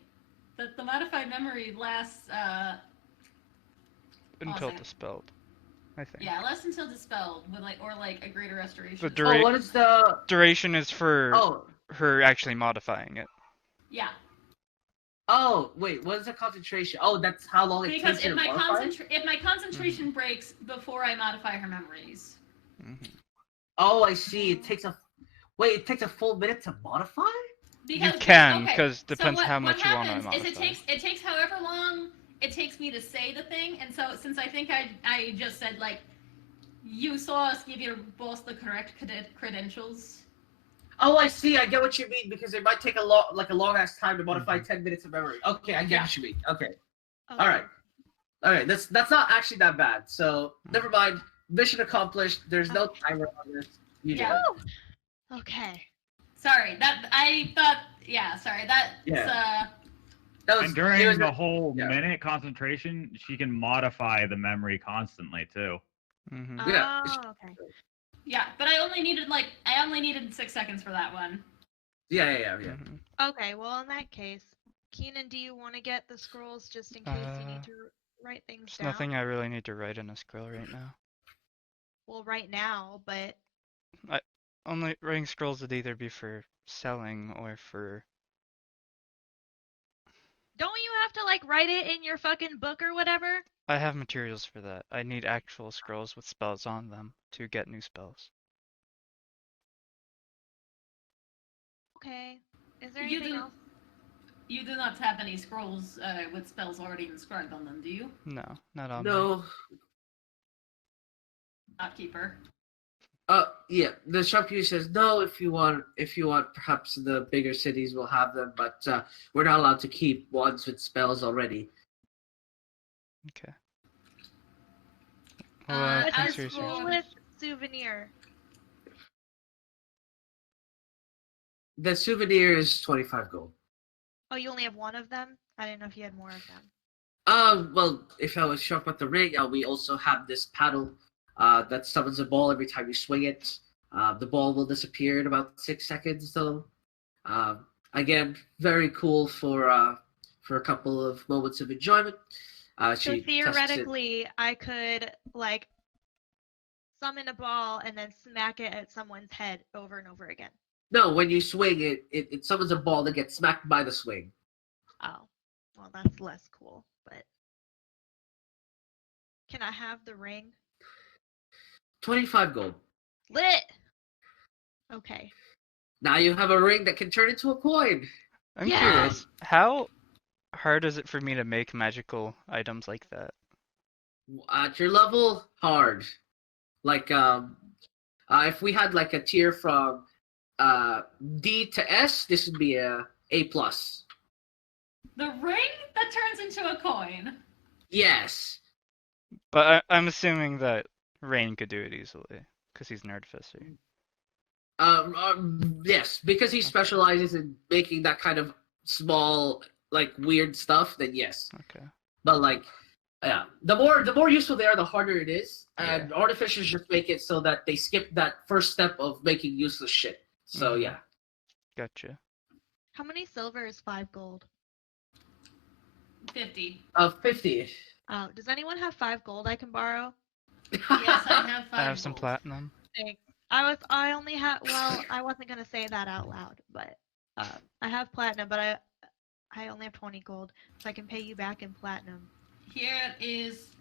that the modified memory lasts. Until second. dispelled, I think. Yeah, lasts until dispelled with like a greater restoration. The dura- Oh, what is the... Duration is for Oh, her actually modifying it. Yeah. Oh, wait, what is the concentration? Oh, that's how long it Because takes you to modify it? if my concentration breaks before I modify her memories. Oh, I see. It takes a full minute to modify? You Because can, okay, because so depends how what much you want to happens is modify. it takes however long it takes me to say the thing, and so since I think I just said like you saw us give your boss the correct credentials. Oh, I see. I get what you mean because it might take a long ass time to modify 10 minutes of memory. Okay, I get what you mean. Okay. Okay. All right. All right. That's not actually that bad. So never mind. Mission accomplished. There's no timer on this. You did Yeah. it. Woo! Okay. Sorry, that I thought. Yeah, sorry. That's Yeah. That was And during it was the whole yeah. minute concentration, she can modify the memory constantly too. Yeah. Oh, okay. yeah, but I only needed 6 seconds for that one. Yeah. Okay, well, in that case, Keenan, do you want to get the scrolls just in case you need to write things There's down? nothing I really need to write in a scroll right now. Well, right now, but Only writing scrolls would either be for selling or for. don't you have to like write it in your fucking book or whatever? I have materials for that. I need actual scrolls with spells on them to get new spells. Okay. Is there You anything do- else? You do not have any scrolls with spells already inscribed on them, do you? No, not on me. No. Shopkeeper. Yeah. The shopkeeper says no. If you want, perhaps the bigger cities will have them, but we're not allowed to keep ones with spells already. Okay. Well, As thanks for your for- service. Coolest souvenir. The souvenir is 25 gold. Oh, you only have one of them? I didn't know if you had more of them. Well, if I was shocked with the ring, we also have this paddle that summons a ball every time you swing it. The ball will disappear in about 6 seconds, though. Again, very cool for a couple of moments of enjoyment. So She tests it. theoretically, I could like summon a ball and then smack it at someone's head over and over again. No, when you swing it, it summons a ball that gets smacked by the swing. Oh, well, that's less cool, but can I have the ring? 25 gold. Lit! Okay. Now you have a ring that can turn into a coin. I'm Yeah! curious, how hard is it for me to make magical items like that? At your level, hard. Like if we had like a tier from D to S, this would be A plus. The ring that turns into a coin. Yes. But I'm assuming that Rain could do it easily, because he's an artificer. Yes, because he specializes in making that kind of small, like weird stuff. Then yes. Okay. But like, yeah, the more useful they are, the harder it is. And artificers just make it so that they skip that first step of making useless shit. So Mhm. yeah. Gotcha. How many silver is 5 gold? 50. 50. Oh, does anyone have 5 gold I can borrow? Yes, I have 5 I have some gold. platinum. Thanks. I only have, well, I wasn't gonna say that out loud, but I have platinum, but I only have 20 gold, so I can pay you back in platinum. Here is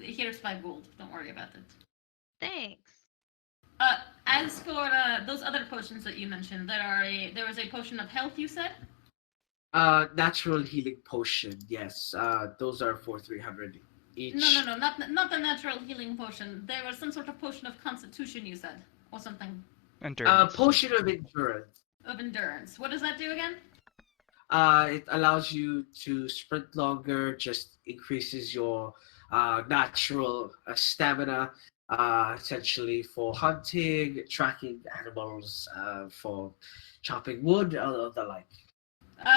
here's 5 gold. Don't worry about it. Thanks. As for those other potions that you mentioned, there was a potion of health, you said? Natural healing potion. Yes. Those are for 300 each. No, not the natural healing potion. There was some sort of potion of constitution, you said, or something. Endurance. Potion of endurance. Of endurance. What does that do again? It allows you to sprint longer. Just increases your natural stamina. Essentially for hunting, tracking animals, for chopping wood, or the like.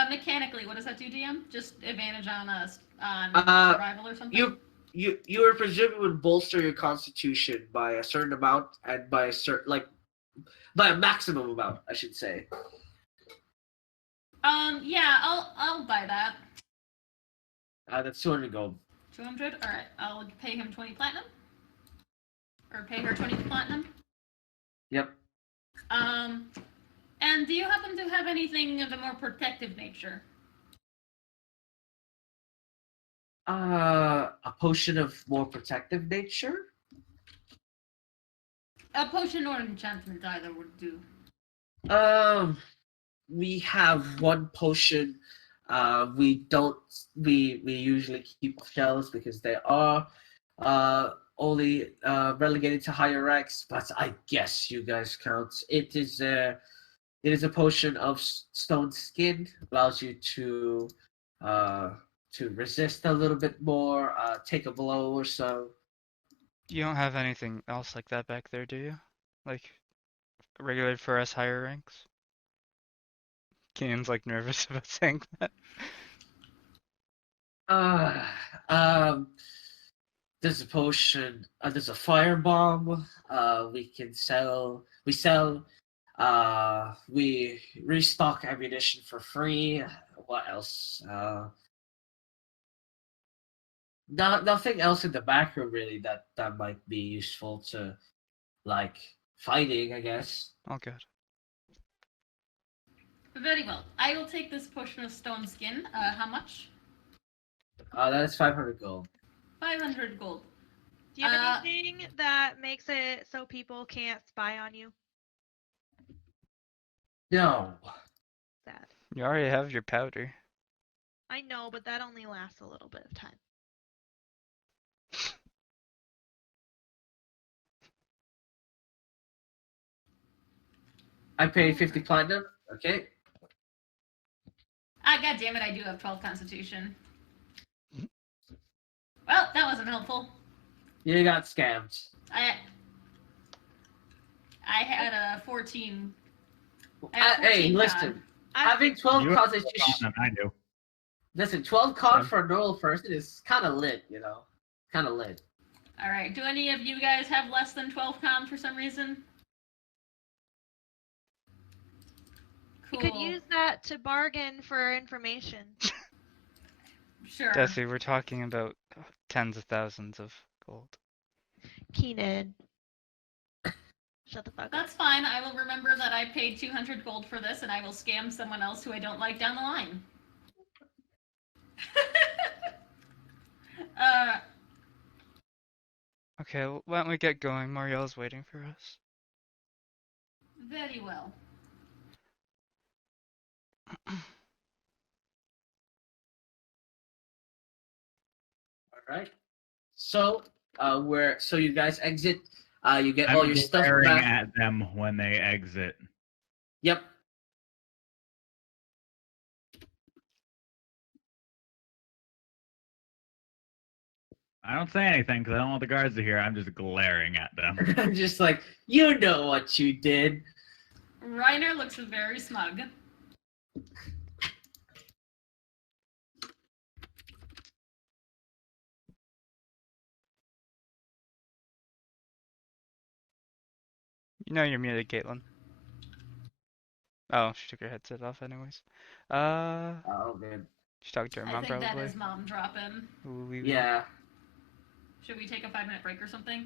Mechanically, what does that do, DM? Just advantage on Uh, survival or something? You were presumed would bolster your constitution by a certain amount and by a maximum amount, I should say. Yeah, I'll buy that. That's 200 gold. 200. All right, I'll pay him 20 platinum, or pay her 20 platinum. Yep. And do you happen to have anything of a more protective nature? A potion of more protective nature. A potion or enchantment, either would do. We have one potion. We don't. We usually keep shells because they are only relegated to higher ranks. But I guess you guys count. It is a potion of stone skin. Allows you uh to resist a little bit more. Take a blow or so. You don't have anything else like that back there, do you? Like, regulated for us higher ranks? Keenan's like nervous about saying that. Uh, um, there's a potion. There's a firebomb. We can sell. We sell. We restock ammunition for free. What else? Nothing else in the back room really that might be useful to like fighting. I guess. All good. Very well. I will take this potion of stone skin. How much? That is 500 gold. 500 gold. Do you have anything that makes it so people can't spy on you? No. Sad. You already have your powder. I know, but that only lasts a little bit of time. I pay 50 platinum. Okay. God damn it, I do have 12 constitution. Well, that wasn't helpful. You got scammed. I had a 14. I had 14 Hey, con. listen. Having 12 You cons have is more just. con than I do. Listen, 12 con Same. for a normal person is kind of lit, you know? Kind of lit. Alright, do any of you guys have less than 12 con for some reason? You Cool. could use that to bargain for information. Sure. Desi, we're talking about tens of thousands of gold. Keenan. Shut the fuck up. That's fine. I will remember that I paid 200 gold for this, and I will scam someone else who I don't like down the line. Okay, why don't we get going? Marielle's waiting for us. Very well. Alright. So, so you guys exit. You get I'm all your stuff glaring back. at them when they exit. Yep. I don't say anything because I don't want the guards to hear. I'm just glaring at them. I'm just like, you know what you did. Reiner looks very smug. You know you're muted, Caitlin. Oh, she took her headset off anyways. Oh, man. She's talking to her I mom think probably. that is mom dropping. Ooh, wee wee. Yeah. Should we take a 5-minute break or something?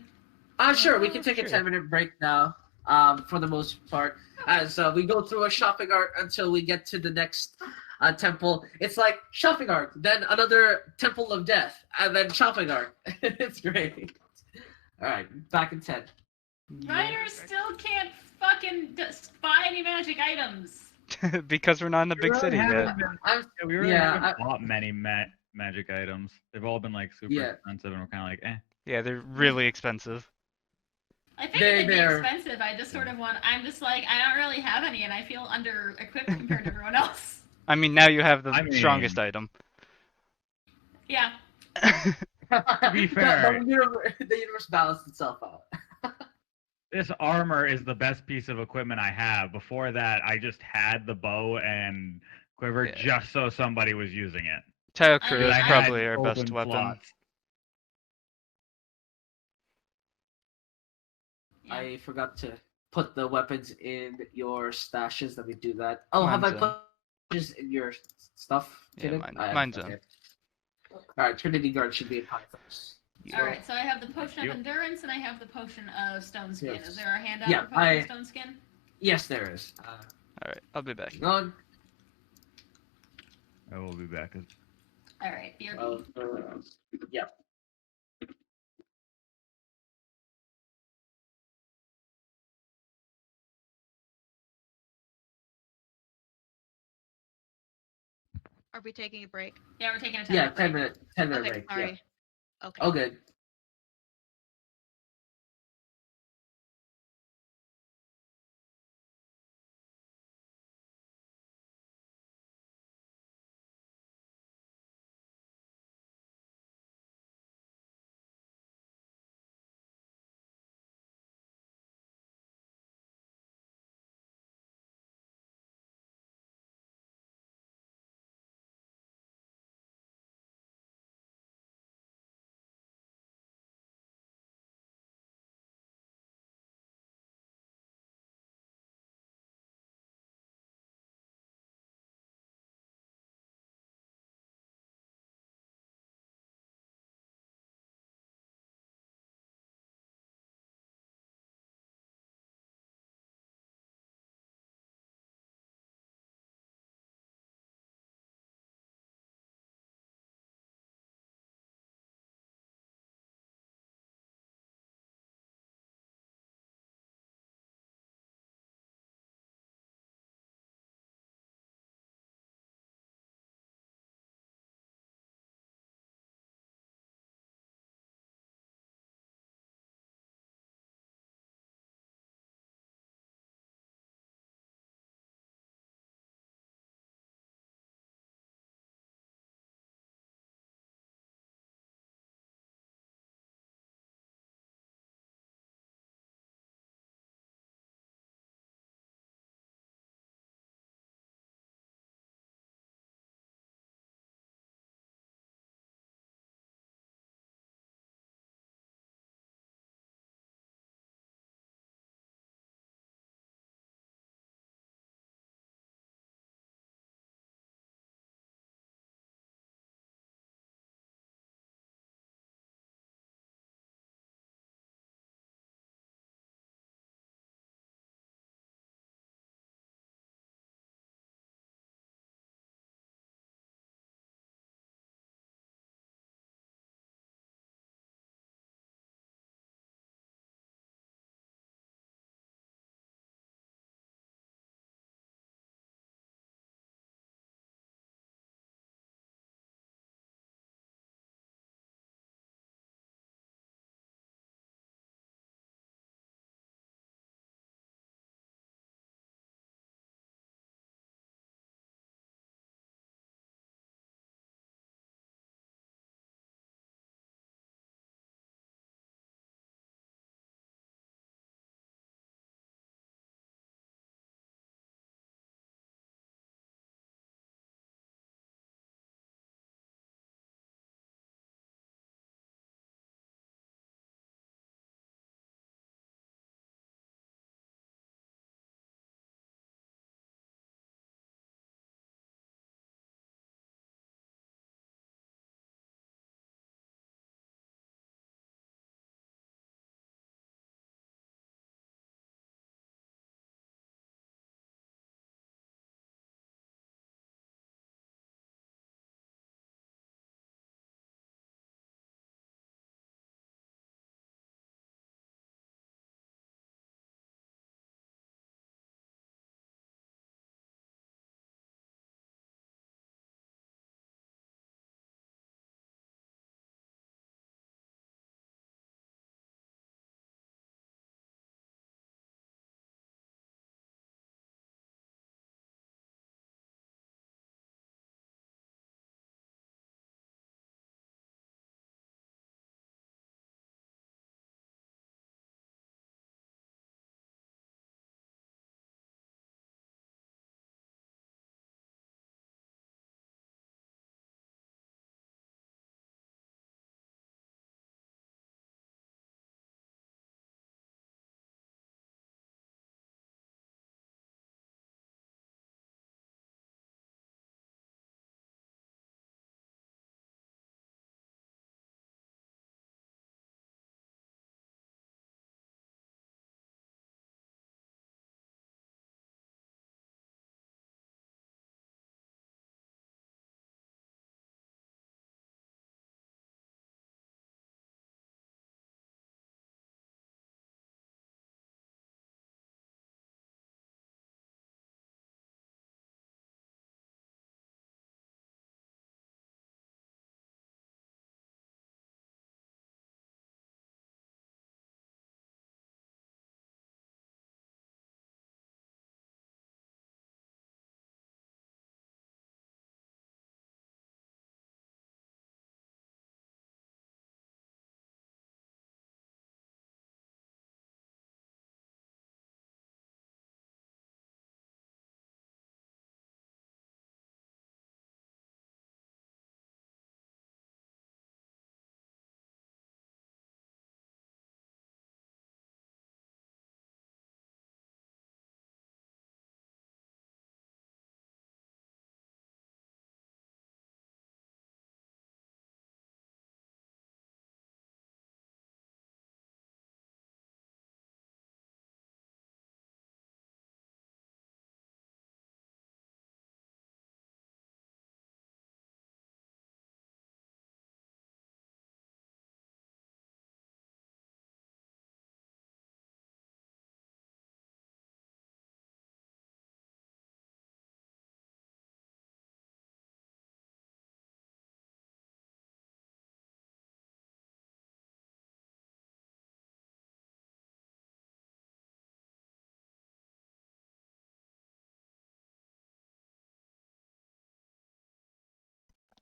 Sure, we can take Sure. a 10-minute break now, for the most part, as we go through a shopping art until we get to the next temple. It's like shopping art, then another temple of death, and then shopping art. It's great. Alright, back in 10. Reiner still can't fucking buy any magic items. Because we're not in a big really city yet. haven't been- we really Yeah, haven't bought many magic items. They've all been like super Yeah. expensive, and we're kind of like, eh. Yeah, they're really expensive. I think They're- they'd be they're- expensive. I just sort of want. I'm just like I don't really have any, and I feel under equipped compared to everyone else. I mean, now you have the I mean- strongest item. Yeah. To be fair- the universe balanced itself out. This armor is the best piece of equipment I have. Before that, I just had the bow and quiver Yeah. just so somebody was using it. Tail I crew mean, is I probably had our best open weapon. slots. Yeah. I forgot to put the weapons in your stashes. Let me do that. Oh, have I Mine's put just in your stuff? Yeah, Kidden? mine's okay. in. Alright, Trinity Guard should be in high first. All right. So I have the potion you. of endurance, and I have the potion of stone skin. Yes. Is there a handout Yeah, for potion of stone skin? Yes, there is. All right, I'll be back. No. I will be back. All right, BRB. Yeah. Are we taking a break? Yeah, we're taking a 10 Yeah. minute 10 break. minute. 10-minute Okay, break. sorry. Yeah. Okay. Oh, good.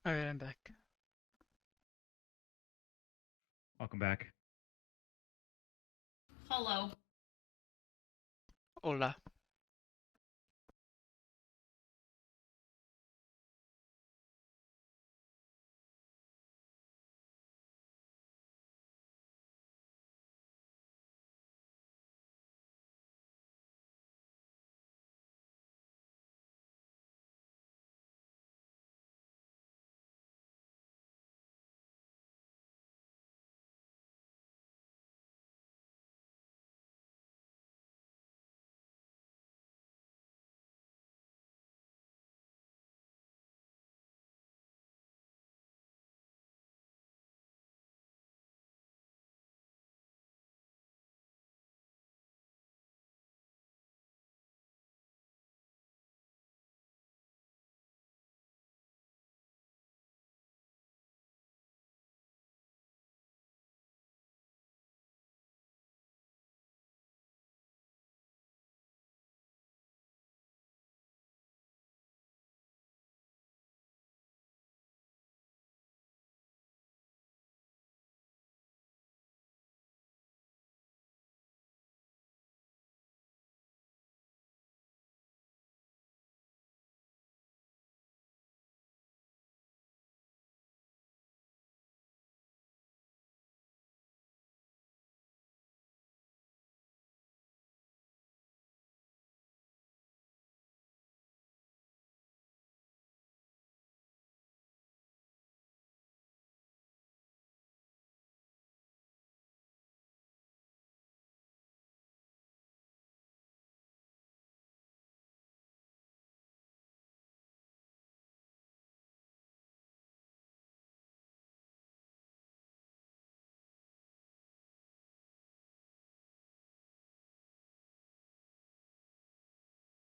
Alright, I'm back. Welcome back. Hello. Hola.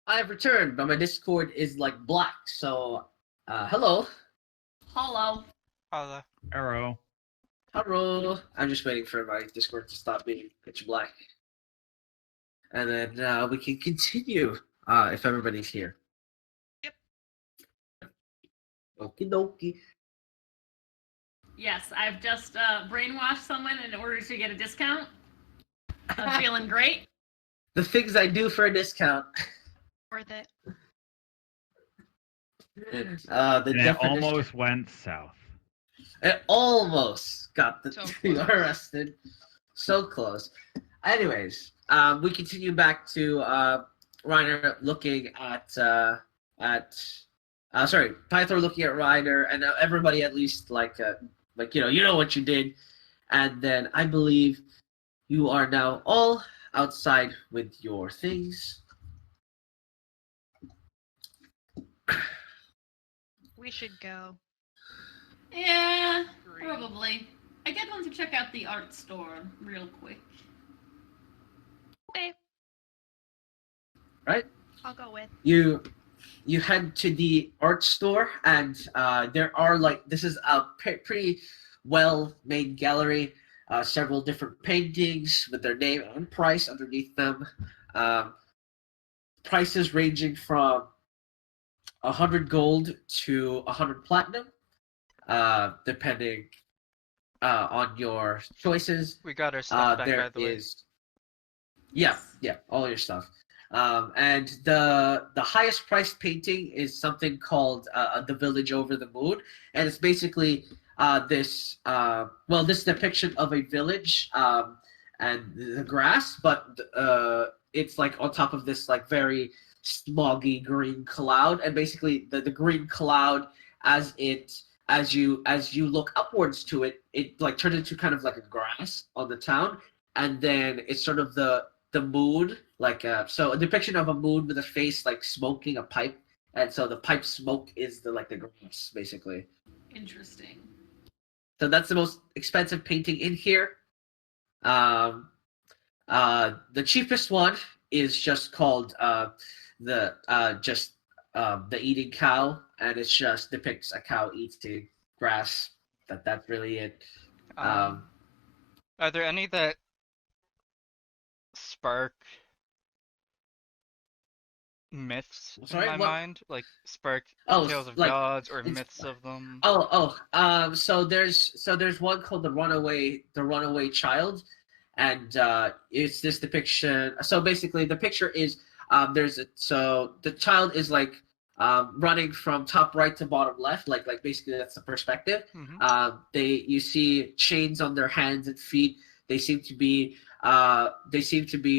I have returned, but my Discord is like black. So, hello, Hello. Hola. Arrow. hello. I'm just waiting for my Discord to stop being pitch black, and then we can continue. If everybody's here. Yep. Okie dokie. Yes, I've just brainwashed someone in order to get a discount. I'm feeling great. The things I do for a discount. Worth it. The And it definition. almost went south. It almost got the So you close. arrested. So close. Anyways, we continue back to Reiner looking at sorry, Pythor looking at Reiner, and everybody at least like you know what you did, and then I believe you are now all outside with your things. We should go. Yeah, Agree. probably. I did want to check out the art store real quick. Okay, Right? I'll go with. You head to the art store, and there are like this is a pretty well made gallery, several different paintings with their name and price underneath them, um, prices ranging from 100 gold to 100 platinum, depending on your choices. We got our stuff back, by There the way. is yeah, all your stuff. And the highest priced painting is something called "The Village Over the Moon," and it's basically this depiction of a village and the grass, but it's like on top of this like very smoggy green cloud, and basically the green cloud as you look upwards to it, it like turns into kind of like a grass on the town, and then it's sort of the moon, like so a depiction of a moon with a face like smoking a pipe, and so the pipe smoke is the like the grass basically. Interesting. So that's the most expensive painting in here. The cheapest one is just called the eating cow, and it just depicts a cow eating grass. That's really it. Um, Are there any that spark myths in Sorry, my what? mind, like spark Oh, tales of like gods or it's myths of them. so there's one called the Runaway Child, and it's this depiction. So basically, the picture is so the child is like running from top right to bottom left, like basically that's the perspective. Mm-hmm. You see chains on their hands and feet. They seem to be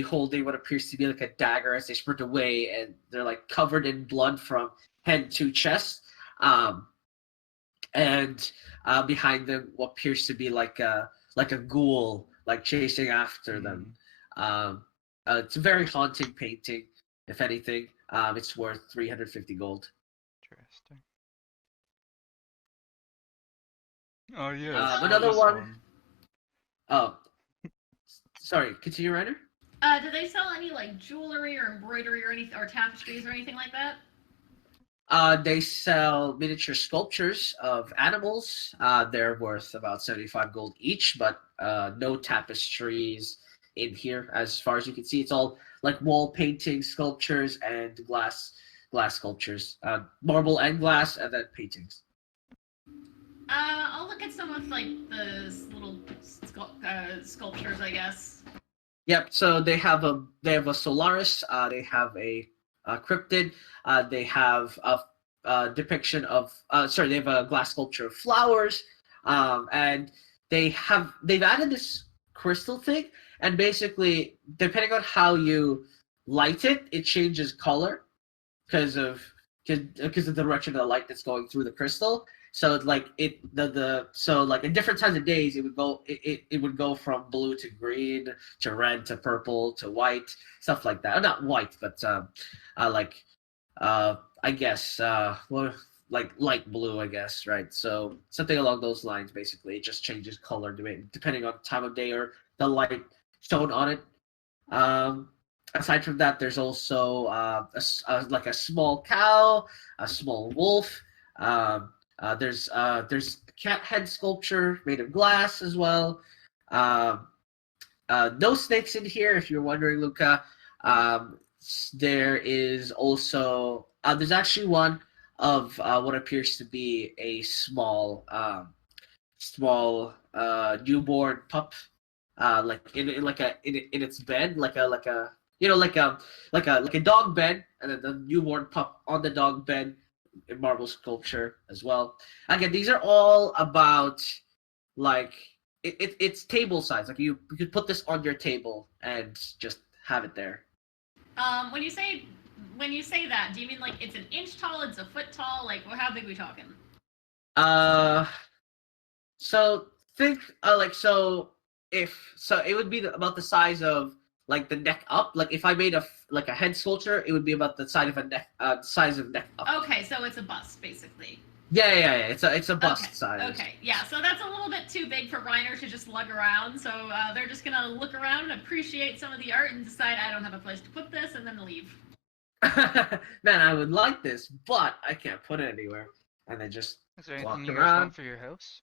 holding what appears to be like a dagger as they sprint away, and they're like covered in blood from head to chest. Um, and behind them what appears to be like a ghoul like chasing after them. Mm, It's a very haunting painting. If anything, it's worth 350 gold. interesting. Oh yeah, I saw Another this one. one. Oh, sorry. Continue, Ryder. Do they sell any like jewelry or embroidery or anything or tapestries or anything like that? They sell miniature sculptures of animals. They're worth about 75 gold each, but no tapestries in here. As far as you can see, it's all like wall painting, sculptures, and glass sculptures. Marble and glass, and then paintings. I'll look at some of like the little sculptures, I guess. Yep. So they have a Solaris. They have a cryptid. They have a depiction of sorry. They have a glass sculpture of flowers. And they've added this crystal thing, and basically depending on how you light it, it changes color because of because of the direction of the light that's going through the crystal. So it's like the so like in different times of days it would go from blue to green to red to purple to white, stuff like that. Not white, but like I guess well, like light blue, I guess, right? So something along those lines. Basically, it just changes color depending on time of day or the light shown on it. Um, Aside from that, there's also like a small cow, a small wolf. Um, there's cat head sculpture made of glass as well. Um, no snakes in here, if you're wondering, Luca. There is also there's actually one of what appears to be a small newborn pup, like in like in its bed, like a like a dog bed, and then the newborn pup on the dog bed in marble sculpture as well. Again, these are all about like it's table size. Like you could put this on your table and just have it there. Um, when you say when you say that, do you mean like it's an inch tall, it's a foot tall? Like, well, how big are we talking? Uh, so think like so it would be about the size of like the neck up. Like if I made like a head sculpture, it would be about the size of a neck size of neck up. Okay, so it's a bust, basically. Yeah. It's a bust Okay. size. Okay. Yeah. So that's a little bit too big for Reiner to just lug around. So they're just gonna look around and appreciate some of the art and decide I don't have a place to put this, and then leave. Man, I would like this, but I can't put it anywhere. And they just Is there walk anything you guys around. want for your house?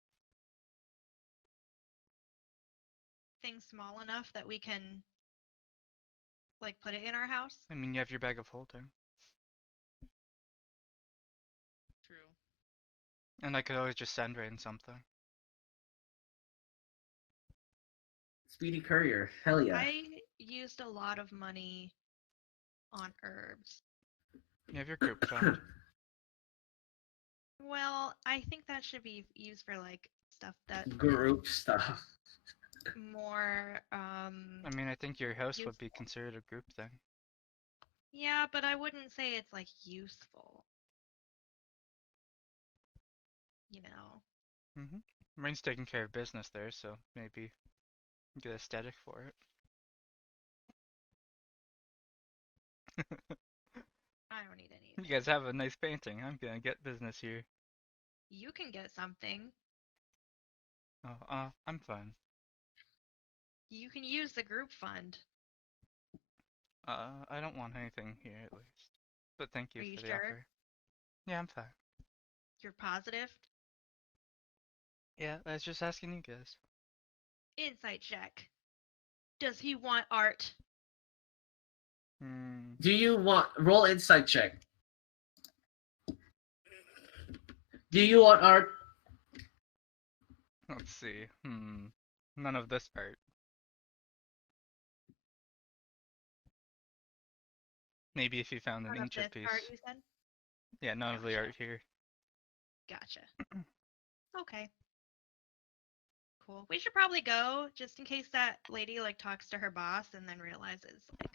Things small enough that we can like put it in our house. I mean, you have your bag of holding, True. and I could always just send Rain something. Speedy Courier, hell yeah. I used a lot of money on herbs. You have your group fund. Well, I think that should be used for like stuff that Group stuff. more I mean, I think your house would be useful. considered a group thing. Yeah, but I wouldn't say it's like useful. You know. Mm-hmm. Rain's taking care of business there, so maybe get aesthetic for it. I don't need anything. You guys have a nice painting. I'm gonna get business here. You can get something. Oh, I'm fine. You can use the group fund. I don't want anything here at least. But thank you Are you for the sure? offer. Yeah, I'm fine. You're positive? Yeah, I was just asking you guys. Insight check. Does he want art? Do you want roll insight check? Do you want art? Let's see. None of this art. Maybe if you found an None of ancient this part piece. you said? Yeah, none of the Gotcha. art here. Gotcha. Okay. Cool. We should probably go just in case that lady like talks to her boss and then realizes like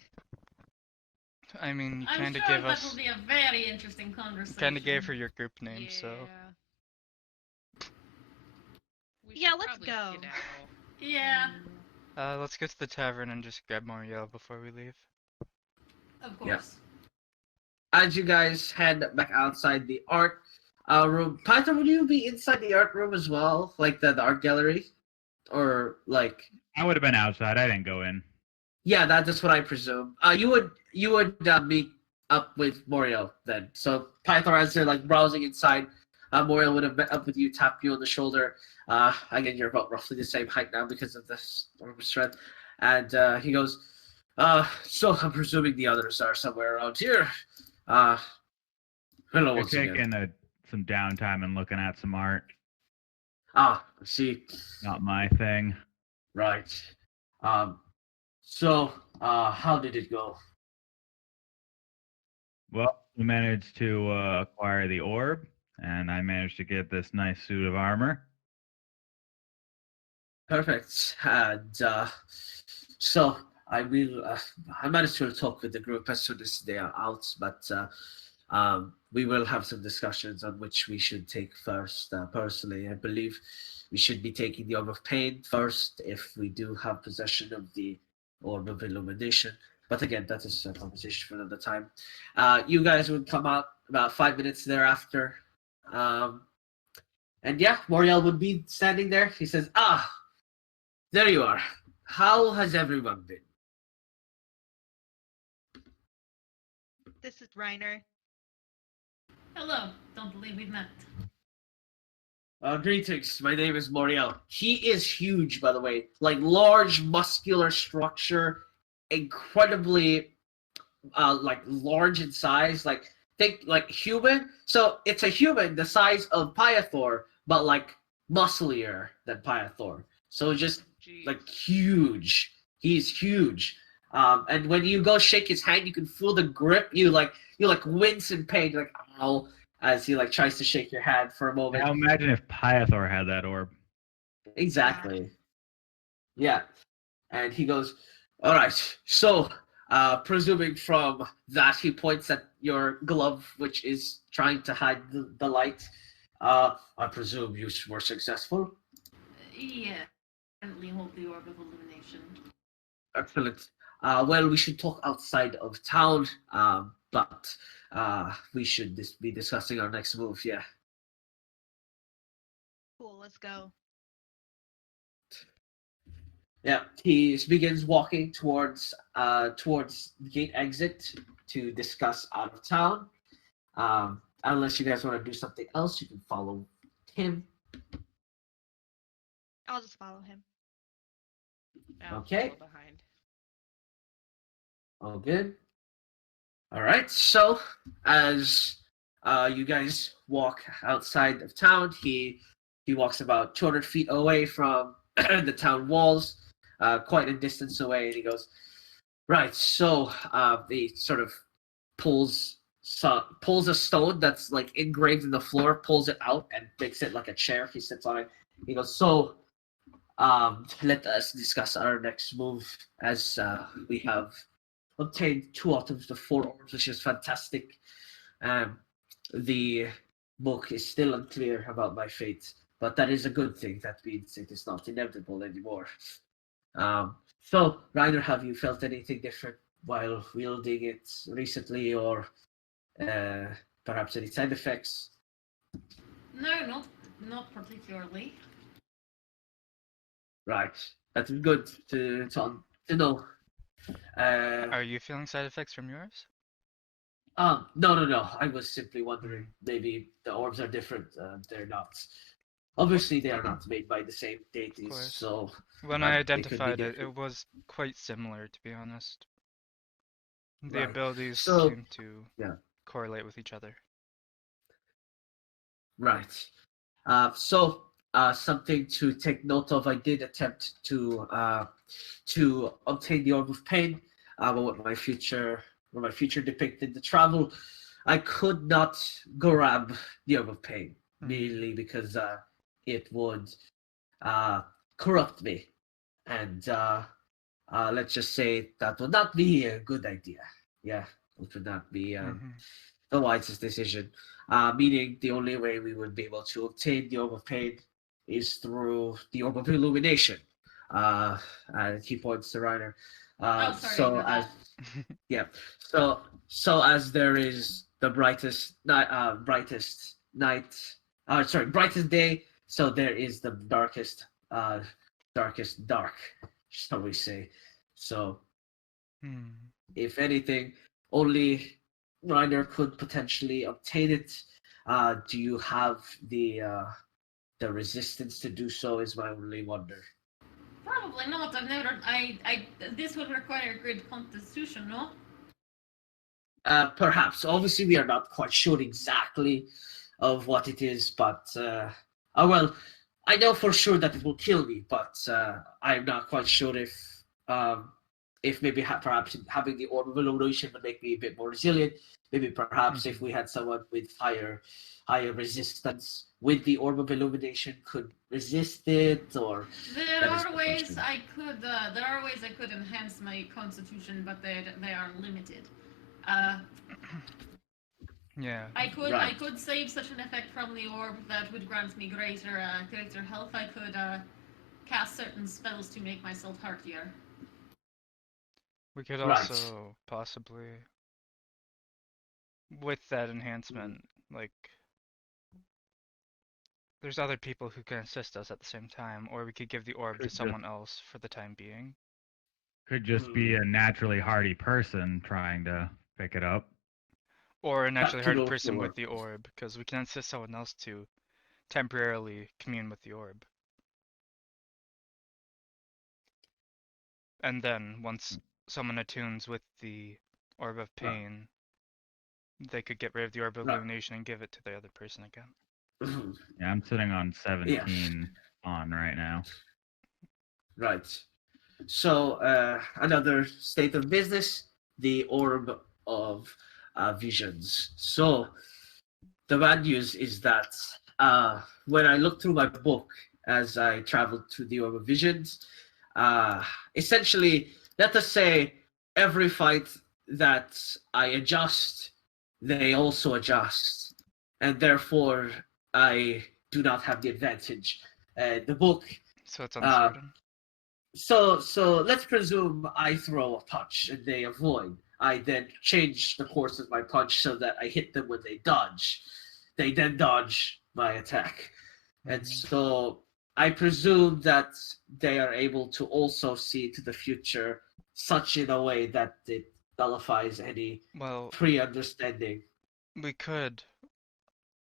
I mean, you I'm kind of sure gave that will us, be a very interesting conversation. kind of gave her your group name, Yeah. so. We Yeah, should let's probably go. skedaddle. Yeah, Let's go to the tavern and just grab Moriel before we leave. of Yeah. course. As you guys head back outside the art room, Python, would you be inside the art room as well, like the art gallery, or like? I would have been outside. I didn't go in. Yeah, that's what I presume. You would meet up with Moriel then. So Python, as they're like browsing inside, Moriel would have met up with you, tap you on the shoulder. Again, you're about roughly the same height now because of this strength. And he goes, so I'm presuming the others are somewhere around here. Hello They're once again. taking some downtime and looking at some art. I see. Not my thing. Right. So, how did it go? Well, we managed to acquire the orb, and I managed to get this nice suit of armor. Perfect. And so I will. I managed to talk with the group as soon as they are out, but we will have some discussions on which we should take first. Personally, I believe we should be taking the Orb of Pain first if we do have possession of the Orb of Illumination. But again, that is a conversation for another time. You guys would come out about 5 minutes thereafter. And yeah, Moriel would be standing there. He says, there you are. How has everyone been? this is Reiner. Hello. Don't believe we've met. Greetings. My name is Moriel. He is huge, by the way. Like large, muscular structure, incredibly, like large in size. Like think like human. So it's a human the size of Pythor, but like musclier than Pythor. So just Jeez. like huge. He's huge. And when you go shake his hand, you can feel the grip. You like wince in pain, like ow, as he like tries to shake your hand for a moment. Now imagine if Pythor had that orb. Exactly. Yeah. And he goes, all right. So, presuming from that, he points at your glove, which is trying to hide the light. I presume you were successful. Yeah. Definitely hold the Orb of Illumination. Excellent. Well, we should talk outside of town, but we should be discussing our next move. Yeah. Cool, let's go. Yeah. He begins walking towards the gate exit to discuss out of town. Unless you guys want to do something else, you can follow him. I'll just follow him. I'll Okay. follow behind. All good. All right. So as you guys walk outside of town, he walks about 200 feet away from the town walls, quite a distance away, and he goes, right. So he sort of pulls a stone that's like engraved in the floor, pulls it out, and makes it like a chair. He sits on it. He goes, so let us discuss our next move, as we have obtained 2 out of the 4 orbs, which is fantastic. The book is still unclear about my fate, but that is a good thing. That means it is not inevitable anymore. So, Reiner, have you felt anything different while wielding it recently, or perhaps any side effects? No, not particularly. Right, that is good to know. Are you feeling side effects from yours? No. I was simply wondering. Maybe the orbs are different. They're not. Obviously, they are not made by the same deities. course. So When they I could be identified it, different. it was quite similar, to be honest. The Right. abilities So seem to yeah. correlate with each other. Right. Something to take note of. I did attempt to obtain the Orb of Pain, but with my future depicted the travel, I could not grab the Orb of Pain, mainly because it would uh, corrupt me, and let's just say that would not be a good idea. Yeah, it would not be Mm-hmm. the wisest decision. Meaning the only way we would be able to obtain the Orb of Pain is through the Orb of Illumination. And he points to Reiner. Oh, sorry, ignore that. Yeah, so as there is the brightest day. So there is the darkest dark, shall we say? So Hmm. if anything, only Reiner could potentially obtain it. Do you have the resistance to do so? Is my only wonder. Probably not. I've never. This would require a good constitution, no? Perhaps. Obviously, we are not quite sure exactly of what it is, but well, I know for sure that it will kill me, but I'm not quite sure if maybe perhaps having the Orb of Illumination would make me a bit more resilient. Maybe perhaps if Mhm. we had someone with higher resistance with the Orb of Illumination could resist it, or There that is are the ways question. I could. There are ways I could enhance my constitution, but they are limited. Uh, Yeah. Right. I could save such an effect from the orb that would grant me greater health. I could cast certain spells to make myself heartier. We could Right. also possibly, with that enhancement, like, there's other people who can assist us at the same time, or we could give the orb to Could just someone else for the time being. be Hmm. a naturally hardy person trying to pick it up. Or a That naturally could hardy also person with work. the orb, because we can assist someone else to temporarily commune with the orb. And then, once someone attunes with the Orb of Right. Pain, they could get rid of the Orb of Right. Illumination and give it to the other person again. Yeah, I'm sitting on Yeah. 17 on right now. Right. So another state of business, the Orb of Visions. So the bad news is that when I looked through my book as I traveled to the Orb of Visions, uh, essentially, let us say every fight that I adjust, they also adjust, and therefore I do not have the advantage. The book So it's uh, uncertain. so let's presume I throw a punch and they avoid. I then change the course of my punch so that I hit them when they dodge. They then dodge my attack. And Mhm. so I presume that they are able to also see into the future such in a way that it nullifies any Well, pre-understanding. we could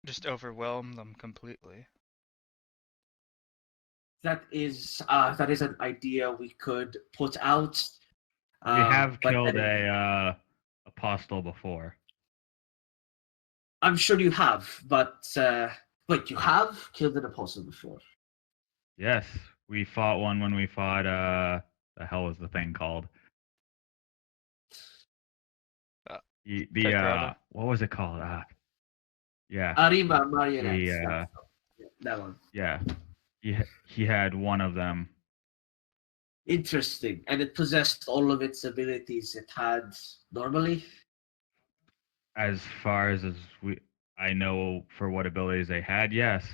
just overwhelm them completely. That is an idea we could put out. We have But killed then a apostle before. I'm sure you have, but wait, you have killed an apostle before. Yes, we fought one when we fought the hell was the thing called? Uh, The Typewriter. what was it called? Yeah, Arriba we marionettes. That one. yeah, he had one of them. Interesting. And it possessed all of its abilities it had normally. As far as I know for what abilities they had, yes.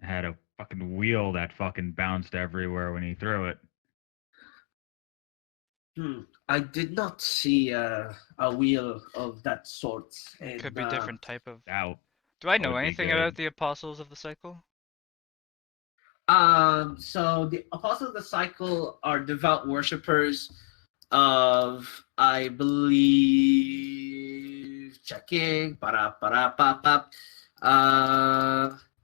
It had a fucking wheel that fucking bounced everywhere when he threw it. I did not see a wheel of that sort. It And could be different type of. That Do I that know would be anything about good. the Apostles of the Cycle? so the apostles of the cycle are devout worshippers of, I believe, checking.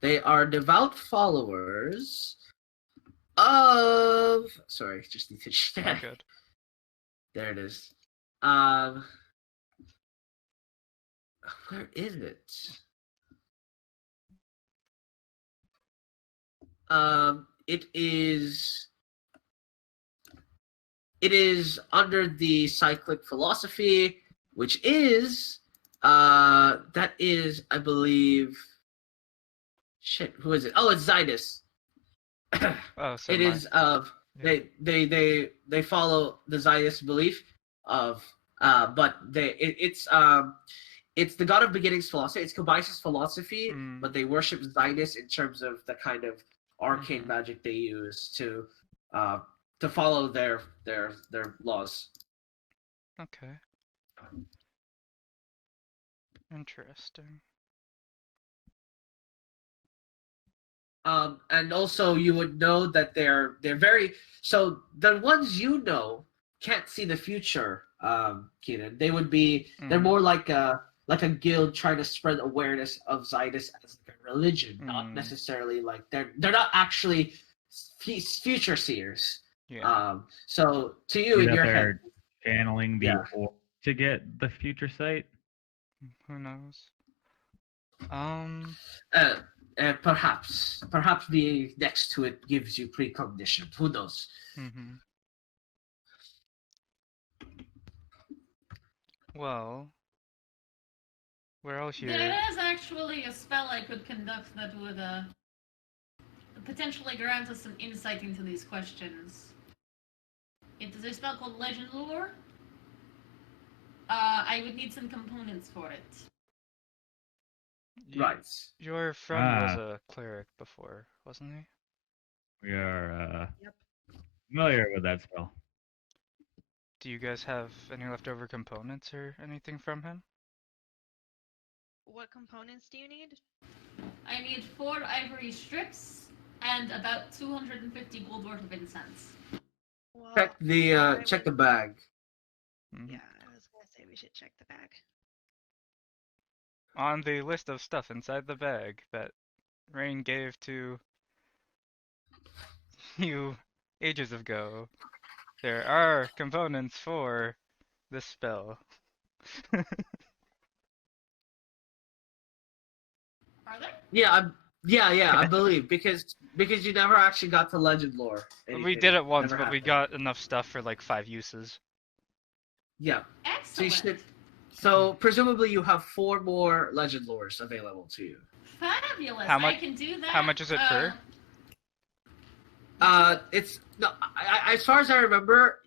They are devout followers of. Sorry, just need to All check. good. There it is. Um, Where is it? It is. It is under the cyclic philosophy, which is that is, I believe. Shit, who is it? Oh, it's Zidus. Oh, so It is of yeah. they follow the Zionist belief of but it's the God of Beginnings philosophy. It's Kobayashi's philosophy, Mm. but they worship Zionist in terms of the kind of arcane Mhm. magic they use to follow their laws. Okay. Interesting. And also you would know that they're very so the ones you know can't see the future, Keenan. They're Mhm. more like a guild trying to spread awareness of Zidus as like a religion, not Mm. necessarily like they're not actually future seers. Yeah. So to you See in that your head, they're channeling the yeah. orb to get the future sight. Who knows? Uh, perhaps being next to it gives you precognition. Who knows? Mhm. Well, we're all There here. is actually a spell I could conduct that would potentially grant us some insight into these questions. It is a spell called Legend Lore. I would need some components for it. Right. Your friend was Ah, a cleric before, wasn't he? we are Yep. familiar with that spell. Do you guys have any leftover components or anything from him? What components do you need? I need 4 ivory strips and about 250 gold worth of incense. Well, I Check would. the bag. Mhm. Yeah, I was gonna say we should check the bag. On the list of stuff inside the bag that Rain gave to you ages ago, there are components for this spell. Are there? Yeah, I believe because you never actually got to legend lore We anything. did it once, Never but we happened. got enough stuff for like 5 uses. Yeah. So you Excellent. should. So presumably you have 4 more legend lores available to you. Fabulous. How much? I can do that. How much is it per? It's no. As far as I remember,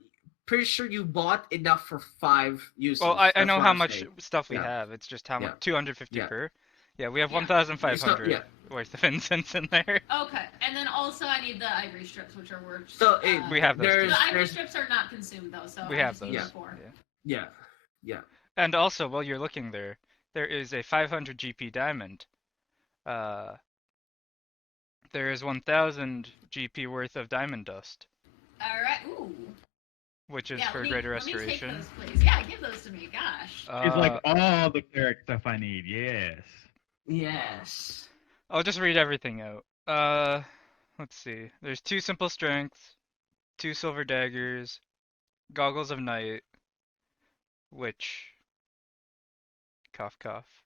pretty sure you bought enough for 5 uses. Well, I That's know what how I'm much saying. stuff we Yeah. have. It's just how much? Yeah. 250 Yeah. per? Yeah, we have Yeah. 1,500 yeah. worth of incense in there. Okay, and then also I need the ivory strips, which are worth. So We have those too. The ivory there's strips are not consumed though, so We I have just need those. the 4. Yeah. yeah. And also, while you're looking there is a 500 GP diamond. Uh, there is 1,000 GP worth of diamond dust, All right. Ooh. which is Yeah. for Let greater me take restoration. those, please. Yeah, give those to me. Gosh. It's like all the cleric stuff I need. Yes. Yes. I'll just read everything out. Let's see. There's 2 simple strengths, 2 silver daggers, goggles of night, which cough cough.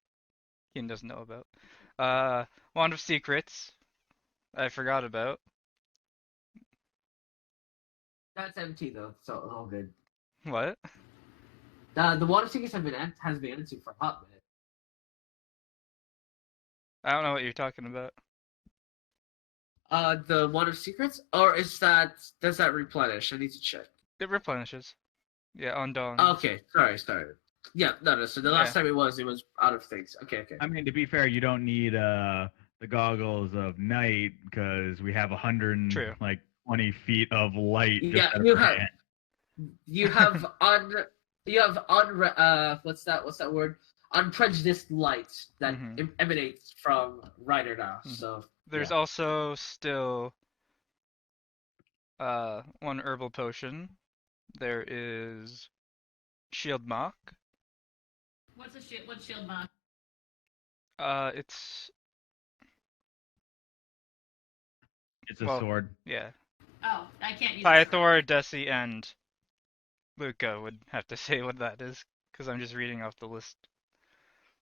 Ian doesn't know about. Wand of secrets. I forgot about. That's empty though, so all good. What? The water tickets has been empty for a hot minute. I don't know what you're talking about. The one of secrets, or does that replenish? I need to check. It replenishes. Yeah, on dawn. Okay, sorry. Yeah, no. So the last time it was out of things. Okay. I mean, to be fair, you don't need the goggles of night because we have True. 20 feet of light just Yeah, out of our hand. you have what's that word? Unprejudiced light that Mhm. emanates from Ryder now. Mhm. So There's yeah. also still one herbal potion. There is shield mock. What's a shield? What's shield mod? It's It's a well, sword. yeah. Oh, I can't use it. Right. Pythor, Desi, and Luca would have to say what that is, because I'm just reading off the list.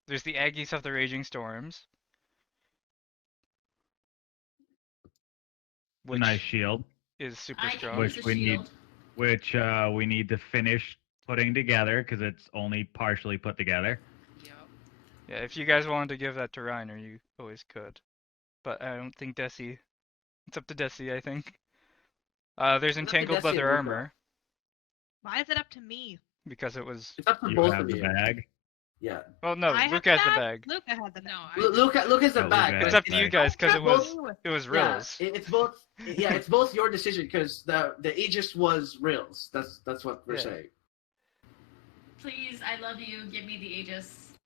There's the Aggies of the Raging Storms, A which nice shield, is super I can strong. use which a we need, shield. which we need to finish putting together because it's only partially put together. Yep. Yeah, if you guys wanted to give that to Reiner, you always could. But I don't think Desi. It's up to Desi, I think. There's It's up to Entangled Desi and Leather Luca. Armor Why is it up to me? because it was. It's up to You both have of the you. bag. Yeah. Well, no, I have Luke has the bag. Luca had the bag. No, I Luca's the Oh, bag. Luca but It's has up the to you bag. guys because Don't it was play with it was Yeah, Rills. it's both. Yeah, it's both your decision because the Aegis was Rills. That's what we're Yeah. saying. Please, I love you. Give me the Aegis.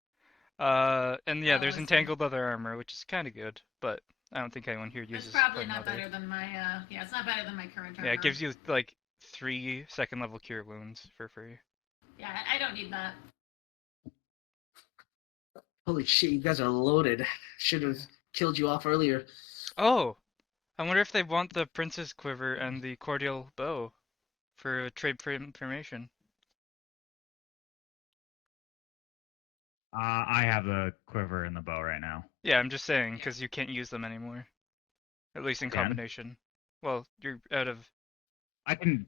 And yeah, there's let's see. Entangled Leather Armor, which is kind of good, but I don't think anyone here It's uses probably not another. better than my. Yeah, it's not better than my current armor. Yeah, it gives you like 3 second level cure wounds for free. Yeah, I don't need that. Holy shit, you guys are loaded. Should have killed you off earlier. Oh, I wonder if they want the Prince's Quiver and the Cordial Bow for trade for information. I have the quiver and the bow right now. Yeah, I'm just saying because you can't use them anymore, at least in Can. combination. Well, you're out of. I'm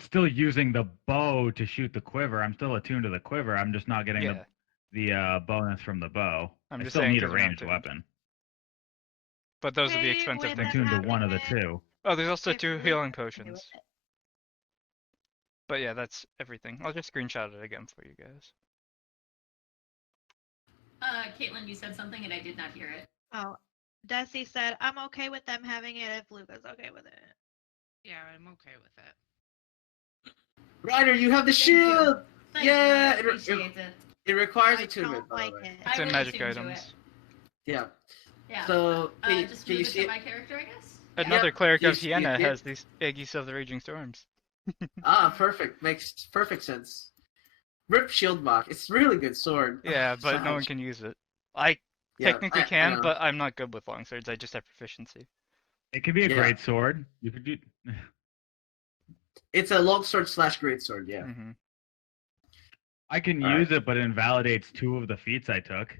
still using the bow to shoot the quiver. I'm still attuned to the quiver. I'm just not getting Yeah, the bonus from the bow. I'm I just still saying need a 'cause you're not ranged tuned. weapon. But those are the Okay expensive with I'm things. them tuned to having one of the it. two. Oh, there's also If 2 Luke healing can do potions. it. But yeah, that's everything. I'll just screenshot it again for you guys. Caitlin, you said something and I did not hear it. Oh, Desi said, I'm okay with them having it if Luca's okay with it. Yeah, I'm okay with it. Ryder, you have the Thank you. shield. Thank Yeah, you. I appreciate it. It requires I attunement, don't by the like way. it. It's I in will magic attune to items. it. Yeah. Yeah. So Just can move you it see to it? my character, I guess. Another Yep, cleric you of see Hiena it? has these Aegis of the Raging Storms. Ah, perfect. Makes perfect sense. Rip shield mock. It's a really good sword. Yeah, but no Savage. one can use it. I Yeah, technically I can, know. but I'm not good with long swords. I just have proficiency. It could be a Yeah. great sword. You could do. It's a long sword / great sword. Yeah. Hmm I can All use it, but it invalidates 2 of the feats I took.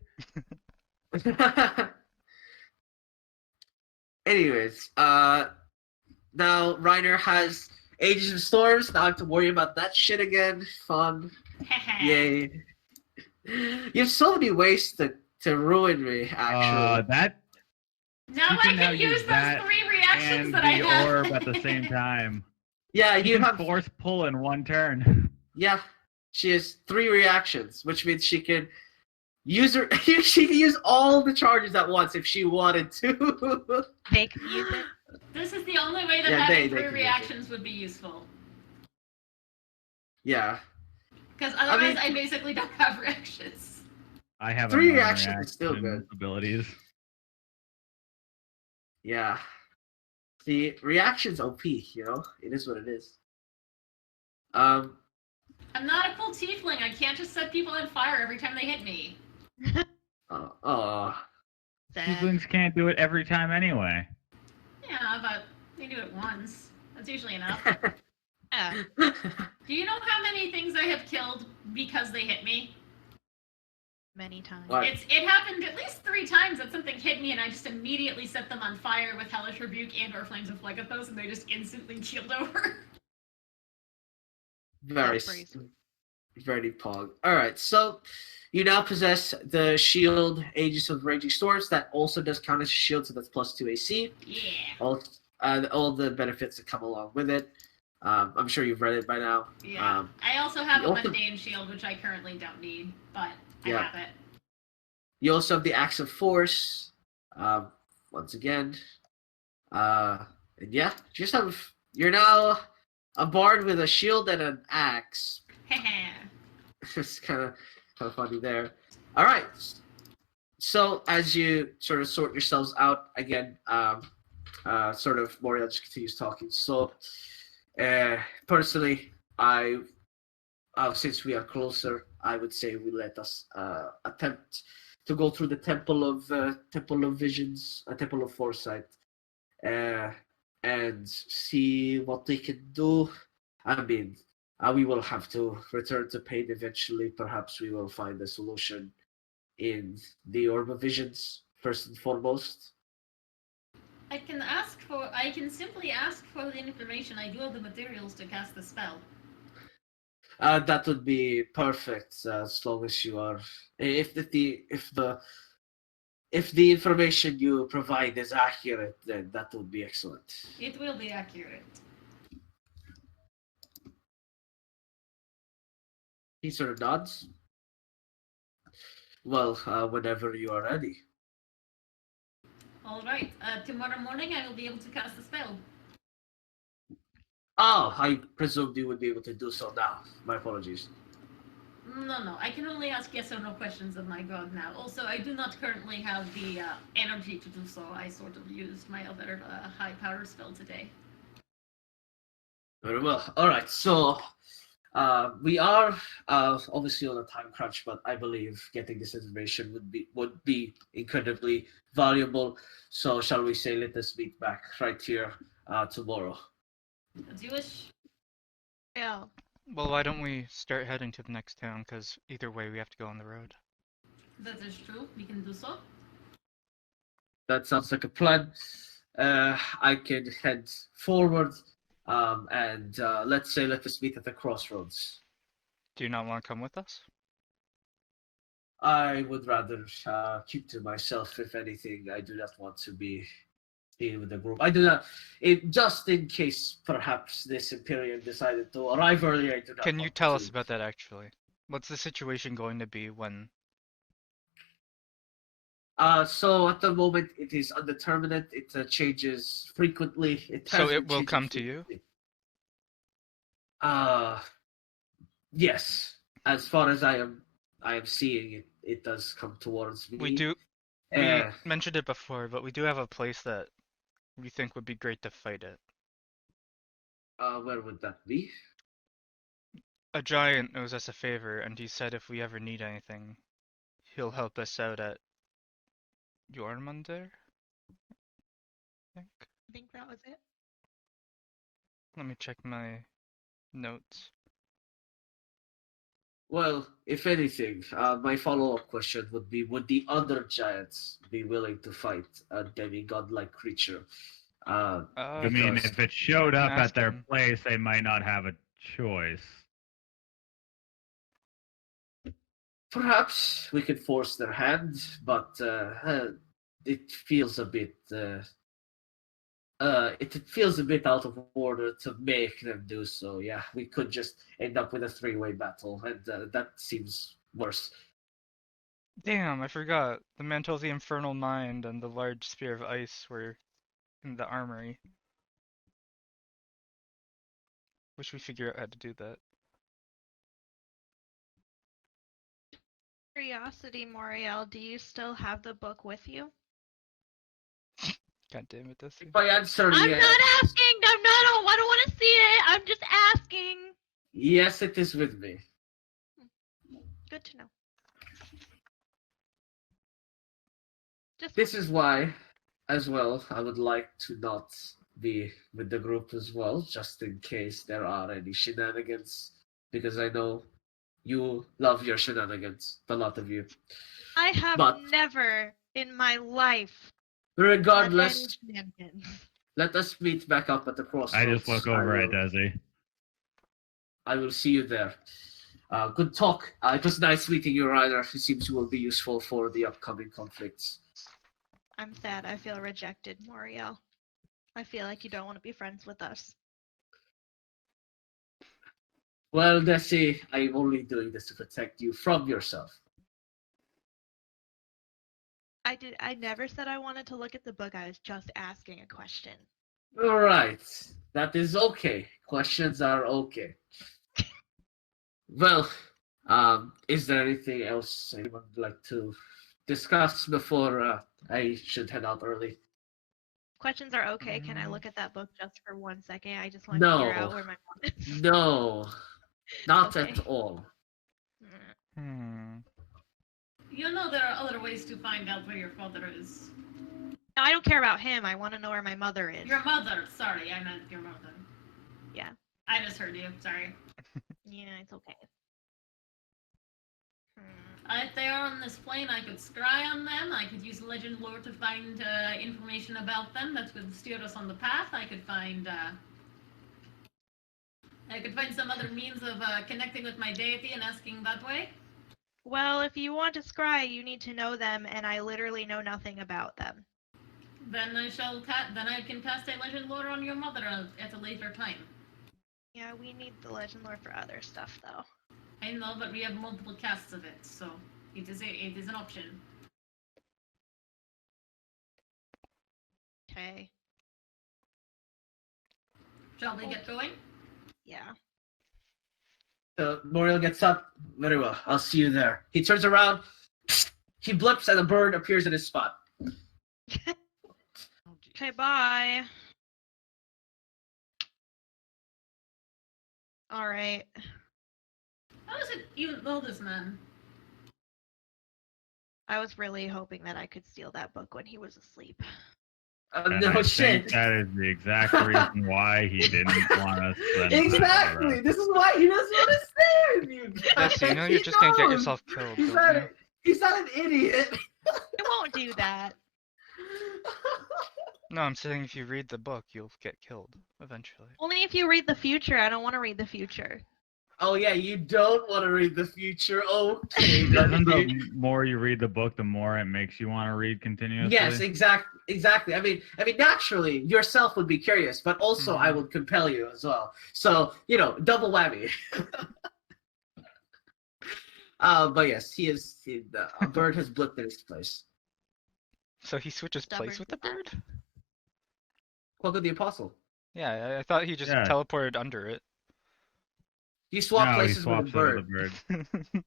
Anyways, now Reiner has Ages of Storms. Now I have to worry about that shit again. Fun. Yay. You have so many ways to ruin me, actually. That Now You I can now can use use those that 3 reactions and that I the have. orb at the same time. Yeah, You you can have. force pull in one turn. Yeah, she has 3 reactions, which means she can use her. She can use all the charges at once if she wanted to. They can use it. This is the only way that Yeah, having they 3 can use it. reactions would be useful. Yeah, Because otherwise, mean- I basically don't have reactions. I have 3 a reactions is still good. abilities. Yeah. The reaction's OP, you know? It is what it is. I'm not a full tiefling. I can't just set people on fire every time they hit me. Oh. Sad. Tieflings can't do it every time anyway. Yeah, but they do it once. That's usually enough. Yeah. Do you know how many things I have killed because they hit me? Many times. What? It happened at least 3 times that something hit me and I just immediately set them on fire with Hellish Rebuke and or Flames of Phlegethos and they just instantly keeled over. Very, That's pretty sweet. very pog. Alright, so you now possess the shield Aegis of Raging Storms that also does count as a shield, so that's +2 AC. Yeah. All the benefits that come along with it. I'm sure you've read it by now. Yeah. I also have you a also- mundane shield, which I currently don't need, but Yeah. I have it. You also have the Axe of Force. Once again. And yeah, you're now a bard with a shield and an axe. It's kind of funny there. All right. So as you sort of sort yourselves out again, sort of Moriel just continues talking. So, personally, since we are closer, I would say we let us attempt to go through the Temple of Visions, a Temple of Foresight, and see what they can do. I mean, we will have to return to pain eventually. Perhaps we will find a solution in the Orb of Visions, first and foremost? I can simply ask for the information. I do have the materials to cast the spell. That would be perfect, as long as you are. If the information you provide is accurate, then that would be excellent. It will be accurate. He sort of nods. Well, whenever you are ready. All right. Tomorrow morning, I will be able to cast the spell. Oh, I presumed you would be able to do so now. My apologies. No. I can only ask yes or no questions of my god now. Also, I do not currently have the energy to do so. I sort of used my other high power spell today. Very well. All right. So, we are obviously on a time crunch, but I believe getting this information would be incredibly valuable. So, shall we say, let us meet back right here tomorrow. As you wish. Yeah. Well, why don't we start heading to the next town? Because either way, we have to go on the road. That is true. We can do so. That sounds like a plan. I can head forward, and let's say let us meet at the crossroads. Do you not want to come with us? I would rather keep to myself, if anything. I do not want to be seen with the group. I do not. Just in case, perhaps this Imperium decided to arrive earlier. I do not Can you want tell to. us about that actually? What's the situation going to be when? So at the moment it is undetermined. It changes frequently. It has So been it will changing come to you? frequently. Uh, yes. As far as I am seeing it, it does come towards me. We mentioned it before, but we do have a place that we think would be great to fight at. Where would that be? A giant owes us a favor, and he said if we ever need anything, he'll help us out at Jormundur, I think. I think that was it. Let me check my notes. Well, if anything, my follow-up question would be: would the other giants be willing to fight a demigod-like creature? I mean, Because if it showed can up ask at their them. place, they might not have a choice. perhaps we could force their hand, but it feels a bit. It feels a bit out of order to make them do so. Yeah, we could just end up with a three-way battle, and that seems worse. Damn, I forgot. The Mantle of the Infernal Mind and the large Spear of Ice were in the Armory. Wish we figure out how to do that. Curiosity, Moriel, do you still have the book with you? God damn it, Dusty. If I answer I'm yes, not asking. I'm not. I don't want to see it. I'm just asking. yes, it is with me. Good to know. Just This is why, as well, I would like to not be with the group as well, just in case there are any shenanigans, because I know you love your shenanigans, the lot of you. I have But never in my life had any regardless, shenanigans. let us meet back up at the I crossroads. just look over at Desi. I will see you there. Good talk. It was nice meeting you, Ryder. It seems you will be useful for the upcoming conflicts. I'm sad. I feel rejected, Moriel. I feel like you don't want to be friends with us. Well, Desi, I'm only doing this to protect you from yourself. I never said I wanted to look at the book. I was just asking a question. All right. That is okay. Questions are okay. Well, is there anything else anyone would like to discuss before I should head out early? Questions are okay. Can I Mm. look at that book just for 1 second? I just want to figure out No. where my mom is. No. Not Okay. at all. You know there are other ways to find out where your father is. No, I don't care about him. I want to know where my mother is. Your mother. Sorry, I meant your mother. Yeah. I misheard you. Sorry. Yeah, it's okay. If they are on this plane, I could scry on them. I could use legend lore to find information about them that would steer us on the path. I could find some other means of connecting with my deity and asking that way. Well, if you want to scry, you need to know them, and I literally know nothing about them. Then I can cast a legend lore on your mother at a later time. Yeah, we need the legend lore for other stuff, though. I know, but we have multiple casts of it, so it is an option. Okay. Shall we get going? Yeah. So Moriel gets up. Very well. I'll see you there. He turns around. He blips, and a bird appears in his spot. Oh, geez. Okay, bye. All right. How is it you know this man? I was really hoping that I could steal that book when he was asleep. And No I shit. think that is the exact reason why he didn't want us. Exactly. This is why he doesn't want to stay with you guys. Yes, you know you're He just gonna get knows. yourself killed, He's don't not, you? he's not an idiot. I won't do that. No, I'm saying if you read the book, you'll get killed eventually. Only if you read the future. I don't want to read the future. Oh yeah, you don't want to read the future. Okay. Doesn't the more you read the book, the more it makes you want to read continuously? Yes, exactly. I mean, naturally, yourself would be curious, but also I would compel you as well. So, double whammy. But yes, a bird has blipped in his place. So he switches place Stubborn with the to that. bird? Cloak of the Apostle. Yeah, I thought he just Yeah. teleported under it. You swap No, he places with a swaps it bird. with a bird.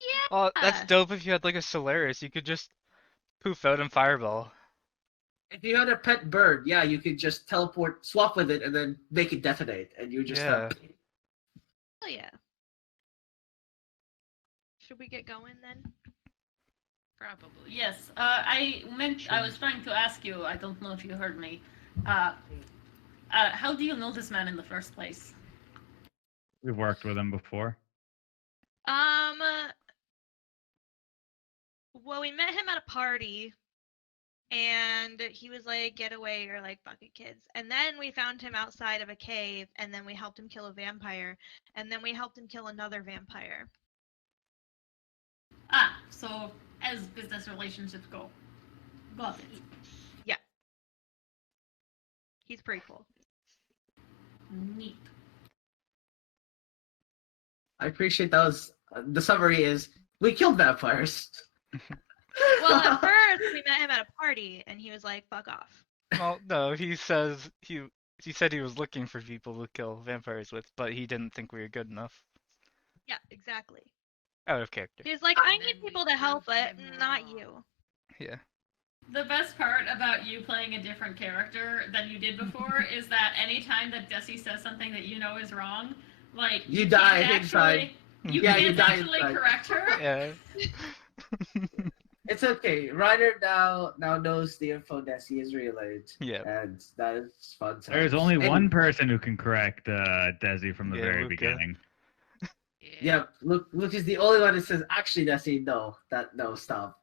Yeah. Oh, that's dope if you had like a Solaris. You could just poof out and fireball. If you had a pet bird, yeah, you could just swap with it, and then make it detonate, and you just Yeah. Oh yeah. Should we get going then? Probably. Yes. I was trying to ask you. I don't know if you heard me. How do you know this man in the first place? We've worked with him before. Well, we met him at a party, and he was like, "Get away, you're like fucking kids." And then we found him outside of a cave, and then we helped him kill a vampire, and then we helped him kill another vampire. So as business relationships go. Got it. Yeah. He's pretty cool. Neat. I appreciate that was the summary is we killed vampires. Well, at first we met him at a party, and he was like, "Fuck off." Well, no, he says he said he was looking for people to kill vampires with, but he didn't think we were good enough. Yeah, exactly. Out of character. He was like, "I need people to help, but not you." Yeah. The best part about you playing a different character than you did before is that anytime that Desi says something that you know is wrong, like You die can't inside. You Yeah, you can't die actually inside. correct her. Yeah. It's okay. Ryder now knows the info Desi is relayed. Yeah. And that is fun. Times. There's only And- one person who can correct Desi from the Yeah, very Luca. beginning. Yeah, Luke is the only one that says, actually, Desi, no, stop.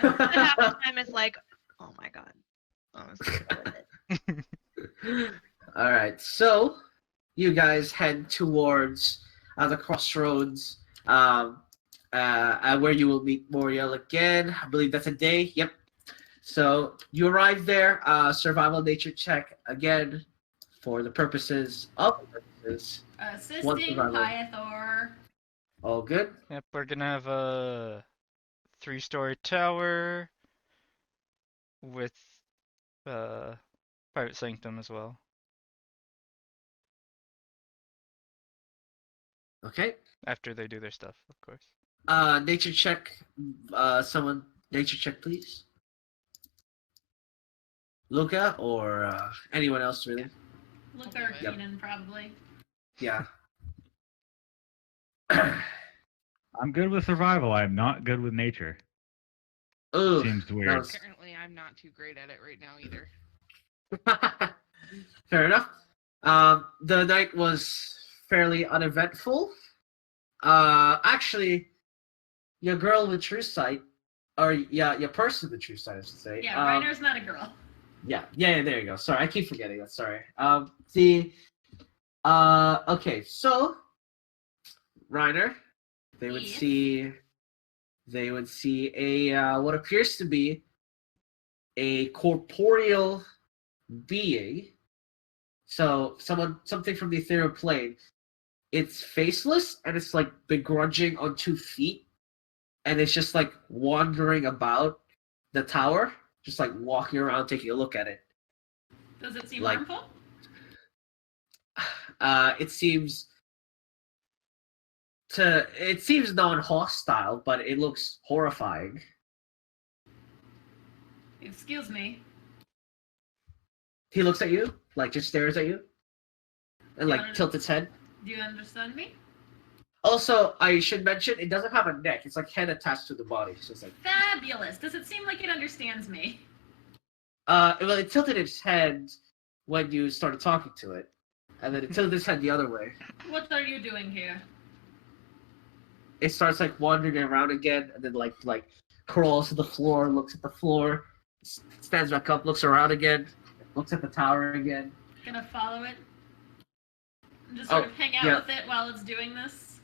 Half the time it's like, "Oh my god, I'm so good at it." All right, so you guys head towards the crossroads, where you will meet Moriel again. I believe that's a day. Yep. So you arrive there. Survival nature check again for the purposes of Assisting survival? Pythor. all good. Yep, we're gonna have a 3-story tower with private sanctum as well. Okay. After they do their stuff, of course. Nature check. Someone nature check, please. Luca or anyone else really? Look or Yep. Keenan, probably. Yeah. I'm good with survival. I'm not good with nature. Ooh, Seems weird. that was- Apparently, I'm not too great at it right now either. Fair enough. The night was fairly uneventful. Actually, your girl with true sight, or yeah, your person with true sight, I should say. Yeah, Reiner's not a girl. Yeah, there you go. Sorry, I keep forgetting that. Sorry. Okay, so Reiner, they would Yes. see, they would see a what appears to be a corporeal being. So something from the ethereal plane. It's faceless and it's like begrudging on 2 feet, and it's just like wandering about the tower, just like walking around, taking a look at it. Does it seem Like- harmful? It seems non-hostile, but it looks horrifying. Excuse me. He looks at you, like just stares at you, and like Yeah. tilts its head. Do you understand me? Also, I should mention it doesn't have a neck; it's like head attached to the body. So it's like, Fabulous. Does it seem like it understands me? well, it tilted its head when you started talking to it, and then it tilted its head the other way. What are you doing here? It starts like wandering around again, and then like crawls to the floor, looks at the floor, stands back up, looks around again, looks at the tower again. Gonna follow it? Just sort Oh, of hang out yeah. with it while it's doing this?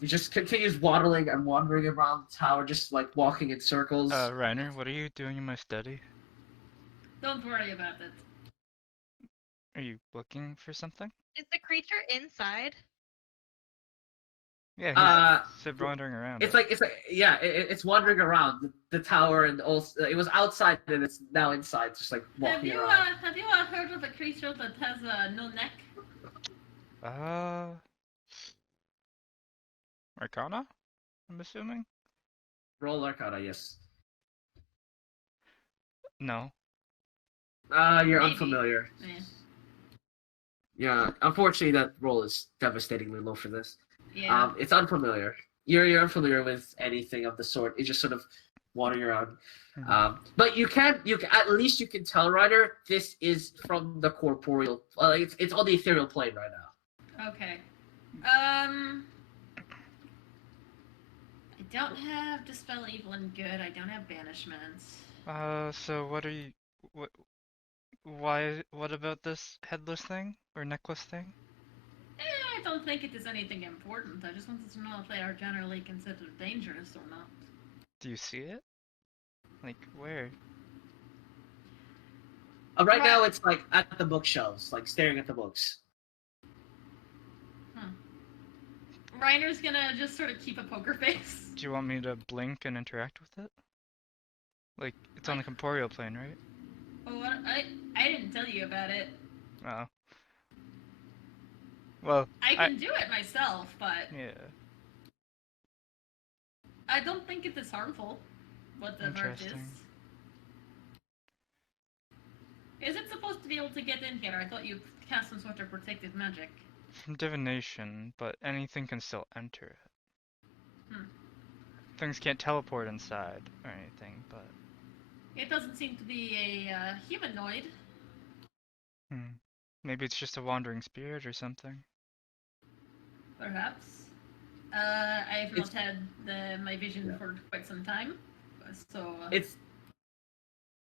He just continues waddling and wandering around the tower, just like walking in circles. Reiner, what are you doing in my study? Don't worry about it. Are you looking for something? Is the creature inside? Yeah, he's wandering around. It's like yeah, it's wandering around the tower, and also it was outside and it's now inside, just like Have walking you around. have you heard of a creature that has no neck? Arcana? I'm assuming? Roll Arcana, yes. No. You're Maybe. unfamiliar. Eh, Yeah, unfortunately, that roll is devastatingly low for this. yeah. It's unfamiliar. You're unfamiliar with anything of the sort. It's just sort of wandering around. But you can at least you can tell, Ryder, this is from the corporeal. It's on the ethereal plane right now. Okay. I don't have Dispel Evil and Good. I don't have Banishments. So what are you... what about this headless thing? Or necklace thing? I don't think it is anything important. I just wanted to know if they are generally considered dangerous or not. Do you see it? Like, where? Right now, it's like at the bookshelves, like staring at the books. Reiner's gonna just sort of keep a poker face. Do you want me to blink and interact with it? Like, it's on the corporeal plane, right? Oh, what? I didn't tell you about it. Oh. Well, I can do it myself, but yeah. I don't think it is harmful. Whatever it is. Interesting. Is it supposed to be able to get in here? I thought you cast some sort of protective magic. From divination, but anything can still enter it. Things can't teleport inside or anything, but... It doesn't seem to be a humanoid. Maybe it's just a wandering spirit or something. Perhaps. I have not had my vision for quite some time, so...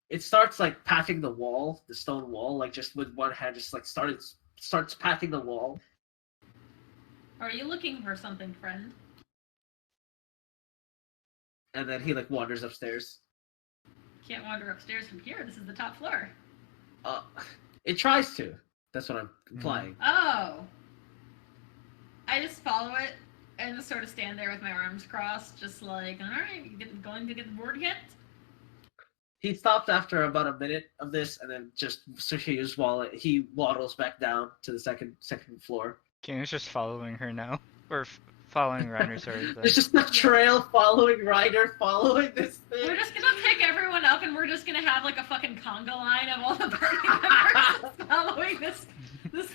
It starts like patting the wall, the stone wall, like just with one hand, just like starts patting the wall. Are you looking for something, friend? And then he like wanders upstairs. Can't wander upstairs from here. This is the top floor. It tries to. That's what I'm implying. Oh. I just follow it and just sort of stand there with my arms crossed, just like, alright, going to get the board hit? He stops after about a minute of this, and then just his wallet. He waddles back down to the second floor. Keena's just following her now. Or following Reiner, sorry. There's just a trail following Ryder, following this thing. We're just gonna pick everyone up and we're just gonna have like a fucking conga line of all the party members following this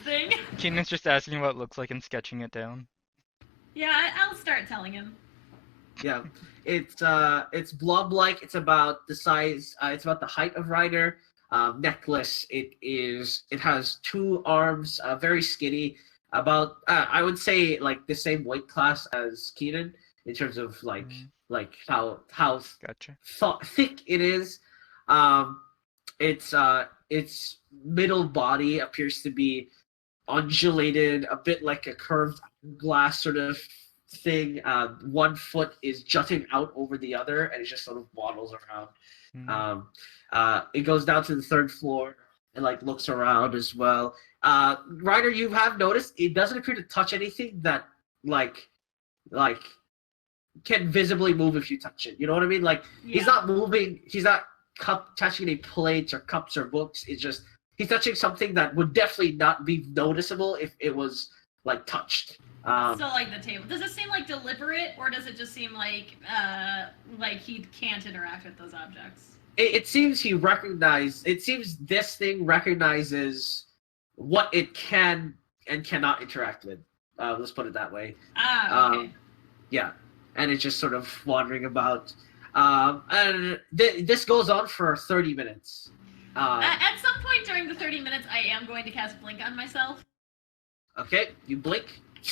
thing. Keena's just asking what it looks like and sketching it down. Yeah, I'll start telling him. Yeah, it's blob-like. It's about the size. It's about the height of Ryder. Necklace. It has 2 arms. Very skinny. about I would say like the same weight class as Keenan in terms of like how Gotcha. thick it is. Um, its middle body appears to be undulated, a bit like a curved glass sort of thing. One foot is jutting out over the other, and it just sort of waddles around. Mm. It goes down to the third floor and like looks around as well. Ryder, you have noticed it doesn't appear to touch anything that like like can visibly move if you touch it. You know what I mean? Like he's not moving. He's not touching any plates or cups or books. It's just he's touching something that would definitely not be noticeable if it was like touched. So like the table. Does it seem like deliberate, or does it just seem like he can't interact with those objects? It seems he recognized. It seems this thing recognizes what it can and cannot interact with. Let's put it that way. Okay. Yeah, and it's just sort of wandering about. And this goes on for 30 minutes. At some point during the 30 minutes, I am going to cast Blink on myself. Okay, you blink.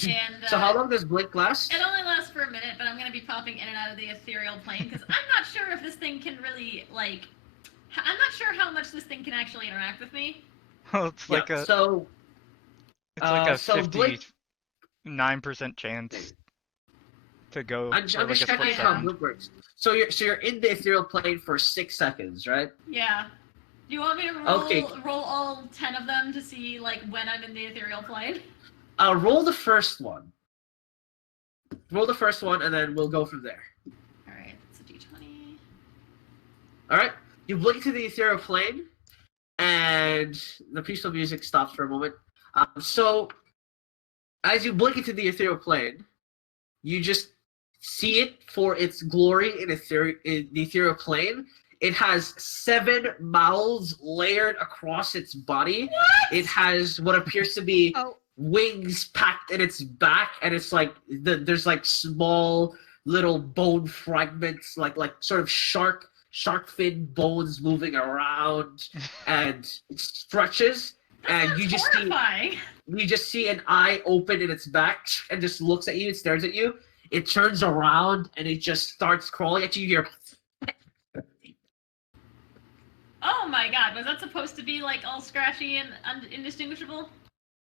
And So how long does blink last? It only lasts for a minute, but I'm going to be popping in and out of the ethereal plane because I'm not sure if this thing can really, like... I'm not sure how much this thing can actually interact with me. Well, it's like a so it's like a so blink. 59% chance to go I'm for like a just split checking how second. blink works. So you're in the ethereal plane for 6 seconds, right? Yeah. Do you want me to roll, Okay. roll all 10 of them to see, like, when I'm in the ethereal plane? Roll the first one. Roll the first one, and then we'll go from there. Alright, it's a d20. Alright? You blink to the ethereal plane, and the peaceful music stops for a moment. So, as you blink into the ethereal plane, you just see it for its glory in the ethereal plane. It has 7 mouths layered across its body. What? It has what appears to be Oh. wings packed in its back, and it's like there's like small little bone fragments, like sort of shark fin bones moving around, and it stretches, and That you sounds just see an eye open in its back and just looks at you and stares at you. It turns around and it just starts crawling at you. You hear, Oh my god, was that supposed to be, like, all scratchy and indistinguishable?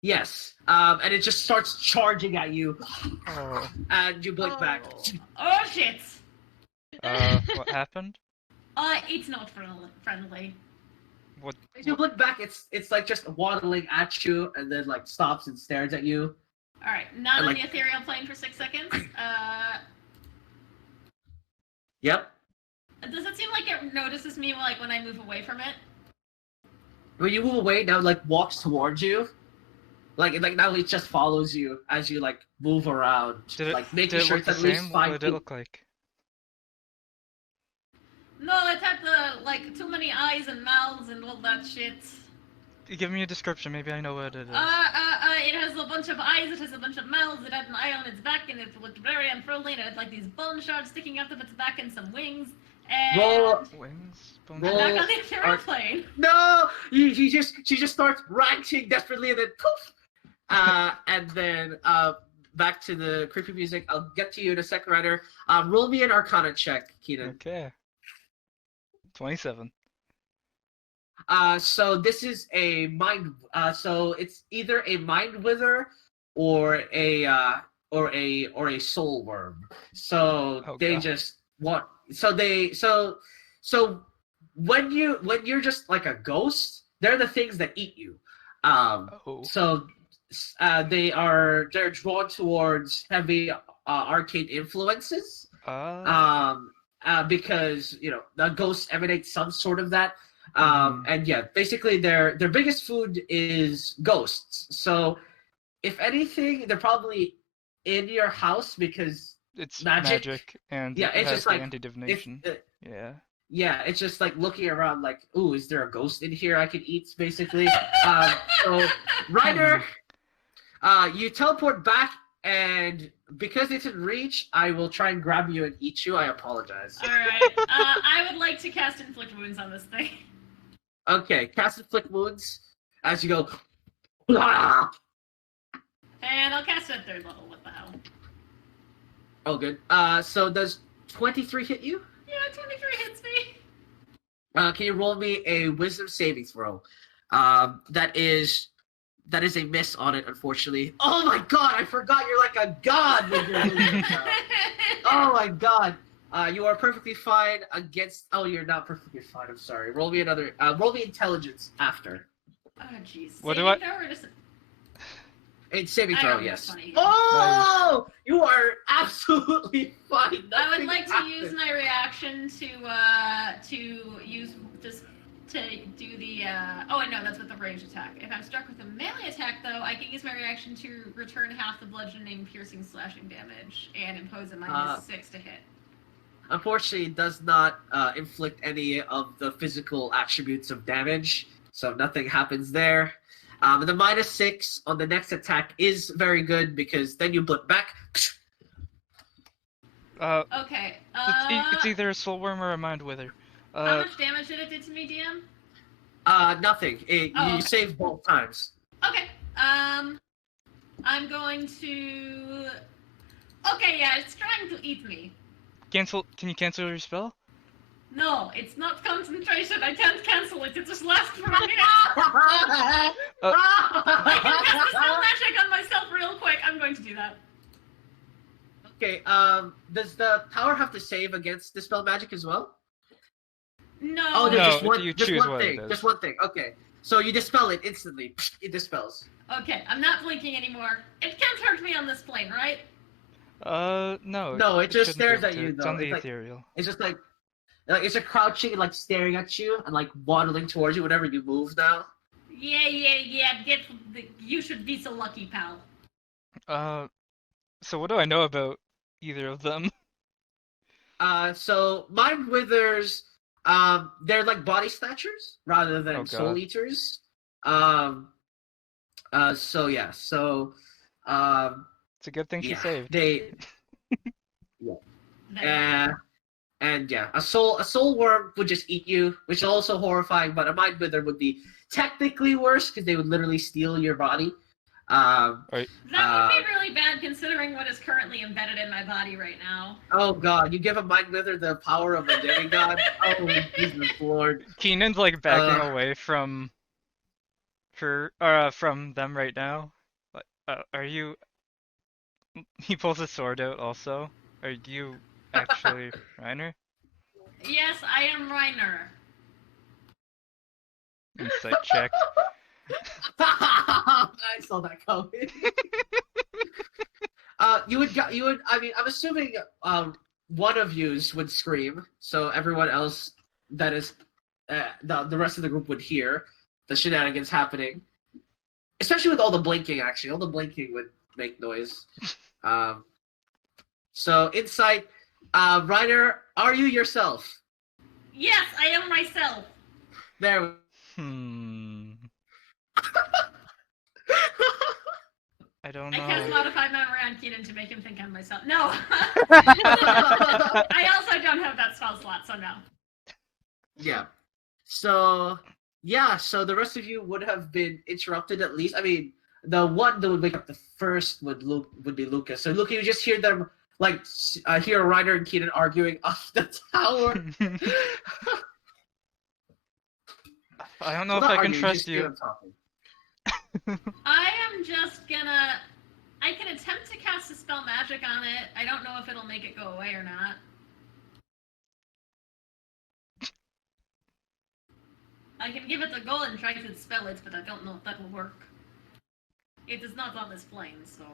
yes, and it just starts charging at you, Oh. and you blink back. Oh shit! What happened? It's not friendly. What? As you blink back, it's like just waddling at you, and then like stops and stares at you. Alright, not And, on like- the ethereal plane for 6 seconds. Yep. Does it seem like it notices me, like, when I move away from it? When you move away, now it, like walks towards you. Like now it just follows you as you like move around, Did it, like making did it sure look it's the at least same? 5 What did it look like? No, it had the, like, too many eyes and mouths and all that shit. Give me a description, maybe I know what it is. It has a bunch of eyes, it has a bunch of mouths, it had an eye on its back, and it looked very unfriendly, and it had, like, these bone shards sticking out of its back and some wings, and... Roll. Wings? I'm Bones? back on the ethereal Alright. plane. No, she just starts ranting desperately, and then poof, and then back to the creepy music. I'll get to you in a second, Ryder. Roll me an Arcana check, Keenan. Okay. 27. So this is a mind. So it's either a mind wither or a soul worm. So Oh, they God. just want. So when you're just like a ghost, they're the things that eat you. Oh. So they're drawn towards heavy arcane influences. Because the ghosts emanate some sort of that. And yeah, basically their biggest food is ghosts. So if anything, they're probably in your house because It's magic. and Yeah, it it's has just the like anti-divination. it's Yeah. it's just like looking around like, ooh, is there a ghost in here I could eat? Basically. So Ryder, you teleport back, and because it's in reach, I will try and grab you and eat you. I apologize. Alright, I would like to cast Inflict Wounds on this thing. Okay, cast inflict wounds as you go. "Ah!" And I'll cast it at 3rd level. What the hell? Oh, good. So does 23 hit you? Yeah, 23 hits me. Can you roll me a Wisdom saving throw? That is a miss on it, unfortunately. Oh my god, I forgot you're like a god with your wisdom throw. Oh my god. You are perfectly fine against. Oh, you're not perfectly fine. I'm sorry. Roll me another. Roll me intelligence after. Oh jeez. What do Saving I- throw or just... It's saving I throw, don't know, yes. funny. Oh, you are absolutely fine. I would Nothing like to happened. use my reaction to use this to do the. Oh, I know that's with the ranged attack. If I'm struck with a melee attack, though, I can use my reaction to return half the bludgeoning, piercing, slashing damage, and impose a -6 to hit. Unfortunately, it does not inflict any of the physical attributes of damage, so nothing happens there. And the -6 on the next attack is very good because then you blip back. Okay. It's either a soul worm or a mind wither. How much damage did it do to me, DM? Nothing. Oh, You okay. save both times. Okay. I'm going to. Okay, yeah, it's trying to eat me. Cancel. Can you cancel your spell? No, it's not concentration. I can't cancel it. It just lasts for a minute. I can cast dispel magic on myself real quick. I'm going to do that. Okay. Does the tower have to save against dispel magic as well? No. Oh, there's No, just one. you Just choose one what it thing. is. Just one thing. Okay. So you dispel it instantly. It dispels. Okay, I'm not blinking anymore. It can't hurt me on this plane, right? No. No, it just shouldn't be stares able at to. you, It's though. on the It's like- ethereal. It's just like it's a crouching and like staring at you and like waddling towards you whenever you move now. Yeah. You should be so lucky, pal. So what do I know about either of them? So Mind Withers, they're like body snatchers rather than Oh, soul God. eaters. So yeah, It's a good thing she yeah, saved. they, There. and yeah, a soul worm would just eat you, which is also horrifying. But a Mind Wither would be technically worse because they would literally steal your body. That would be really bad considering what is currently embedded in my body right now. Oh god, you give a Mind Wither the power of a demigod? Oh, Jesus Lord. Keenan's like backing away from from them right now. Like, are you? He pulls a sword out also. Are you actually Reiner? Yes, I am Reiner. Insight check. I saw that coming. You would. I mean, I'm assuming one of yous would scream, so everyone else that is the rest of the group would hear the shenanigans happening. Especially with all the blinking. Actually, all the blinking would make noise. So insight, Reiner, are you yourself? Yes, I am myself. There. I don't I cast know. modified memory on Keenan to make him think I'm myself. No. I also don't have that spell slot, so no. Yeah. So so the rest of you would have been interrupted at least. I mean, the one that would wake up the first would be Lucas. So Lucas, you just hear them like hear Ryder and Keenan arguing off the tower. I don't know Well, if not I can arguing, trust just hear you. them talking. I am just gonna. I can attempt to cast a spell magic on it. I don't know if it'll make it go away or not. I can give it a go and try to dispel it, but I don't know if that will work. It is not on this plane, so.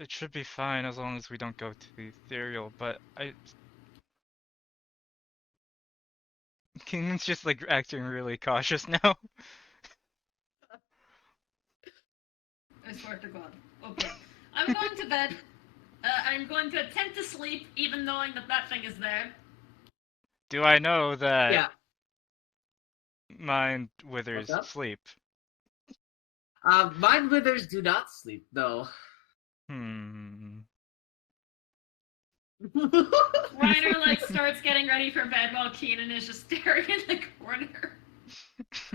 It should be fine as long as we don't go to the ethereal, but Keenan's just like acting really cautious now. I swear to God. Okay. I'm going to bed. I'm going to attempt to sleep, even knowing that that thing is there. Do I know that Yeah. Mind Withers What's up? sleep? Mind Withers do not sleep, though. Reiner like starts getting ready for bed while Keenan is just staring in the corner.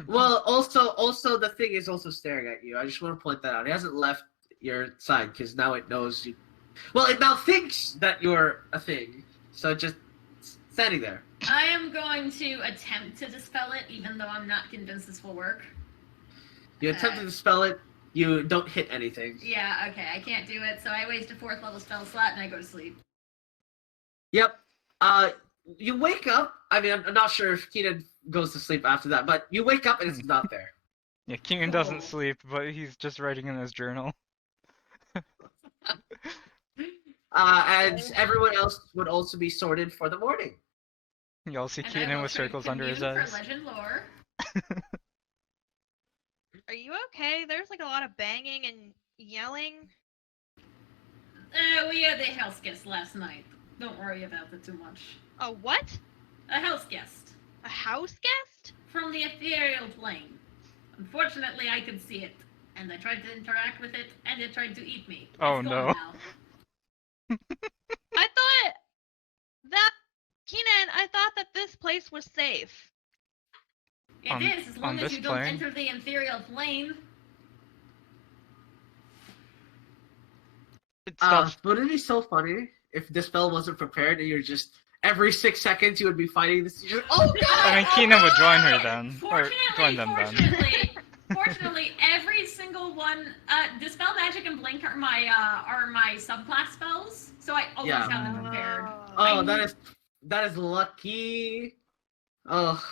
Well, also the thing is also staring at you. I just want to point that out. It hasn't left your side because now it knows you. Well, it now thinks that you're a thing, so just standing there. I am going to attempt to dispel it, even though I'm not convinced this will work. You attempt to dispel it. You don't hit anything. Yeah, okay, I can't do it, so I waste a 4th level spell slot and I go to sleep. Yep. You wake up. I mean, I'm not sure if Keenan goes to sleep after that, but you wake up and it's not there. Yeah, Keenan doesn't sleep, but he's just writing in his journal. And everyone else would also be sorted for the morning. You all see And I Keenan will with circles under his commune eyes. for legend lore. Are you okay? There's like a lot of banging and yelling. We had a house guest last night. Don't worry about it too much. A what? A house guest. A house guest? From the ethereal plane. Unfortunately, I could see it, and I tried to interact with it, and it tried to eat me. Oh, It's no. gone now. I thought that Keenan, I thought that this place was safe. It is, as long on as this you don't plane? enter the ethereal plane. It stops. Would it be so funny if this spell wasn't prepared and you're just every 6 seconds you would be fighting this? You're just, oh god! I mean, Keenan would join her then, or join them then. Fortunately, every single one, Dispel Magic and Blink are my subclass spells, so I always Yeah. have them prepared. Oh, that is lucky. Oh,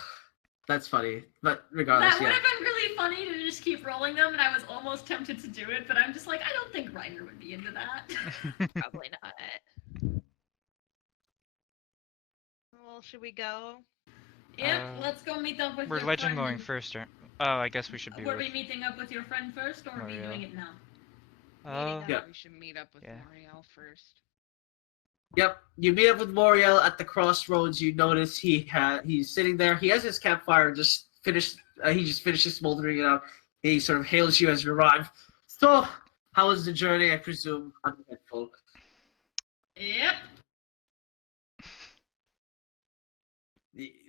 that's funny. But regardless, That would yeah. have been really funny to just keep rolling them, and I was almost tempted to do it, but I'm just like, I don't think Ryder would be into that. Probably not. Well, should we go? Yep, let's go meet up with We're your legend friend. loring first, right? Oh, I guess we should be Were with... we meeting up with your friend first, or are we Mario. doing it now? Yeah. We should meet up with Yeah. Muriel first. Yep, you meet up with Moriel at the crossroads. You notice he's sitting there. He has his campfire just finished. He just finishes smoldering it out. He sort of hails you as you arrive. So, how was the journey? I presume uneventful. Yep.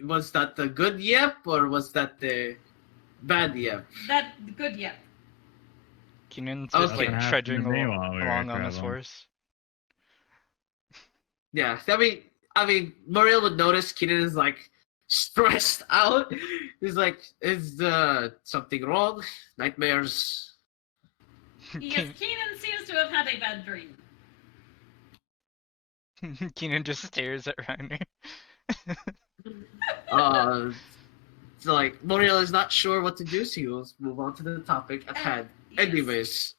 Was that the good yep, or was that the bad yep? That good, yep. Keenan's Okay. just like That's what trudging happened to me while we were along on his traveling. horse. Yeah, I mean, Moriel would notice Keenan is like stressed out. He's like, "Is something wrong? Nightmares?" Yes, Keenan seems to have had a bad dream. Keenan just stares at Reiner. So like Moriel is not sure what to do, so we'll move on to the topic at hand. Yes. Anyways,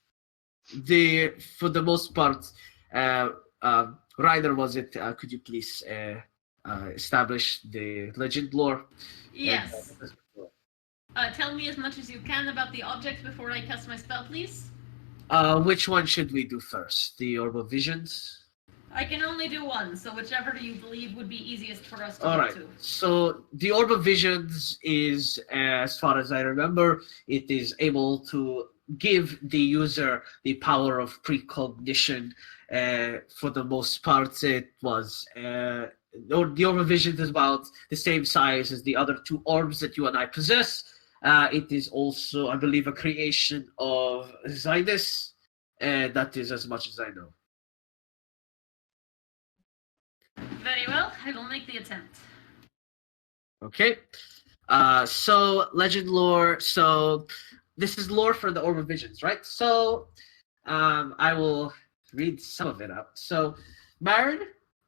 for the most part, Ryder, was it? Could you please establish the legend lore? Yes. Tell me as much as you can about the object before I cast my spell, please. Which one should we do first? The Orb of Visions? I can only do one, so whichever you believe would be easiest for us to All get right. to. So the Orb of Visions is, as far as I remember, it is able to give the user the power of precognition. For the most part, it was the Orb of Visions is about the same size as the other two orbs that you and I possess. It is also, I believe, a creation of Zydus. That is as much as I know. Very well, I will make the attempt. Okay. So legend lore. So this is lore for the Orb of Visions, right? So I will read some of it out. So Marin,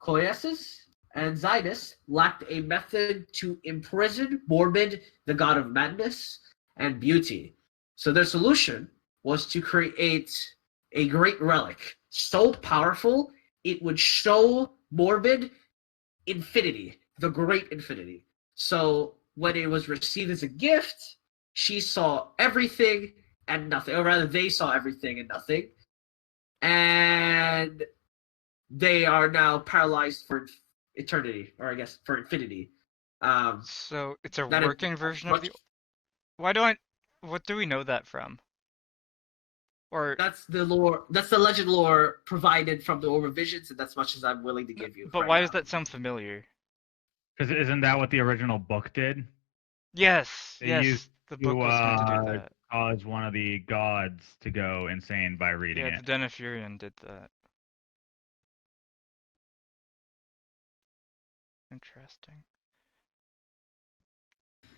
Koyasis, and Zydus lacked a method to imprison Morbid, the god of madness, and beauty. So their solution was to create a great relic, so powerful it would show Morbid infinity, the great infinity. So when it was received as a gift, she saw everything and nothing, or rather they saw everything and nothing. And they are now paralyzed for eternity, or I guess for infinity. So it's a That is working version of much- the... What do we know that from? Or... That's the lore. That's the legend lore provided from the Orb of Visions, and that's much as I'm willing to give you. But right why now. does that sound familiar? Because isn't that what the original book did? Yes, They yes, used the to book was meant to do that. cause one of the gods to go insane by reading Yeah, the it. Den of Furion did that. Interesting.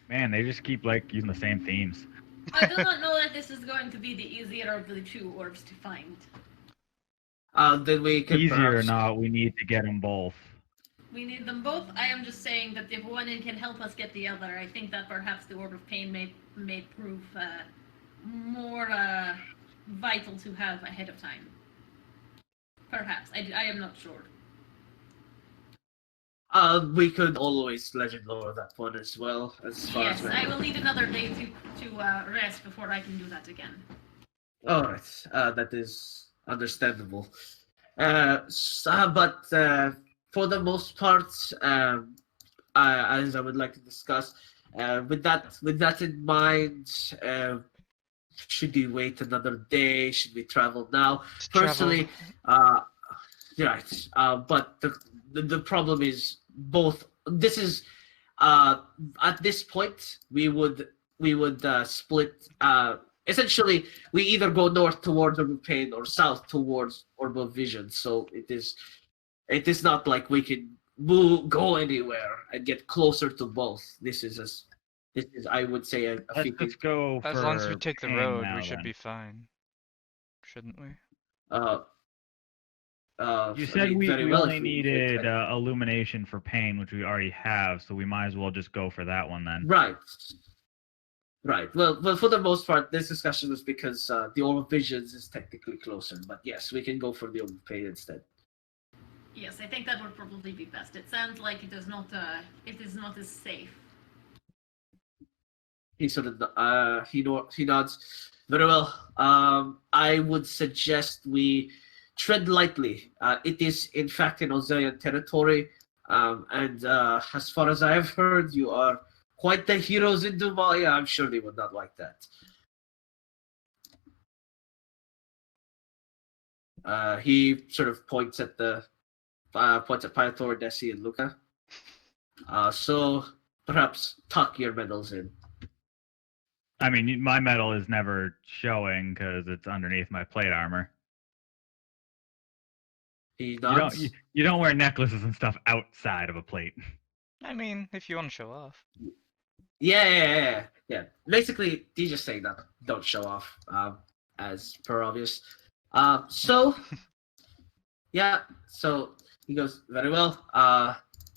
Man, they just keep like using the same themes. I do not know that this is going to be the easier of the two orbs to find. Then we could Easier or perhaps. not, we need to get them both. We need them both. I am just saying that if one can help us get the other, I think that perhaps the Orb of Pain may prove more vital to have ahead of time. Perhaps. I am not sure. We could always legend lore that one as well. As far Yes, as I will need another day to rest before I can do that again. All right, that is understandable. But for the most part, as I would like to discuss, with that in mind, should we wait another day? Should we travel now? To travel. Personally, right. But the problem is both. This is at this point we would split. Essentially, we either go north towards Orb of Pain or south towards Orb of Visions. So it is not like we can go anywhere and get closer to both. This is I would say a Let's fitting just go As for long as we take the pain road, we now, should then. be fine. Shouldn't we? uh You I said mean, very we well only if we needed illumination for pain, which we already have, so we might as well just go for that one then. right. Right. Well, for the most part, this discussion was because the Orb of Visions is technically closer. But yes, we can go for the Orb of Pain instead. Yes, I think that would probably be best. It sounds like it is not as safe. He sort of he nods. Very well. I would suggest we tread lightly. It is in fact in Ozelian territory, and as far as I have heard, you are quite the heroes in Dubai. Yeah, I'm sure they would not like that. He sort of points at Pythor, Desi, and Luca. So perhaps tuck your medals in. I mean, my medal is never showing because it's underneath my plate armor. He You nods. you don't wear necklaces and stuff outside of a plate. I mean, if you want to show off. Yeah. Basically, he's just saying that don't show off, as per obvious. So yeah, so he goes very well.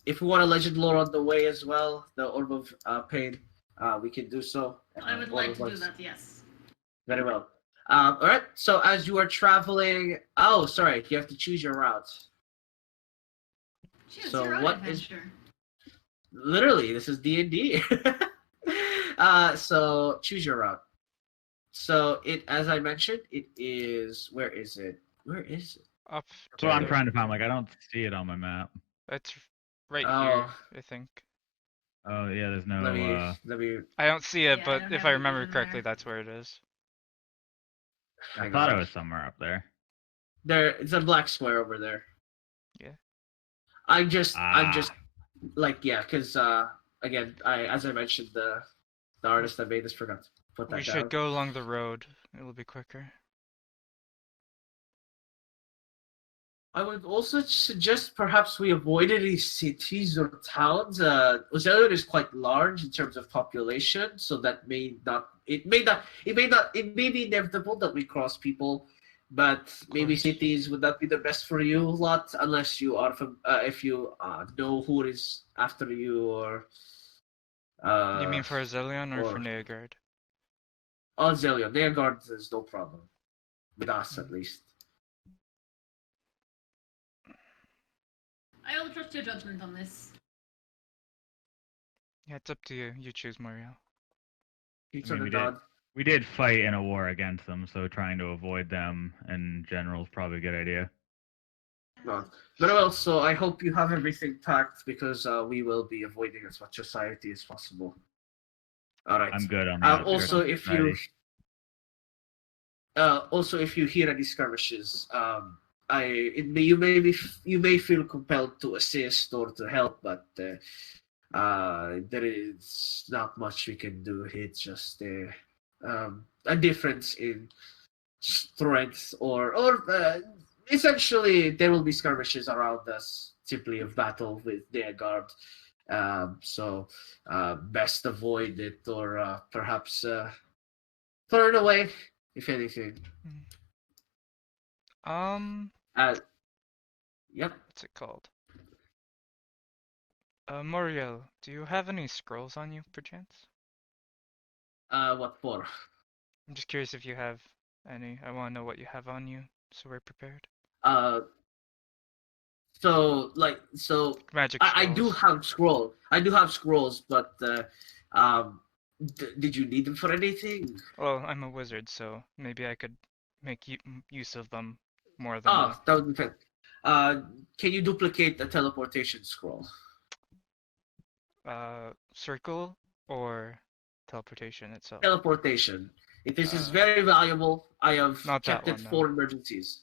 If we want a legend lore on the way as well, the Orb of Pain, we can do so. I would like to do that. Yes. Very well. All right. So as you are traveling, oh, sorry, you have to choose your route. Choose So your own what is- adventure. Literally, this is D&D. So choose your route. So as I mentioned, it is. Where is it? Where is it? Up That's what I'm to- trying to find. Like, I don't see it on my map. It's right Oh. here, I think. Oh yeah, there's no. Let me. I don't see it, Yeah, I but don't if have I it remember even correctly, there. that's where it is. I hang thought on. it was somewhere up there. There. It's a black square over there. Yeah. I'm just Ah. like because again, as I mentioned, the artist that made this forgot to put that We down. should go along the road. It'll be quicker. I would also suggest perhaps we avoid any cities or towns. Oceania is quite large in terms of population, so that it may be inevitable that we cross people, but maybe course. cities would not be the best for you lot unless you are from if you know who is after you or. You mean for Azelion or for or- Neogard? Zelia, Neogard is no problem with us at least. I will trust your judgment on this. Yeah, it's up to you. You choose, Mario. He I sort mean, of nod. we did fight in a war against them, so trying to avoid them in general is probably a good idea. No. Very well, so I hope you have everything packed because we will be avoiding as much society as possible. Alright. I'm good on the Also, outskirts of society. if you hear any skirmishes, you may feel compelled to assist or to help, but there is not much we can do. It's just a difference in strength, or essentially there will be skirmishes around us, simply of battle with their guard. So best avoid it, or perhaps turn away, if anything. Um, Uh, yep. what's it called? Muriel, do you have any scrolls on you, perchance? What for? I'm just curious if you have any. I want to know what you have on you, so we're prepared. Uh, so Magic I do scrolls. have scroll. I do have scrolls, but um, did you need them for anything? Well, I'm a wizard, so maybe I could make use of them more than Ah, that would be fun. Uh, can you duplicate the teleportation scroll? circle or teleportation itself. Teleportation. If this is Uh, very valuable, I have not that kept it one, no. for emergencies.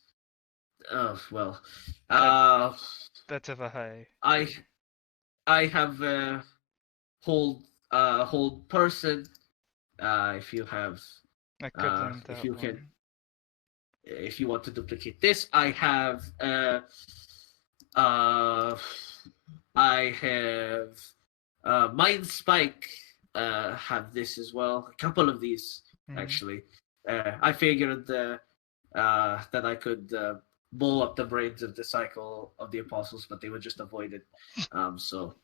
Well, That uh, that's of a high. I I have hold hold person. If you have I could learn if that you can, one. if you want to duplicate this, I have uh I have Mind Spike have this as well. A couple of these Mhm. actually. I figured that I could blow up the brains of the cycle of the apostles, but they would just avoid it. So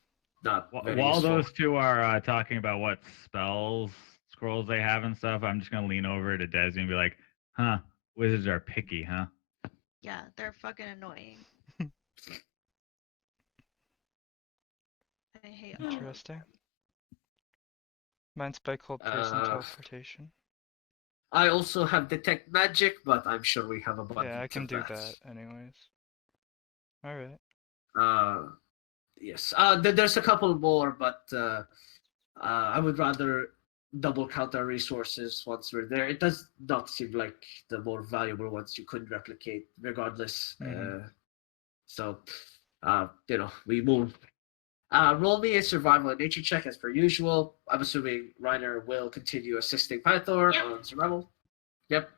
not very While useful. those two are talking about what spells, scrolls they have and stuff, I'm just gonna lean over to Desi and be like, "Huh, wizards are picky, huh?" Yeah, they're fucking annoying. I hate all of them. Interesting. Mind spike, hold person, Uh, teleportation. I also have detect magic, but I'm sure we have Yeah, I abundance can of do that. that anyways. All right. Uh, yes. There's a couple more, but I would rather double count our resources once we're there. It does not seem like the more valuable ones you could replicate, regardless. Mhm. So, we move. Roll me a survival and nature check as per usual. I'm assuming Reiner will continue assisting Pythor Yep. on survival. Yep.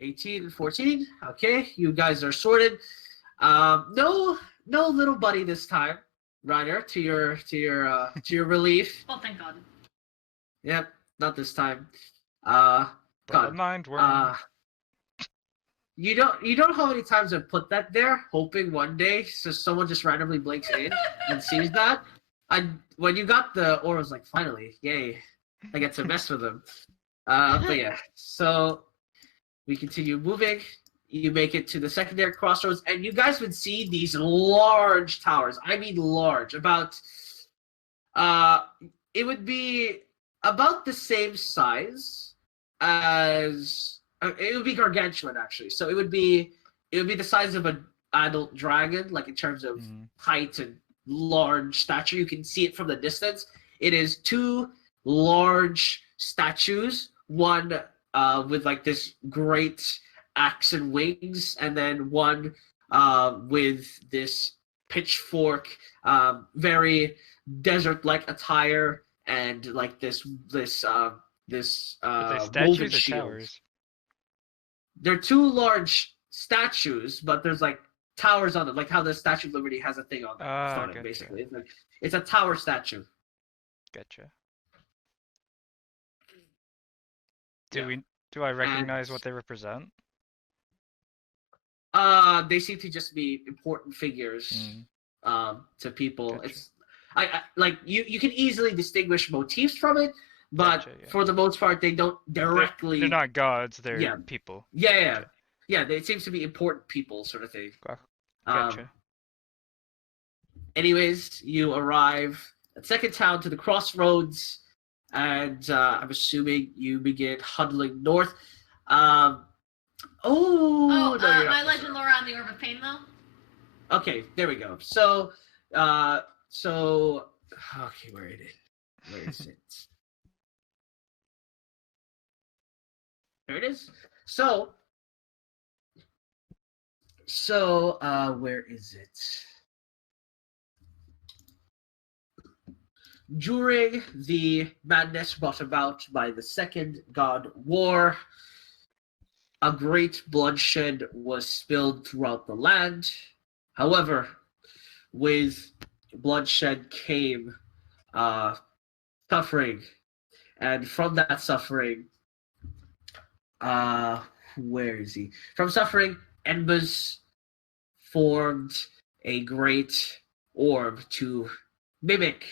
18 and 14. Okay, you guys are sorted. No little buddy this time, Reiner. To your relief. Well, thank God. Yep, not this time. Uh, But a God. mind worm. Uh, you don't know how many times I've put that there, hoping one day so someone just randomly blinks in and sees that. And when you got the aura, I was like, finally, yay, I get to mess with them. But yeah, so we continue moving. You make it to the secondary crossroads, and you guys would see these large towers. I mean, large. Uh, it would be about the same size as it would be gargantuan actually. So it would be the size of an adult dragon, like in terms of Mhm. height and large stature. You can see it from the distance. It is two large statues, one with like this great axe and wings, and then one with this pitchfork, very desert-like attire, and like Are they woven statues or shield. towers? They're two large statues, but there's like towers on them, like how the Statue of Liberty has a thing on Ah, it. gotcha. Basically, it's a tower statue. Gotcha. Yeah, Do I and recognize what they represent? they seem to just be important figures Mm, to people. gotcha. It's I like you can easily distinguish motifs from it, but Gotcha, yeah. for the most part, they don't directly. They're not gods, they're Yeah, people. yeah. Okay. Yeah. It seems to be important people, sort of thing. Um, Gotcha. anyways, you arrive at second town to the crossroads, and I'm assuming you begin huddling north. Um, Oh, no, you're my not. legend lore on the Orb of Pain, though. Okay, there we go. So okay, where it is? Where is it? There it is. So So, where is it? During the madness brought about by the Second God War, a great bloodshed was spilled throughout the land. However, with bloodshed came suffering, and from that suffering, uh, where is he? From suffering, Embers formed a great orb to mimic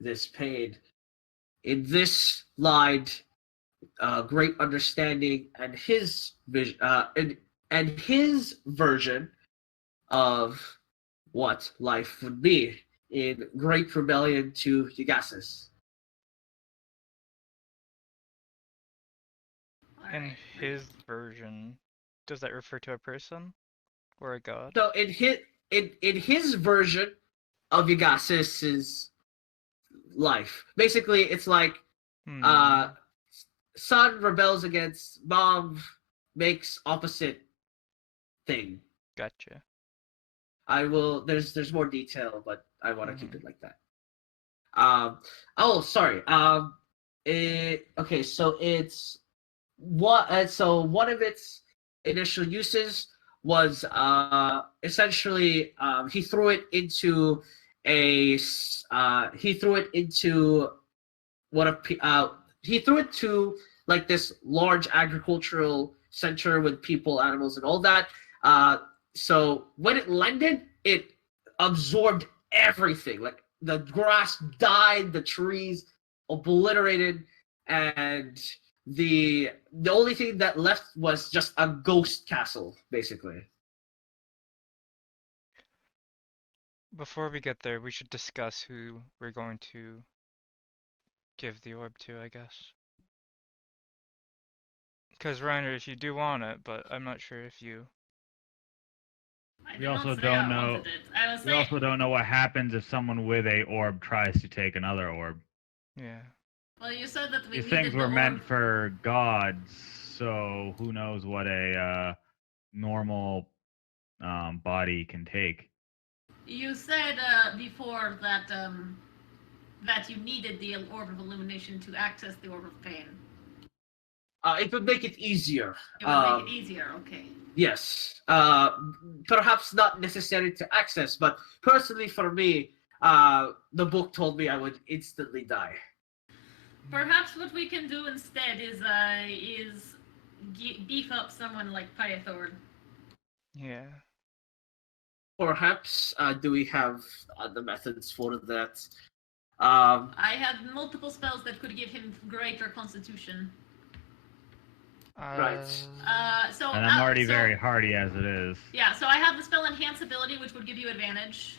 this pain. In this lied great understanding and his vision, and his version of what life would be in great rebellion to Gigasis. In his version, does that refer to a person or a god? So in his version of Gigasis's life, basically it's like Hmm. son rebels against mom, makes opposite thing. Gotcha. I will. There's more detail, but I want to keep Mhm. it like that. Oh, sorry. Okay, so it's what? So one of its initial uses was essentially he threw it into he threw it into one of he threw it to like this large agricultural center with people, animals, and all that. So when it landed, it absorbed everything. Like the grass died, the trees obliterated, and the only thing that left was just a ghost castle, basically. Before we get there, we should discuss who we're going to give the orb to, I guess. Because Reiner, if you do want it, but I'm not sure if you. I We did also not say don't I know. wanted it. I was We saying. also don't know what happens if someone with a orb tries to take another orb. Yeah. Well, you said that we These needed things the were orb. meant for gods, so who knows what a normal body can take. You said before that you needed the Orb of Illumination to access the Orb of Pain. It would make it easier. It would make it easier, okay. Yes. Perhaps not necessary to access, but personally for me, the book told me I would instantly die. Perhaps what we can do instead is beef up someone like Pythor. Yeah. Perhaps do we have other methods for that? I have multiple spells that could give him greater constitution. Right. So And I'm already so, very hardy as it is. Yeah, so I have the spell Enhance Ability, which would give you advantage.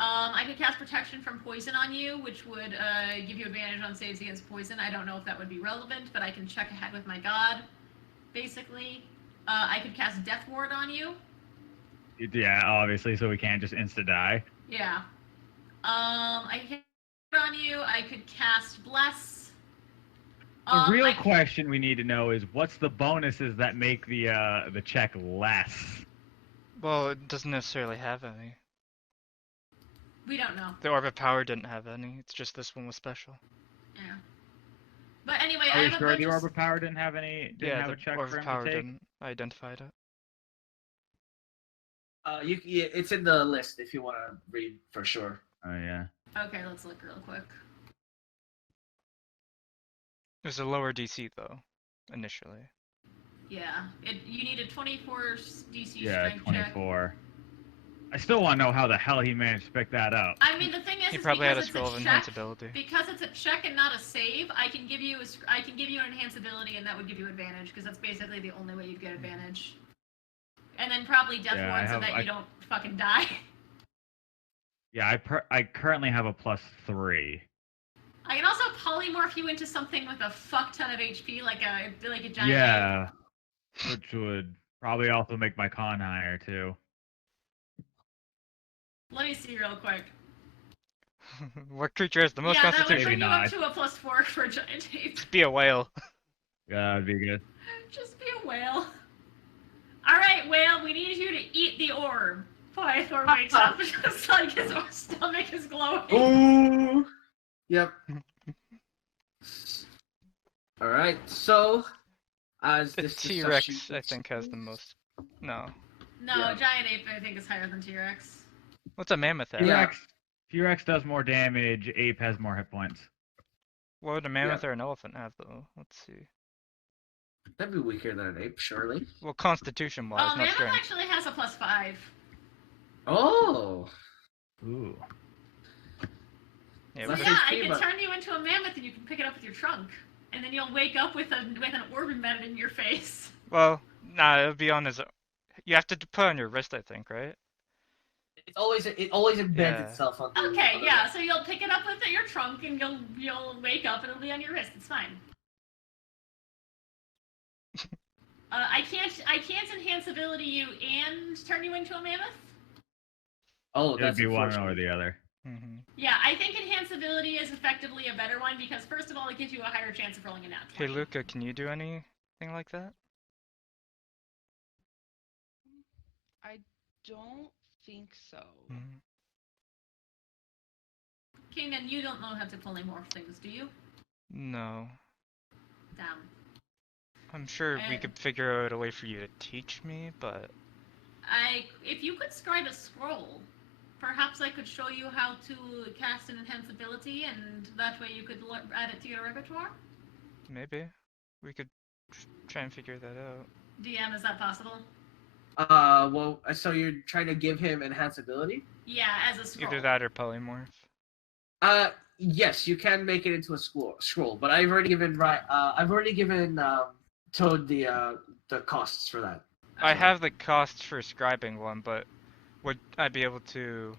I could cast Protection from Poison on you, which would give you advantage on saves against poison. I don't know if that would be relevant, but I can check ahead with my god. Basically, I could cast Death Ward on you. Yeah, obviously, so we can't just insta die. Yeah. I can cast on you. I could cast Bless. The real question we need to know is what's the bonuses that make the check less? Well, it doesn't necessarily have any. We don't know. The Orb of Power didn't have any. It's just this one was special. Yeah. But anyway, Are I you have sure a the bunch Orb of Power didn't have any? Didn't have the a check Orb for of him Power to take? didn't. I identified it. It's in the list if you want to read for sure. Oh yeah. Okay, let's look real quick. It was a lower DC though, initially. Yeah, you need a 24 DC Yeah, strength 24. I still want to know how the hell he managed to pick that up. check. I mean, the thing is, He probably had a because scroll of it's a check, enhanceability. because it's a check and not a save, I can give you an enhance ability, and that would give you advantage, because that's basically the only way you'd get advantage. And then probably Death Yeah, Ward so that you don't fucking die. Yeah, I currently have a +3. I can also polymorph you into something with a fuck ton of HP, like a giant. Yeah, which would probably also make my con higher too. Let me see real quick. What creature has the most Yeah, that would constitution? bring you up not. to a +4 for a giant ape. Just be a whale. Yeah, that'd be good. Just be a whale. All right, Whale, we need you to eat the orb. Pythor wakes up just like his stomach is glowing. Ooh. Yep. All right. So, as The this T-Rex, discussion I think, has the continues- most. No. No, Yeah. giant ape I think is higher than T-Rex. What's a mammoth have? Yeah. T-Rex does more damage. Ape has more hit points. What would a mammoth or an elephant have, though? Let's see. That'd be weaker than an ape, surely. Well, constitution-wise, Oh, not Mammoth strength. actually has a +5. Oh. Ooh. Yeah, So Let's but say yeah, I three, can but- turn you into a mammoth and you can pick it up with your trunk. And then you'll wake up with an orb embedded in your face. well, nah, it'll be on his. You have to put it on your wrist, I think, right? It always embeds Yeah. itself on the. Okay, on the- yeah, so you'll pick it up with your trunk and you'll wake up and it'll be on your wrist. It's fine. I can't enhance ability you and turn you into a mammoth. Oh, It'd that's be one or unfortunate. the other. Mm-hmm. Yeah, I think enhance ability is effectively a better one because first of all, it gives you a higher chance of rolling a nat 20. Hey, Luca, can you do anything like that? I don't think so. Mm-hmm. Kingdom, you don't know how to polymorph things, do you? No. Damn. I'm sure we Uh, could figure out a way for you to teach me, but If you could scribe a scroll, perhaps I could show you how to cast an enhance ability, and that way you could add it to your repertoire. maybe we could try and figure that out. DM, is that possible? Well, so you're trying to give him enhanced ability? Yeah, as a scroll. Either that or polymorph. Yes, you can make it into a scroll, but I've already given Toad the costs for that. I have the cost for scribing one, but would I be able to?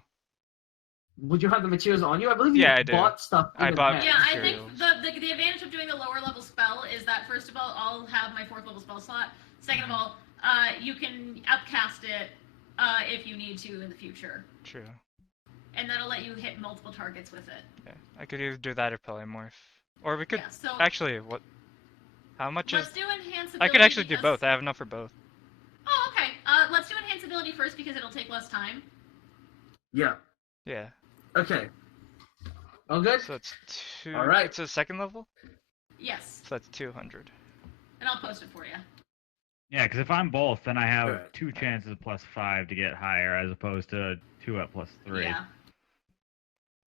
Would you have the materials on you? I believe you Yeah, I do. bought stuff. I in bought- advance. Yeah, I think materials. the advantage of doing the lower level spell is that first of all, I'll have my 4th level spell slot. Second of all, you can upcast it if you need to in the future, True. and that'll let you hit multiple targets with it. Yeah, I could either do that or polymorph, or we could Yeah, so actually. What? How much is? let's do enhance ability. I could actually do because- both. I have enough for both. Oh, okay. Let's do enhance ability first because it'll take less time. Yeah. Yeah. Okay. All good. So it's 2. All right. It's a second level. Yes, So that's 200. and I'll post it for you. Yeah, because if I'm both, then I have Alright. 2 chances +5 to get higher, as opposed to 2 at +3. Yeah.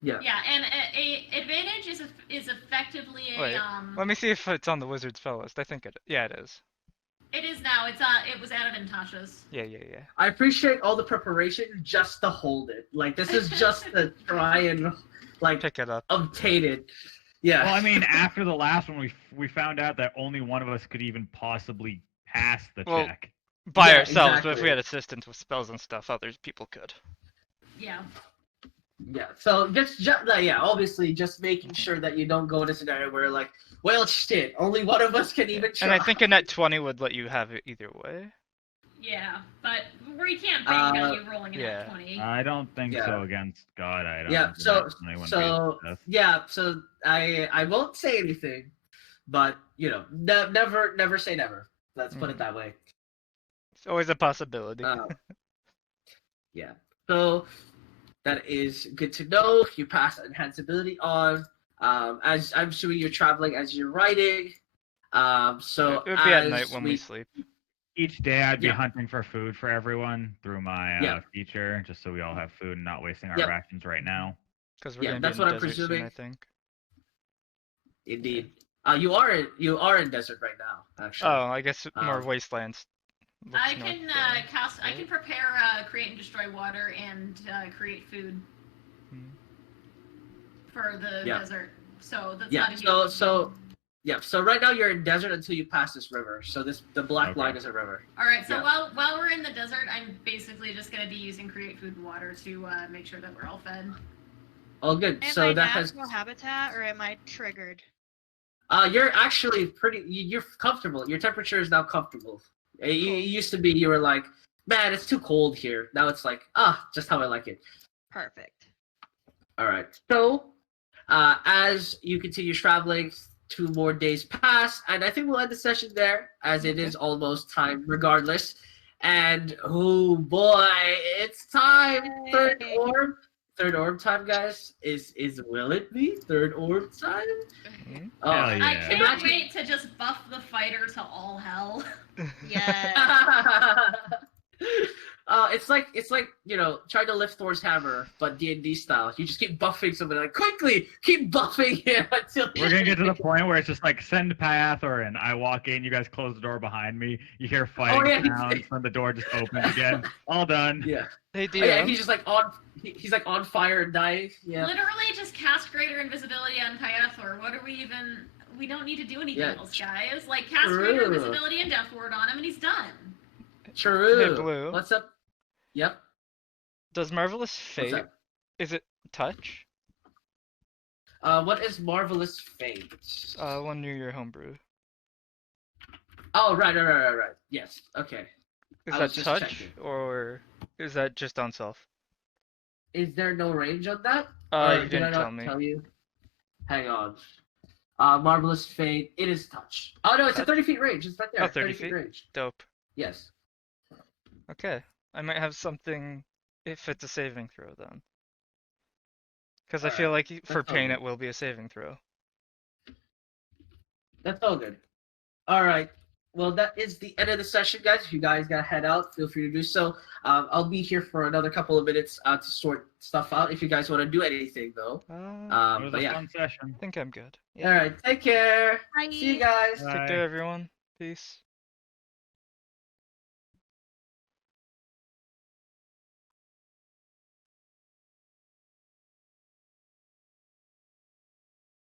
Yeah. Yeah, and a advantage is effectively a Wait, Let me see if it's on the wizard spell list. I think it. Yeah, it is. It is now. It was added in Tasha's. Yeah. I appreciate all the preparation just to hold it. Like this is just to try and like Pick it up. obtain it. Yeah. Well, I mean, after the last one, we found out that only one of us could even possibly pass the Well, check. By Yeah, ourselves, but if exactly. we had assistance with spells and stuff, other people could. Yeah. Yeah. So yeah, obviously just making sure that you don't go in a scenario where like, well, shit, only one of us can even try. And I think a net 20 would let you have it either way. Yeah, but we can't bank on you rolling a yeah. nat 20. I don't think Yeah. so against God items. Yeah, and so- that's only when we so- assess. Yeah. So I won't say anything, but you know, never say never. Let's put it that way. It's always a possibility. Yeah. So that is good to know. You pass enhanced ability on. As I'm assuming you're traveling as you're writing. So It would be at as night when we sleep. Each day I'd be Yeah. hunting for food for everyone through my Yeah. feature, just so we all have food and not wasting our Yep. rations right now. Because we're Yeah, going to that's be in what the I'm desert soon, presuming. I think. Indeed. You are in desert right now, actually. Oh, I guess more Um, wastelands. looks I north can there, cast. I right? can prepare, create and destroy water, and create food Hmm. for the Yeah. desert. So that's Yeah. not a huge So right now you're in desert until you pass this river. So the black Okay. line is a river. All right. So Yeah. while we're in the desert, I'm basically just gonna be using create food and water to make sure that we're all fed. All good. Am So I that has natural habitat or am I triggered? you're actually you're comfortable. Your temperature is now comfortable. It used to be you were like, man, it's too cold here. Now it's like, just how I like it. Perfect. All right. So, as you continue traveling, 2 more days pass, and I think we'll end the session there, as it is almost time, regardless. And oh boy, it's time. Third Yay. orb. Third orb time, guys. Will it be third orb time? Hmm? Oh, Hell I yeah. can't Imagine- wait to just buff the fighter to all hell. Yeah. It's like trying to lift Thor's hammer, but D&D style. You just keep buffing somebody like quickly, keep buffing him until We're gonna get to the point where it's just like send Pyather in. I walk in, you guys close the door behind me. You hear fighting yeah, sounds, then the door just opens again. All done. yeah. Hey Oh, yeah, DM, he's just like he's like on fire and dying. Yeah. Literally just cast greater invisibility on Pyethor. What are we even... We don't need to do anything Yeah. else, guys. Like, cast greater True. invisibility and death ward on him and he's done. True. Hey, Blue. What's up? Yep. does Marvelous What's Fate, up? is it touch? What is Marvelous Fate? One near your homebrew. Oh, right. Yes. Okay. Is I that was just touch, checking. or is that just on self? Is there no range on that? You Or did I didn't not tell me. tell you? Hang on. Marvelous Fate. It is touch. Oh no, it's a Touch? 30 feet range. It's right there. Oh, 30 feet feet? range. Dope. Yes. Okay. I might have something if it's a saving throw then. Because I feel Alright, like for that's all pain good. it will be a saving throw. That's all good. All right. Well, that is the end of the session, guys. If you guys gotta head out, feel free to do so. I'll be here for another couple of minutes to sort stuff out. If you guys want to do anything, though. It was But a yeah. fun session. I think I'm good. All right. Take care. Bye. See you guys. Bye. Take care, everyone. Peace.